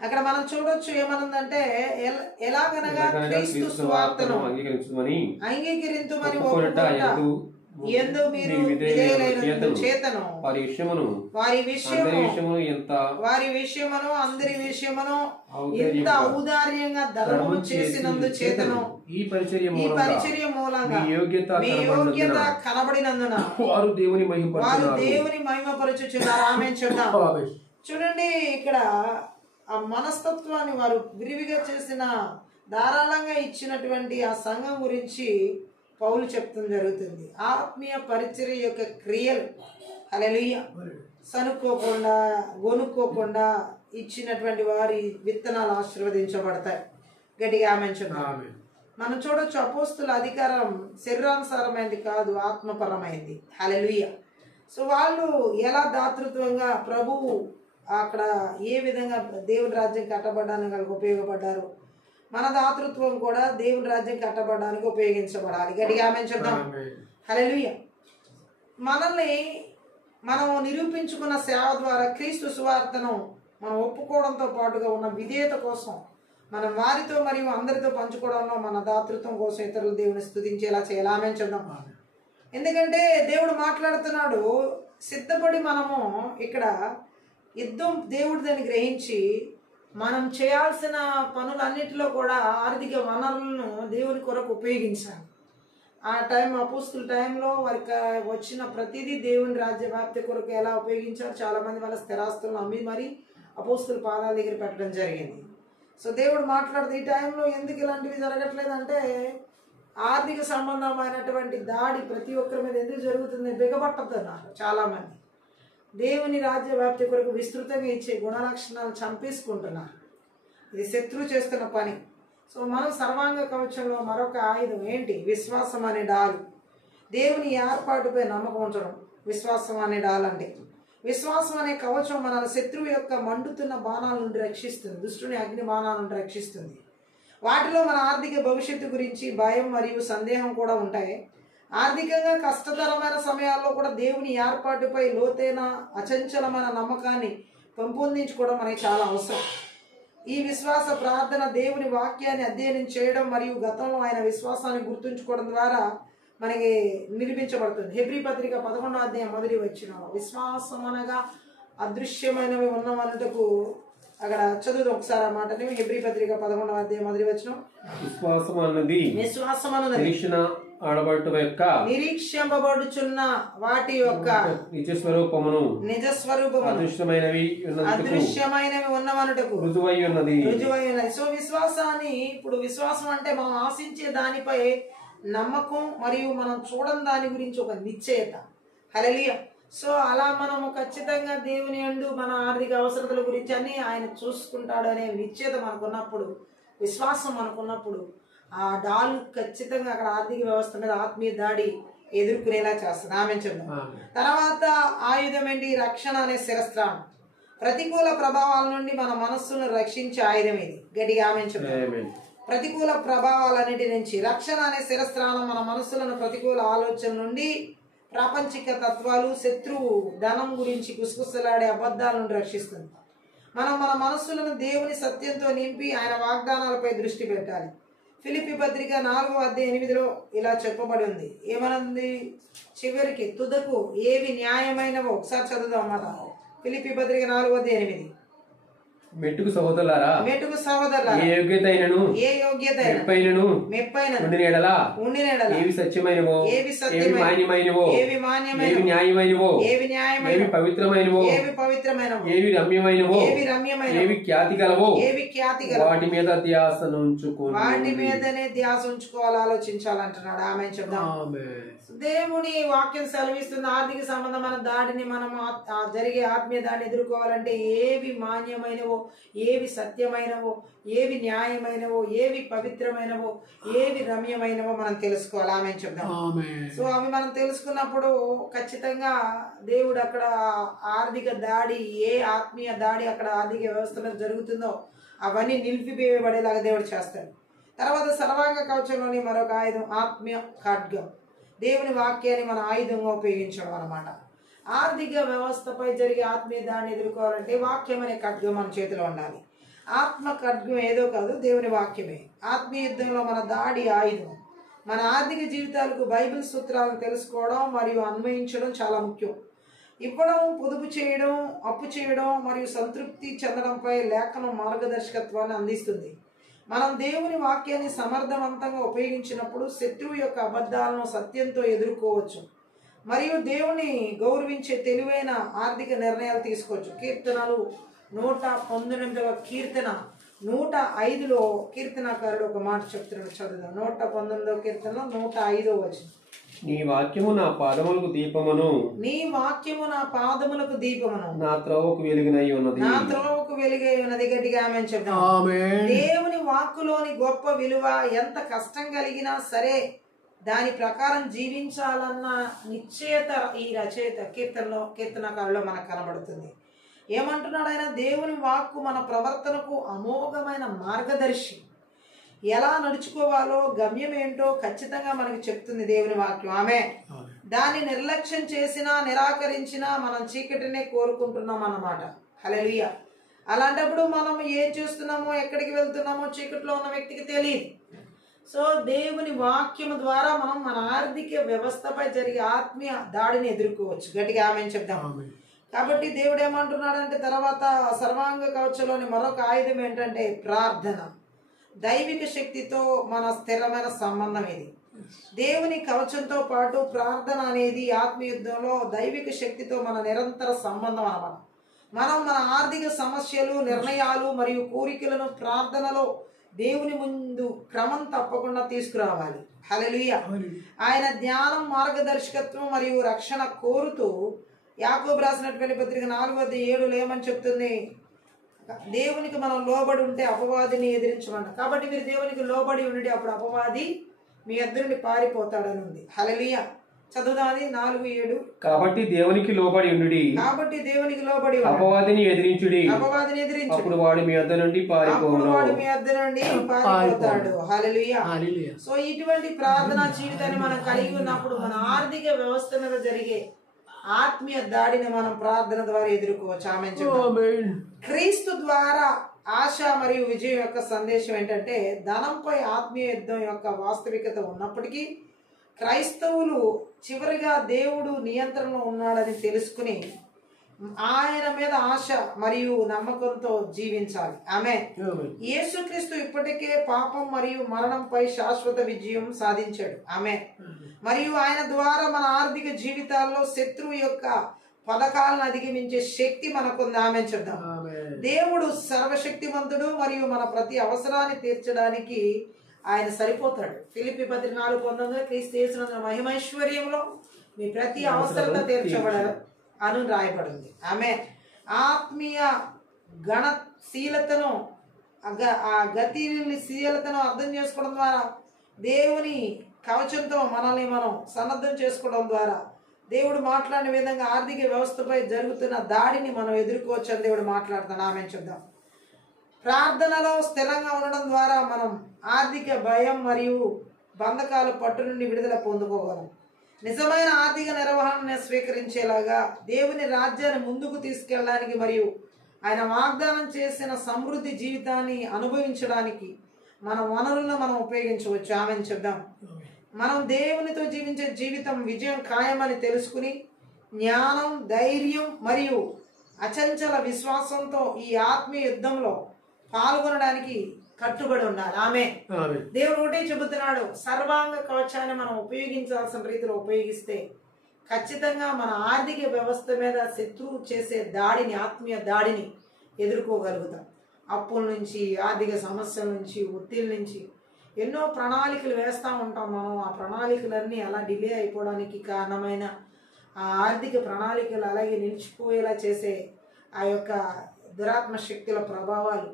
అక్కడ మనం చూడొచ్చు ఏమనుందంటే, ఎలాగనగా క్రీస్తు సువార్తను అంగీకరించుమని యందు మీరు విధేయులైన చేతను వారి విషయమును అందరి విషయమును ఇంత ఔదార్యంగా ధర్మము చేసినందు చేతను ఈ పరిచర్య మూలంగా మీ యోగ్యత కనబడినందున వారు దేవుని మహిమపరచుచున్నారు. ఆమేన్ చెప్దాం. చూడండి, ఇక్కడ ఆ మనస్తత్వాన్ని వారు విరివిగా చేసిన, ధారాళంగా ఇచ్చినటువంటి ఆ సంఘం గురించి పౌలు చెప్తుంది జరుగుతుంది. ఆత్మీయ పరిచర్య యొక్క క్రియలు, హల్లెలూయా, సనుక్కోకుండా గొనుక్కోకుండా ఇచ్చినటువంటి వారి విత్తనాలు ఆశీర్వదించబడతాయి. గట్టిగా ఆమేన్ చెప్దాం. మనం చూడొచ్చు, అపోస్తుల అధికారం శరీరానుసారమైనది కాదు, ఆత్మపరమైంది. హల్లెలూయా. సో వాళ్ళు ఎలా దాతృత్వంగా ప్రభువు అక్కడ ఏ విధంగా దేవుని రాజ్యం కట్టబడడానికి వాళ్ళకి ఉపయోగపడ్డారు, మన దాతృత్వం కూడా దేవుని రాజ్యం కట్టబడడానికి ఉపయోగించబడాలి. గట్టిగా ఆమేన్ చెప్దాం. హల్లెలూయా. మనల్ని మనం నిరూపించుకున్న సేవ ద్వారా క్రీస్తు సువార్తను మనం ఒప్పుకోవడంతో పాటుగా ఉన్న విధేయత కోసం మనం వారితో మరియు అందరితో పంచుకోవడంలో మన దాతృత్వం కోసం ఇతరులు దేవుని స్తుతించేలా చేయాలి. ఆమేన్ చెప్దాం. ఎందుకంటే దేవుడు మాట్లాడుతున్నాడు, సిద్ధపడి మనము ఇక్కడ యుద్ధం దేవుడిదని గ్రహించి మనం చేయాల్సిన పనులన్నిటిలో కూడా ఆర్థిక వనరులను దేవుని కొరకు ఉపయోగించాలి. ఆ అపోస్తుల టైంలో వారికి వచ్చిన ప్రతిదీ దేవుని రాజ్య వ్యాప్తి కొరకు ఎలా ఉపయోగించారు. చాలామంది వాళ్ళ స్థిరాస్తులను అమ్మి మరి అపోస్తుల పాదాల దగ్గర పెట్టడం జరిగింది. సో దేవుడు మాట్లాడుతూ ఈ టైంలో ఎందుకు ఇలాంటివి జరగట్లేదంటే ఆర్థిక సంబంధమైనటువంటి దాడి ప్రతి ఒక్కరి మీద ఎందుకు జరుగుతుంది, బిగబట్టద్దన్నారు చాలామంది. దేవుని రాజ్య వ్యాప్తి కొరకు విస్తృతంగా ఇచ్చే గుణలక్షణాలు చంపేసుకుంటున్నారు. ఇది శత్రువు చేస్తున్న పని. సో మనం సర్వాంగ కవచంలో మరొక ఆయుధం ఏంటి? విశ్వాసం అనే డాలు. దేవుని ఏర్పాటుపై నమ్మకం ఉంచడం విశ్వాసం అనే డాల్ అంటే. విశ్వాసం అనే కవచం మన శత్రువు యొక్క మండుతున్న బాణాల నుండి రక్షిస్తుంది, దుష్టుని అగ్ని బాణాల నుండి రక్షిస్తుంది. వాటిలో మన ఆర్థిక భవిష్యత్తు గురించి భయం మరియు సందేహం కూడా ఉంటాయి. ఆర్థికంగా కష్టతరమైన సమయాల్లో కూడా దేవుని ఏర్పాటుపై లోతైన అచంచలమైన నమ్మకాన్ని పెంపొందించుకోవడం మనకి చాలా అవసరం. ఈ విశ్వాస ప్రార్థన దేవుని వాక్యాన్ని అధ్యయనం చేయడం మరియు గతంలో ఆయన విశ్వాసాన్ని గుర్తుంచుకోవడం ద్వారా మనకి నిరూపించబడుతుంది. హెబ్రీ పత్రిక 11వ అధ్యాయం 1వ వచనం, విశ్వాసం అనగా అదృశ్యమైనవి ఉన్నవన్నటకు అక్కడ చదువు ఒకసారి ఆ మాటని. హెబ్రీ పత్రిక 11వ అధ్యాయం 1వ వచనం, విశ్వాసం అన్నది నిరీక్షింపబడుచున్న వాటి యొక్క నిజస్వరూపమును అదృశ్యమైనవి ఉన్నవన్నటకు రుజువై ఉన్నది. సో విశ్వాసాన్ని, ఇప్పుడు విశ్వాసం అంటే మనం ఆశించే దానిపై నమ్మకం మరియు మనం చూడని దాని గురించి ఒక నిశ్చయత. హల్లెలూయా. సో అలా మనము ఖచ్చితంగా దేవుని యందు మన ఆర్థిక అవసరతల గురించి అన్ని ఆయన చూసుకుంటాడు అనే నిశ్చయత మనకున్నప్పుడు, విశ్వాసం మనకున్నప్పుడు ఆ డాలు ఖచ్చితంగా అక్కడ ఆర్థిక వ్యవస్థ మీద ఆత్మీయ దాడి ఎదుర్కొనేలా చేస్తుంది. ఆమె చెప్తాం. తర్వాత ఆయుధం ఏంటి? రక్షణ అనే శిరస్త్రాణం. ప్రతికూల ప్రభావాల నుండి మన మనస్సును రక్షించే ఆయుధం ఇది. గట్టిగా ఆమె చెప్తాం. ప్రతికూల ప్రభావాలన్నిటి నుంచి రక్షణ అనే శిరస్త్రాణం మన మనస్సులను ప్రతికూల ఆలోచన నుండి, ప్రాపంచిక తత్వాలు, శత్రువు ధనం గురించి గుసగుసలాడే అబద్ధాల నుండి రక్షిస్తుంది. మనం మన మనస్సులను దేవుని సత్యంతో నింపి ఆయన వాగ్దానాలపై దృష్టి పెట్టాలి. ఫిలిప్పీ పత్రిక 4వ అధ్యాయం 8లో ఇలా చెప్పబడి ఉంది. ఏమనుంది? చివరికి తుదకు ఏవి న్యాయమైనవో ఒకసారి చదువుదాం అన్నమాట. ఫిలిప్పీ పత్రిక 4వ అధ్యాయం 8, మెట్టుకు సహోదరులారా, ఏ యోగ్యతైనను మెప్పైనను ఉండిన ఎడల ఏవి సత్యమైనవో, ఏవి మాన్యమైనవో, ఏవి న్యాయమైనవో, ఏవి పవిత్రమైనవో, ఏవి రమ్యమైనవో, ఏవి ఖ్యాతి గలవో, వాటి మీద ధ్యాసను ఉంచుకోవాలి. వాటి మీదనే ధ్యాస ఉంచుకోవాలి, ఆలోచించాలంటున్నాడు. ఆమె చెప్దాం. దేవుని వాక్యం సెలవిస్తున్న ఆర్థిక సంబంధమైన దాడిని మనం జరిగే ఆత్మీయ దాడిని ఎదుర్కోవాలంటే ఏవి మాన్యమైనవో, ఏవి సత్యమైనవో, ఏవి న్యాయమైనవో, ఏవి పవిత్రమైనవో, ఏవి రమ్యమైనవో మనం తెలుసుకోవాలి. ఆమె చెప్దాం. సో అవి మనం తెలుసుకున్నప్పుడు ఖచ్చితంగా దేవుడు అక్కడ ఆర్థిక దాడి, ఏ ఆత్మీయ దాడి అక్కడ ఆర్థిక వ్యవస్థలో జరుగుతుందో అవన్నీ నిలిపివేయబడేలాగా దేవుడు చేస్తాడు. తర్వాత సర్వాంగ కవచంలోని మరొక ఆయుధం ఆత్మీయ ఖడ్గం. దేవుని వాక్యాన్ని మన ఆయుధంగా ఉపయోగించడం అన్నమాట. ఆర్థిక వ్యవస్థపై జరిగే ఆత్మీయ దాన్ని ఎదుర్కోవాలంటే వాక్యం అనే ఖడ్గం మన చేతిలో ఉండాలి. ఆత్మ ఖడ్గం ఏదో కాదు, దేవుని వాక్యమే. ఆత్మీయ యుద్ధంలో మన దాడి ఆయుధం. మన ఆర్థిక జీవితాలకు బైబిల్ సూత్రాలను తెలుసుకోవడం మరియు అన్వయించడం చాలా ముఖ్యం. ఇవ్వడం, పొదుపు చేయడం, అప్పు చేయడం మరియు సంతృప్తి చెందడంపై లేఖనం మార్గదర్శకత్వాన్ని అందిస్తుంది. మనం దేవుని వాక్యాన్ని సమర్థవంతంగా ఉపయోగించినప్పుడు శత్రువు యొక్క అబద్ధాలను సత్యంతో ఎదుర్కోవచ్చు మరియు దేవుని గౌరవించే తెలివైన ఆర్థిక నిర్ణయాలు తీసుకోవచ్చు. కీర్తనలు 119వ కీర్తన 105లో కీర్తనకారుడు ఒక మాట చెప్తున్నాడు. చదువుదాం. 119వ కీర్తనలో 105వ వచనం, నీ వాక్యము నా పాదములకు దీపమును, నీ వాక్యము నా పాదములకు దీపమును, నా త్రోవకు వెలుగునై ఉన్నది, నా త్రోవకు వెలుగై ఉన్నది. గట్టిగా ఆమేన్ చెప్దాం. దేవుని వాక్కులోని గొప్ప విలువ, ఎంత కష్టం కలిగినా సరే దాని ప్రకారం జీవించాలన్న నిశ్చయత ఈ రచయిత కీర్తనకారులో మనకు కనబడుతుంది. ఏమంటున్నాడు ఆయన? దేవుని వాక్కు మన ప్రవర్తనకు అమోఘమైన మార్గదర్శి. ఎలా నడుచుకోవాలో, గమ్యం ఏంటో ఖచ్చితంగా మనకి చెప్తుంది దేవుని వాక్యం. ఆమె దాన్ని నిర్లక్ష్యం చేసినా నిరాకరించినా మనం చీకటినే కోరుకుంటున్నాం అన్నమాట. హల్లెలూయా. అలాంటప్పుడు మనం ఏం చేస్తున్నామో ఎక్కడికి వెళ్తున్నామో చీకటిలో ఉన్న వ్యక్తికి తెలియదు. సో దేవుని వాక్యం ద్వారా మనం మన ఆర్థిక వ్యవస్థపై జరిగే ఆత్మీయ దాడిని ఎదుర్కోవచ్చు. గట్టిగా ఆమేన్ చెప్దాం. కాబట్టి దేవుడు ఏమంటున్నాడంటే తర్వాత సర్వాంగ కవచంలోని మరొక ఆయుధం ఏంటంటే ప్రార్థన. దైవిక శక్తితో మన స్థిరమైన సంబంధం ఇది. దేవుని కవచంతో పాటు ప్రార్థన అనేది ఆత్మీయ యుద్ధంలో దైవిక శక్తితో మన నిరంతర సంబంధం అన్నమాట. మనం మన ఆర్థిక సమస్యలు, నిర్ణయాలు మరియు కోరికలను ప్రార్థనలో దేవుని ముందు క్రమం తప్పకుండా తీసుకురావాలి. హల్లెలూయా. ఆయన జ్ఞానం, మార్గదర్శకత్వం మరియు రక్షణ కోరుతూ యాకోబు రాసినటువంటి పత్రిక 4:7 ఏమని చెప్తుంది? దేవునికి మనం లోబడి ఉంటే అపవాదిని ఎదిరించమంట. కాబట్టి మీరు దేవునికి లోబడి ఉండి అప్పుడు అపవాది మీ ఎదురుని పారిపోతాడని ఉంది. హల్లెలూయా. చదువుదాం అది 4:7. కాబట్టి దేవునికి లోబడి ఉండుడి, కాబట్టి దేవునికి లోబడి అపవాదిని ఎదిరించుడి, అపవాదిని ఎదిరించు, అప్పుడు వాడు మీ వద్ద నుండి పారిపోతాడు. హల్లెలూయా. సో ఇటువంటి ప్రార్థనా జీవితాన్ని మనం కలిగి ఉన్నప్పుడు మన ఆర్థిక వ్యవస్థ మీద జరిగే ఆత్మీయ దాడిని మనం ప్రార్థన ద్వారా ఎదుర్కోవచ్చు. ఆమేన్. క్రీస్తు ద్వారా ఆశ మరియు విజయం యొక్క సందేశం ఏంటంటే ధనంపై ఆత్మీయ యుద్ధం యొక్క వాస్తవికత ఉన్నప్పటికీ క్రైస్తవులు చివరిగా దేవుడు నియంత్రణలో ఉన్నాడని తెలుసుకుని ఆయన మీద ఆశ మరియు నమ్మకంతో జీవించాలి. ఆమేన్. యేసుక్రీస్తు ఇప్పటికే పాపం మరియు మరణంపై శాశ్వత విజయం సాధించాడు. ఆమేన్. మరియు ఆయన ద్వారా మన ఆర్థిక జీవితాల్లో శత్రువు యొక్క పథకాలను అధిగమించే శక్తి మనకుంది. ఆమేన్ చెప్దాం. దేవుడు సర్వశక్తివంతుడు మరియు మన ప్రతి అవసరాన్ని తీర్చడానికి ఆయన సరిపోతాడు. ఫిలిప్పీ పత్రిక 4:19 క్రీస్తు యేసునందు మహిమైశ్వర్యంలో మీ ప్రతి అవసరత తీర్చబడదు అని రాయబడింది. ఆమేన్. ఆత్మీయ గణశీలతను ఆ గతిశీలతను అర్థం చేసుకోవడం ద్వారా దేవుని కవచంతో మనల్ని మనం సన్నద్ధం చేసుకోవడం ద్వారా దేవుడు మాట్లాడిన విధంగా ఆర్థిక వ్యవస్థపై జరుగుతున్న దాడిని మనం ఎదుర్కోవచ్చు అని దేవుడు మాట్లాడుతాడు. ఆమేన్ చెప్దాం. ప్రార్థనలో స్థిరంగా ఉండడం ద్వారా మనం ఆర్థిక భయం మరియు బంధకాల పట్టు నుండి విడుదల పొందుకోగలం. నిజమైన ఆర్థిక నిర్వహణను స్వీకరించేలాగా దేవుని రాజ్యాన్ని ముందుకు తీసుకెళ్ళడానికి మరియు ఆయన వాగ్దానం చేసిన సమృద్ధి జీవితాన్ని అనుభవించడానికి మన వనరులను మనం ఉపయోగించవచ్చు. ఆమేన్ చెప్దాం. మనం దేవునితో జీవించే జీవితం విజయం ఖాయమని తెలుసుకుని జ్ఞానం, ధైర్యం మరియు అచంచల విశ్వాసంతో ఈ ఆత్మీయ యుద్ధంలో పాల్గొనడానికి కట్టుబడి ఉండాలి. ఆమేన్. దేవుడు ఒకటే చెబుతున్నాడు, సర్వాంగ కవచాన్ని మనం ఉపయోగించాల్సిన రీతిలో ఉపయోగిస్తే ఖచ్చితంగా మన ఆర్థిక వ్యవస్థ మీద శత్రువు చేసే దాడిని, ఆత్మీయ దాడిని ఎదుర్కోగలుగుతాం. అప్పుల నుంచి, ఆర్థిక సమస్యల నుంచి, ఒత్తిడి నుంచి ఎన్నో ప్రణాళికలు వేస్తూ ఉంటాం మనం. ఆ ప్రణాళికలన్నీ అలా డిలే అయిపోవడానికి కారణమైన ఆ ఆర్థిక ప్రణాళికలు అలాగే నిలిచిపోయేలా చేసే ఆ యొక్క దురాత్మ శక్తుల ప్రభావాలు,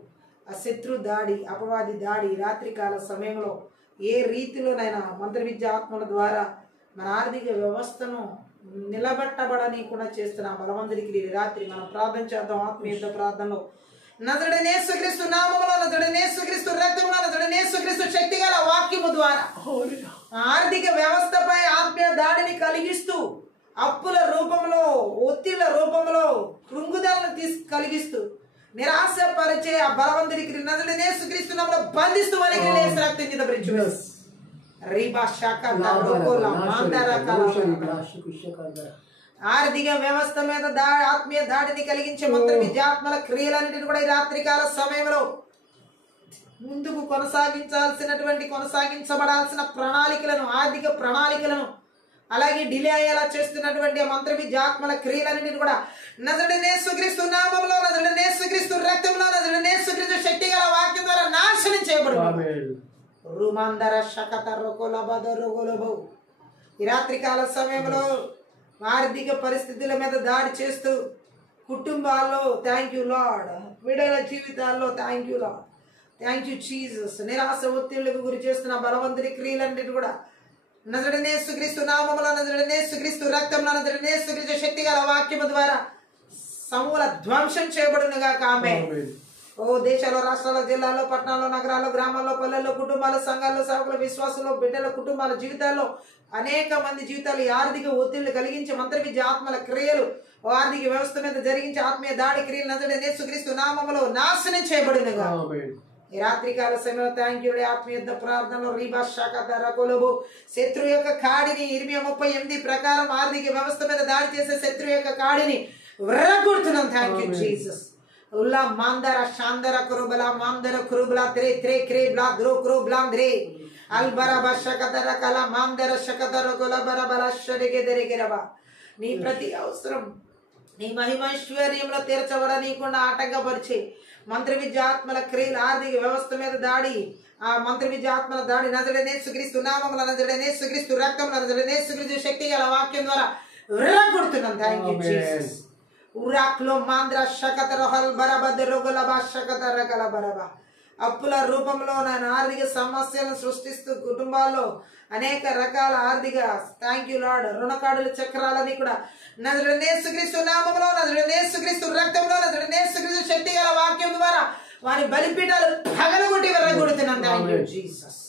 ఆ శత్రు దాడి, అపవాది దాడి రాత్రికాల సమయంలో ఏ రీతిలోనైనా మంత్ర విద్య ఆత్మల ద్వారా మన ఆర్థిక వ్యవస్థను నిలబెట్టబడని కూడా చేస్తున్న బలవంతుడికి రాత్రి మనం ప్రార్థన చేద్దాం. ఆత్మీయ ప్రార్థనలో నజరుడైన యేసుక్రీస్తు నామములో, నజరుడైన యేసుక్రీస్తు రక్తములో, నజరుడైన యేసుక్రీస్తు శక్తిగల వాక్యము ద్వారా ఆర్థిక వ్యవస్థపై ఆత్మీయ దాడిని కలిగిస్తూ అప్పుల రూపంలో, ఒత్తిళ్ల రూపంలో కృంగుదలను కలిగిస్తూ నిరాశపరిచే ఆ బలవంతుడికి నజరుడైన యేసుక్రీస్తు నామములో బంధిస్తూ వారికి రక్తం కింద బ్రిడ్జ్ రీబా శాఖ ఆర్థిక వ్యవస్థ మీద ఆత్మీయ దాడిని కలిగించే మంత్ర విద్యాత్మల క్రియలన్నింటినీ కూడా ఈ రాత్రికాల సమయంలో ముందుకు కొనసాగించబడాల్సిన ప్రణాళికలను, ఆర్థిక ప్రణాళికలను అలాగే డిలే అయ్యేలా చేస్తున్నటువంటి మంత్ర విద్యాత్మల క్రియలన్నింటినీ కూడా నజరుడైన యేసుక్రీస్తు నామములో, నజరుడైన యేసుక్రీస్తు రక్తంలో, నజరుడైన యేసుక్రీస్తు శక్తి గల వాక్యం ద్వారా నాశనం చేయబడును. రుమందర శకత రొకొలబదొరొగొలబౌ ఈ రాత్రికాల సమయంలో ఆర్థిక పరిస్థితుల మీద దాడి చేస్తూ కుటుంబాల్లో థ్యాంక్ యూ లార్డ్, విడల జీవితాల్లో thank you lord, thank you Jesus, నిరాశ ఒత్తిళ్లకు గురి చేస్తున్న బలవంతుడి క్రియలన్నిటి కూడా నజరుడైన యేసుక్రీస్తు నామములో, నజరుడైన యేసుక్రీస్తు రక్తంలో, నజరుడైన యేసుక్రీస్తు శక్తి గల వాక్యము ద్వారా సమూల ధ్వంసం చేయబడునుగాక. ఆమేన్. ఓ దేశాల్లో, రాష్ట్రాల్లో, జిల్లాల్లో, పట్టణాల్లో, నగరాల్లో, గ్రామాల్లో, పల్లెల్లో, కుటుంబాలు, సంఘాల్లో, సేవకుల, విశ్వాసులు, బిడ్డల కుటుంబాల జీవితాల్లో అనేక మంది జీవితాలు ఈ ఆర్థిక ఒత్తిళ్లు కలిగించి మంత్ర విద్య ఆత్మల క్రియలు, ఆర్థిక వ్యవస్థ మీద జరిగించి ఆత్మీయ దాడి క్రియలు నజరేయుడైన యేసుక్రీస్తు నామములో నాశనం చేయబడినగా ఈ రాత్రికాల సమయంలో థ్యాంక్ యూ. ఆత్మీయ ప్రార్థనలో రీబా శాఖ ధరకొలబు శత్రు యొక్క కాడిని ఇర్మియా 38 ప్రకారం ఆర్థిక వ్యవస్థ మీద దాడి చేసే శత్రు యొక్క కాడిని విరగొడుతున్నాం. Thank you Jesus. ఉల్లా మాందర శాందర కురుబల మాందర కురుబల త్రే త్రే క్రే బ్లా ద్రో క్రో బ్లాంద్రే అల్బరబ శకదర కల మాందర శకదర కుల బరబల షడిగెదరిగెరబ. నీ ప్రతి అవసరం నీ మహిమైశ్వర్యంలో తీర్చబడనీయకుండా ఆటంకపరిచి మంత్ర విద్య ఆత్మల క్రియలు, ఆర్థిక వ్యవస్థ మీద దాడి, ఆ మంత్ర విద్య ఆత్మల దాడి నజరేయుడైన యేసుక్రీస్తు నామములో, నజరేయుడైన యేసుక్రీస్తు రక్తంలో, నజరేయుడైన యేసుక్రీస్తు శక్తి గల వాక్యం ద్వారా విరగొడుతున్నాం. Thank you Jesus. ఉరాక్లో మాంద్ర శకతర హల్ బరబద రోగులబా శకతర కల బరబ. అప్పుల రూపంలో నేను ఆర్థిక సమస్యలను సృష్టిస్తూ కుటుంబాల్లో అనేక రకాల ఆర్థిక థ్యాంక్ యూ లార్డ్ రుణకాడుల చక్రాలని కూడా నజరేయుడైన యేసుక్రీస్తు నామములో, నజరేయుడైన యేసుక్రీస్తు రక్తంలో, నజరేయుడైన యేసుక్రీస్తు శక్తి గల వాక్యం ద్వారా వారి బలిపీఠాలు పగలగొట్టి విరగొడుతున్నాం. Thank you Jesus.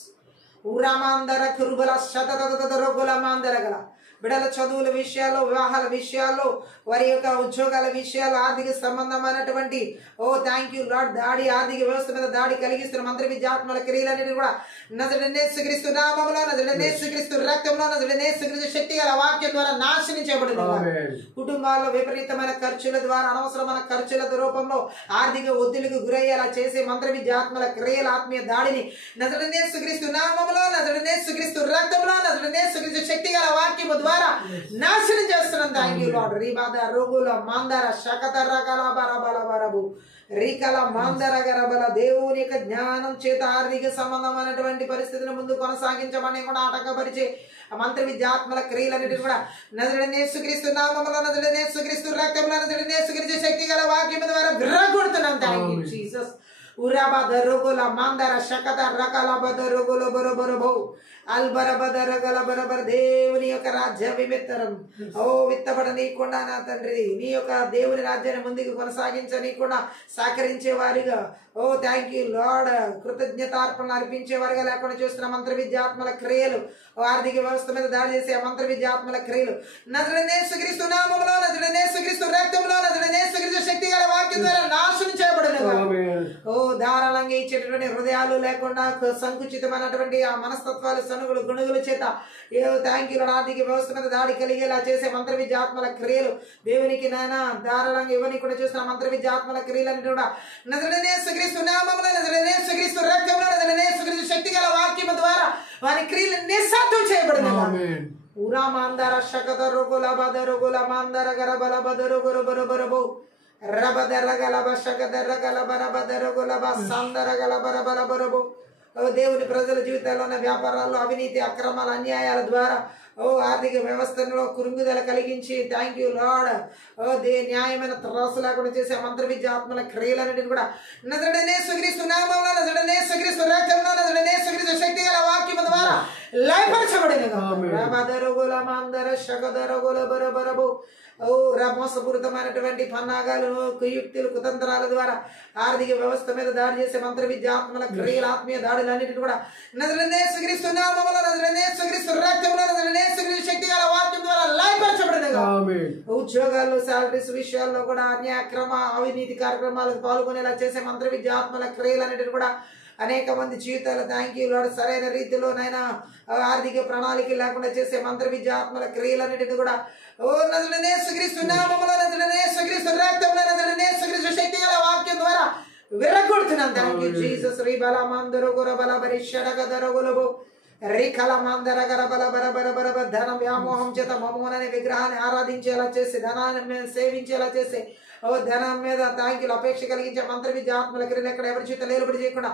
ఉరామాందర కురుబల శతదద రోగుల మాందర గల బిడ్డల చదువుల విషయాల్లో, వివాహాల విషయాల్లో, వారి యొక్క ఉద్యోగాల విషయాలు, ఆర్థిక సంబంధమైనటువంటి ఓ థ్యాంక్ యూ లార్డ్ దాడి, ఆర్థిక వ్యవస్థ మీద దాడి కలిగిస్తున్న మంత్ర విద్య ఆత్మల క్రియలన్నిటిని కూడా నజరేయుడైన యేసుక్రీస్తు నామములో, నజరేయుడైన యేసుక్రీస్తు రక్తంలో, నజరేయుడైన యేసుక్రీస్తు శక్తి గల వాక్యం ద్వారా నాశనం చేయబడింది. కుటుంబాల్లో విపరీతమైన ఖర్చుల ద్వారా, అనవసరమైన ఖర్చుల రూపంలో ఆర్థిక ఒత్తిడికి గురయ్యేలా చేసే మంత్ర విద్య ఆత్మల క్రియల ఆత్మీయ దాడిని నజరేయుడైన యేసుక్రీస్తు నామములో, నజరేయుడైన యేసుక్రీస్తు రక్తంలో, నజరేయుడైన యేసుక్రీస్తు శక్తి గల వాక్యము ద్వారా నాశనం చేస్తున్నాం. Thank you lord. రీబాద రోగుల మాందర శకతర కలబరబల బరబు రీకల మాందర గరబల. దేవుని యొక్క జ్ఞానం చేత ఆర్థిక సంబంధమైనటువంటి పరిస్థితులను ముందు కొనసాగించమని కూడా ఆటంకపరిచే మంత్ర విద్యాత్మల క్రియలన్నిటిని కూడా నజరేయుడైన యేసుక్రీస్తు నామములో, నజరేయుడైన యేసుక్రీస్తు రక్తంలో, నజరేయుడైన యేసుక్రీస్తు శక్తి గల వాక్యం ద్వారా విరగొడుతున్నాం. Thank you Jesus. ఉరాబద రోగుల మాందర శకతర కలబద రోగుల బరబరబో అల్బరబదర గల బరబర. దేవుని యొక్క రాజ్య విమిత్తరం ఓ విత్తబడనీయకుండా నా తండ్రి నీ యొక్క దేవుని రాజ్యాన్ని ముందుకు కొనసాగించనీయకుండా సహకరించే వారిగా ఓ థ్యాంక్ యూ లార్డ్ కృతజ్ఞతార్పణ అర్పించే వారిగా లేకుండా చూస్తున్న మంత్ర విద్యాత్మల క్రియలు, ఆర్థిక వ్యవస్థ మీద దాడి చేసే మంత్ర విద్యాత్మల క్రియలు నజరేయుడైన యేసుక్రీస్తు నామములో, నజరేయుడైన యేసుక్రీస్తు రక్తంలో, నజరేయుడైన యేసుక్రీస్తు శక్తి గల వాక్యం ద్వారా నాశనం చేయబడినగా. ఓ ధారాళంగా ఇచ్చేటటువంటి హృదయాలు లేకుండా సంకుచితమైనటువంటి ఆ మనస్తత్వాలు, సనుగులు, గుణుగుల చేత ఏ థ్యాంక్ యూ ఆర్థిక వ్యవస్థ మీద దాడి కలిగేలా చేసే మంత్ర విద్యాత్మల క్రియలు దేవునికి నాయన ధారాళంగా ఇవన్నీ కూడా చూస్తున్న మంత్ర విద్యాత్మల క్రియలన్నీ కూడా నజరేయుడైన యేసుక్రీస్తు నామములో, నజరేయుడైన యేసుక్రీస్తు రక్తంలో, నజరేయుడైన యేసుక్రీస్తు శక్తి గల వాక్యము ద్వారా వారి క్రియలు నిస్సార్థం చేయబడినగా. ఉరా మాందర శకదర రోగుల బద రోగుల మాందర గరబల బద రోగుల బరబరబో రబదర గలబ శకదర గలబ రబదర గలబ సందర గలబ రబరబరబో. దేవుని ప్రజల జీవితాల్లో ఉన్న వ్యాపారాల్లో అవినీతి, అక్రమాల, అన్యాయాల ద్వారా ఓ ఆర్థిక వ్యవస్థలో కురుంగుదల కలిగించి థ్యాంక్ యూ లార్డ్ ఓ న్యాయమైన త్రాసు లేకుండా చేసే మంత్ర విద్య ఆత్మల క్రియలన్నిటిని కూడా నజరేయుడైన యేసుక్రీస్తు నామములో, నజరేయుడైన యేసుక్రీస్తు రక్తంలో, నజరేయుడైన యేసుక్రీస్తు శక్తి గల వాక్యము ద్వారా లయపరచబడినగా. రబదరగుల మాందర శకదరగుల బరబరబో. ఓ మోసపూరితమైనటువంటి పన్నాగాలు, కుయుక్తులు, కుతంత్రాల ద్వారా ఆర్థిక వ్యవస్థ మీద దాడి చేసే మంత్ర విద్య ఆత్మల క్రియల ఆత్మీయ దాడులన్నిటిని కూడా నజరేయుడైన యేసుక్రీస్తు నామములో, నజరేయుడైన యేసుక్రీస్తు రక్తంలో, నజరేయుడైన యేసుక్రీస్తు శక్తి గల వాక్యం ద్వారా లయపరచబడినగా. ఉద్యోగాలు, సాలరీస్ విషయాల్లో కూడా అన్యాయ అక్రమ అవినీతి కార్యక్రమాలకు పాల్గొనేలా చేసే మంత్ర విద్య ఆత్మల క్రియలన్నిటిని కూడా అనేక మంది జీవితాలు థ్యాంక్ యూ లార్డ్ సరైన రీతిలో నైనా ఆర్థిక ప్రణాళిక లేకుండా చేసే మంత్ర విద్య ఆత్మల క్రియలన్నిటిని కూడా ఓ నజరేయుడైన యేసుక్రీస్తు నామములో, నజరేయుడైన యేసుక్రీస్తు రక్తంలో, నజరేయుడైన యేసుక్రీస్తు శక్తి గల వాక్యం ద్వారా విరగొడుతున్నాం. Thank you Jesus. రీబల మందర గురబల బరిషడగదర గులబో రీకల మందర గరబల బరబర బరబ. ధనం వ్యామోహం చేత మమ్మోననే విగ్రహాన్ని ఆరాధించేలా చేసి, ధనాన్ని సేవించేలా చేసే ఓ ధనం మీద థ్యాంక్ యూ అపేక్ష కలిగించే మంత్ర విద్య ఆత్మల క్రియలు ఎక్కడ ఎవరి చేత లేలుబడి చేయకుండా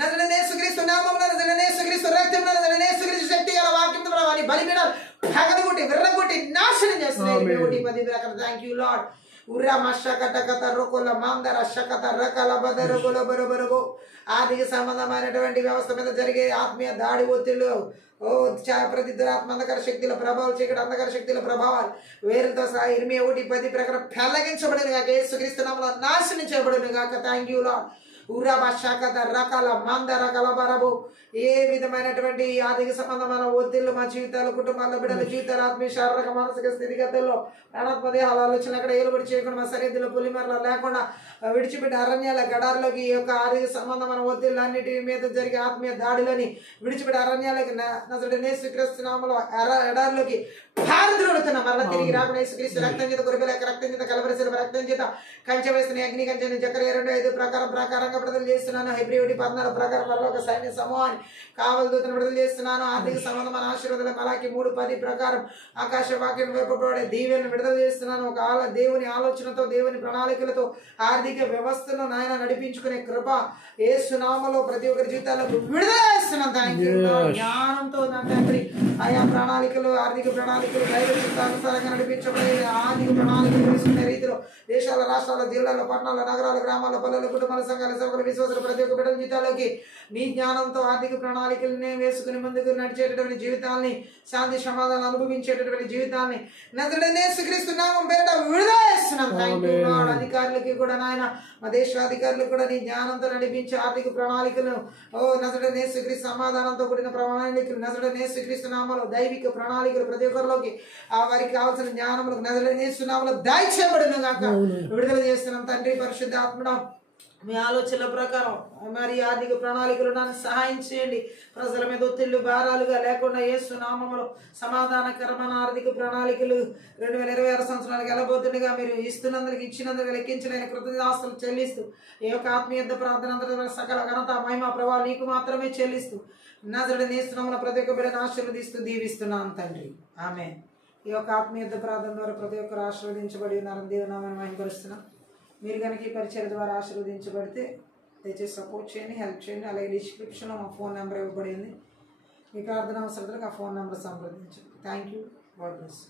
నజరేయుడైన యేసుక్రీస్తు నామములో, నజరేయుడైన యేసుక్రీస్తు రక్తంలో, నజరేయుడైన యేసుక్రీస్తు శక్తి గల వాక్యం ద్వారా వారి బలిపీఠాలు పగలగొట్టి విర్రగొట్టి నాశనం చేస్తున్నారు. Thank you lord. ఆర్థిక సంబంధమైనటువంటి వ్యవస్థ మీద జరిగే ఆత్మీయ దాడి ఒత్తిళ్లు ఓ ప్రతి దురాత్మ అంధకార శక్తుల ప్రభావాలు, చీకటి అంధకార శక్తుల ప్రభావాలు వేరుతో సహా 21:10 ప్రకారం పెళ్లగించబడిన గాక, యేసుక్రీస్తు నామములో నాశనం చేయబడిన గాక. Thank you lord. ఉరబ శాఖ రకాల మంద రకాల బరబు ఏ విధమైనటువంటి ఆర్థిక సంబంధమైన ఒత్తిళ్లు మా జీవితాలు కుటుంబాల బిడ్డల జీవితాలు ఆత్మీయ శారీరక మానసిక స్థితిగతుల్లో ప్రాణాత్మ దేహాల ఆలోచన అక్కడ ఏలుబడి చేయకుండా మా సరిహద్దులో పులిమరలో లేకుండా విడిచిపెట్టి అరణ్యాల గడారులోకి ఈ యొక్క ఆర్థిక సంబంధమైన ఒత్తిళ్లు అన్నిటి మీద జరిగే ఆత్మీయ దాడిలోని విడిచిపెట్టి అరణ్యాలకి యేసుక్రీస్తు నామములో ఎడారిలోకి భారతుడుతున్న మరలా తిరిగి రాకుండా యేసుక్రీస్తు రక్తం చేత గొర్రెల రక్తం చేత కలవరసిన రక్తం చేత కంచె వేస్తున్న అగ్ని కంచెని జకర్య 2:5 ప్రకారంగా విడుదల చేస్తున్నాను. హెబ్రీ 14 ప్రకారం మరొక ఒక సైన్య సమూహాన్ని కావలి దూతను విడుదల చేస్తున్నాను. ఆర్థిక సంబంధమైన ఆశీర్వాదాలు మలాకి 3:10 ప్రకారం ఆకాశ వాక్యం వైపబడే దీవెలను విడుదల చేస్తున్నాను. ఒక దేవుని ఆలోచనతో దేవుని ప్రణాళికలతో ఆర్థిక వ్యవస్థను నాయన నడిపించుకునే కృప యేసు నామములో ప్రతి ఒక్కరి జీవితాలకు విడుదల చేస్తున్నాను. జ్ఞానంతో నా తండ్రి ఆయా ప్రణాళికలు ఆర్థిక ప్రణాళికలు దైవ చిత్తానుసారంగా నడిపించబడే ఆర్థిక ప్రణాళికలు తీసుకునే రీతిలో దేశాల రాష్ట్రాల జిల్లాల పట్టణాల నగరాల గ్రామాల పల్లెల కుటుంబాల సంఘాల సేవకుల విశ్వాసాల ప్రతి ఒక్క బిడ్డల జీవితాల్లోకి నీ జ్ఞానంతో ఆర్థిక ప్రణాళికలనే వేసుకుని ముందుకు నడిచేటటువంటి జీవితాన్ని శాంతి సమాధానం అనుభవించేటటువంటి జీవితాన్ని నజరేయుడైన యేసుక్రీస్తు నామం పేరిట విడుదల చేస్తున్నాను. Thank you lord. అధికారులకి కూడా నాయన మా దేశాధికారులకు కూడా నీ జ్ఞానంతో నడిపించే ఆర్థిక ప్రణాళికలు నజరేయుడైన యేసుక్రీస్తు సమాధానంతో కూడిన ప్రణాళికలు నజరేయుడైన యేసుక్రీస్తు నామములో దైవిక ప్రణాళికలు ప్రతి ఒక్కరిలోకి వారికి కావాల్సిన జ్ఞానములకు నజరేయుడైన యేసు నామములో దయచేయబడును గాక. విడుదల చేస్తున్నాం తండ్రి. పరిశుద్ధ ఆత్మడా మీ ఆలోచనల ప్రకారం మరి ఆర్థిక ప్రణాళికలు నన్ను సహాయం చేయండి. ప్రజల మీద ఒత్తిళ్లు భారాలుగా లేకుండా యేసు నామములో సమాధానకరమైన ఆర్థిక ప్రణాళికలు 2026 సంవత్సరానికి వెళ్ళబోతుండగా మీరు ఇస్తున్నందుకు ఇచ్చినందుకు లెక్కించలేని కృతజ్ఞతాస్తులు చెల్లిస్తూ ఈ యొక్క ఆత్మీయ ప్రార్థన అంతర్గత సకల ఘనత మహిమ ప్రభావం నీకు మాత్రమే చెల్లిస్తూ నజరేయుడైన యేసు నామములో ప్రతి ఒక్క బిడ్డను ఆశీర్వదిస్తూ దీవిస్తున్నాను తండ్రి. ఆమేన్. ఈ యొక్క ఆత్మీయ ప్రార్థన ద్వారా ప్రతి ఒక్కరు ఆశీర్వదించబడి ఉన్నారని దేవునామమున మహిమపరుస్తున్నాం. మీరు కనుక ఈ పరిచయం ద్వారా ఆశీర్వదించబడితే దయచేసి సపోర్ట్ చేయండి, హెల్ప్ చేయండి. అలాగే డిస్క్రిప్షన్లో మా ఫోన్ నెంబర్ ఇవ్వబడింది. మీ ప్రార్థన అవసరాలకు ఆ ఫోన్ నెంబర్ సంప్రదించండి. Thank you. God bless.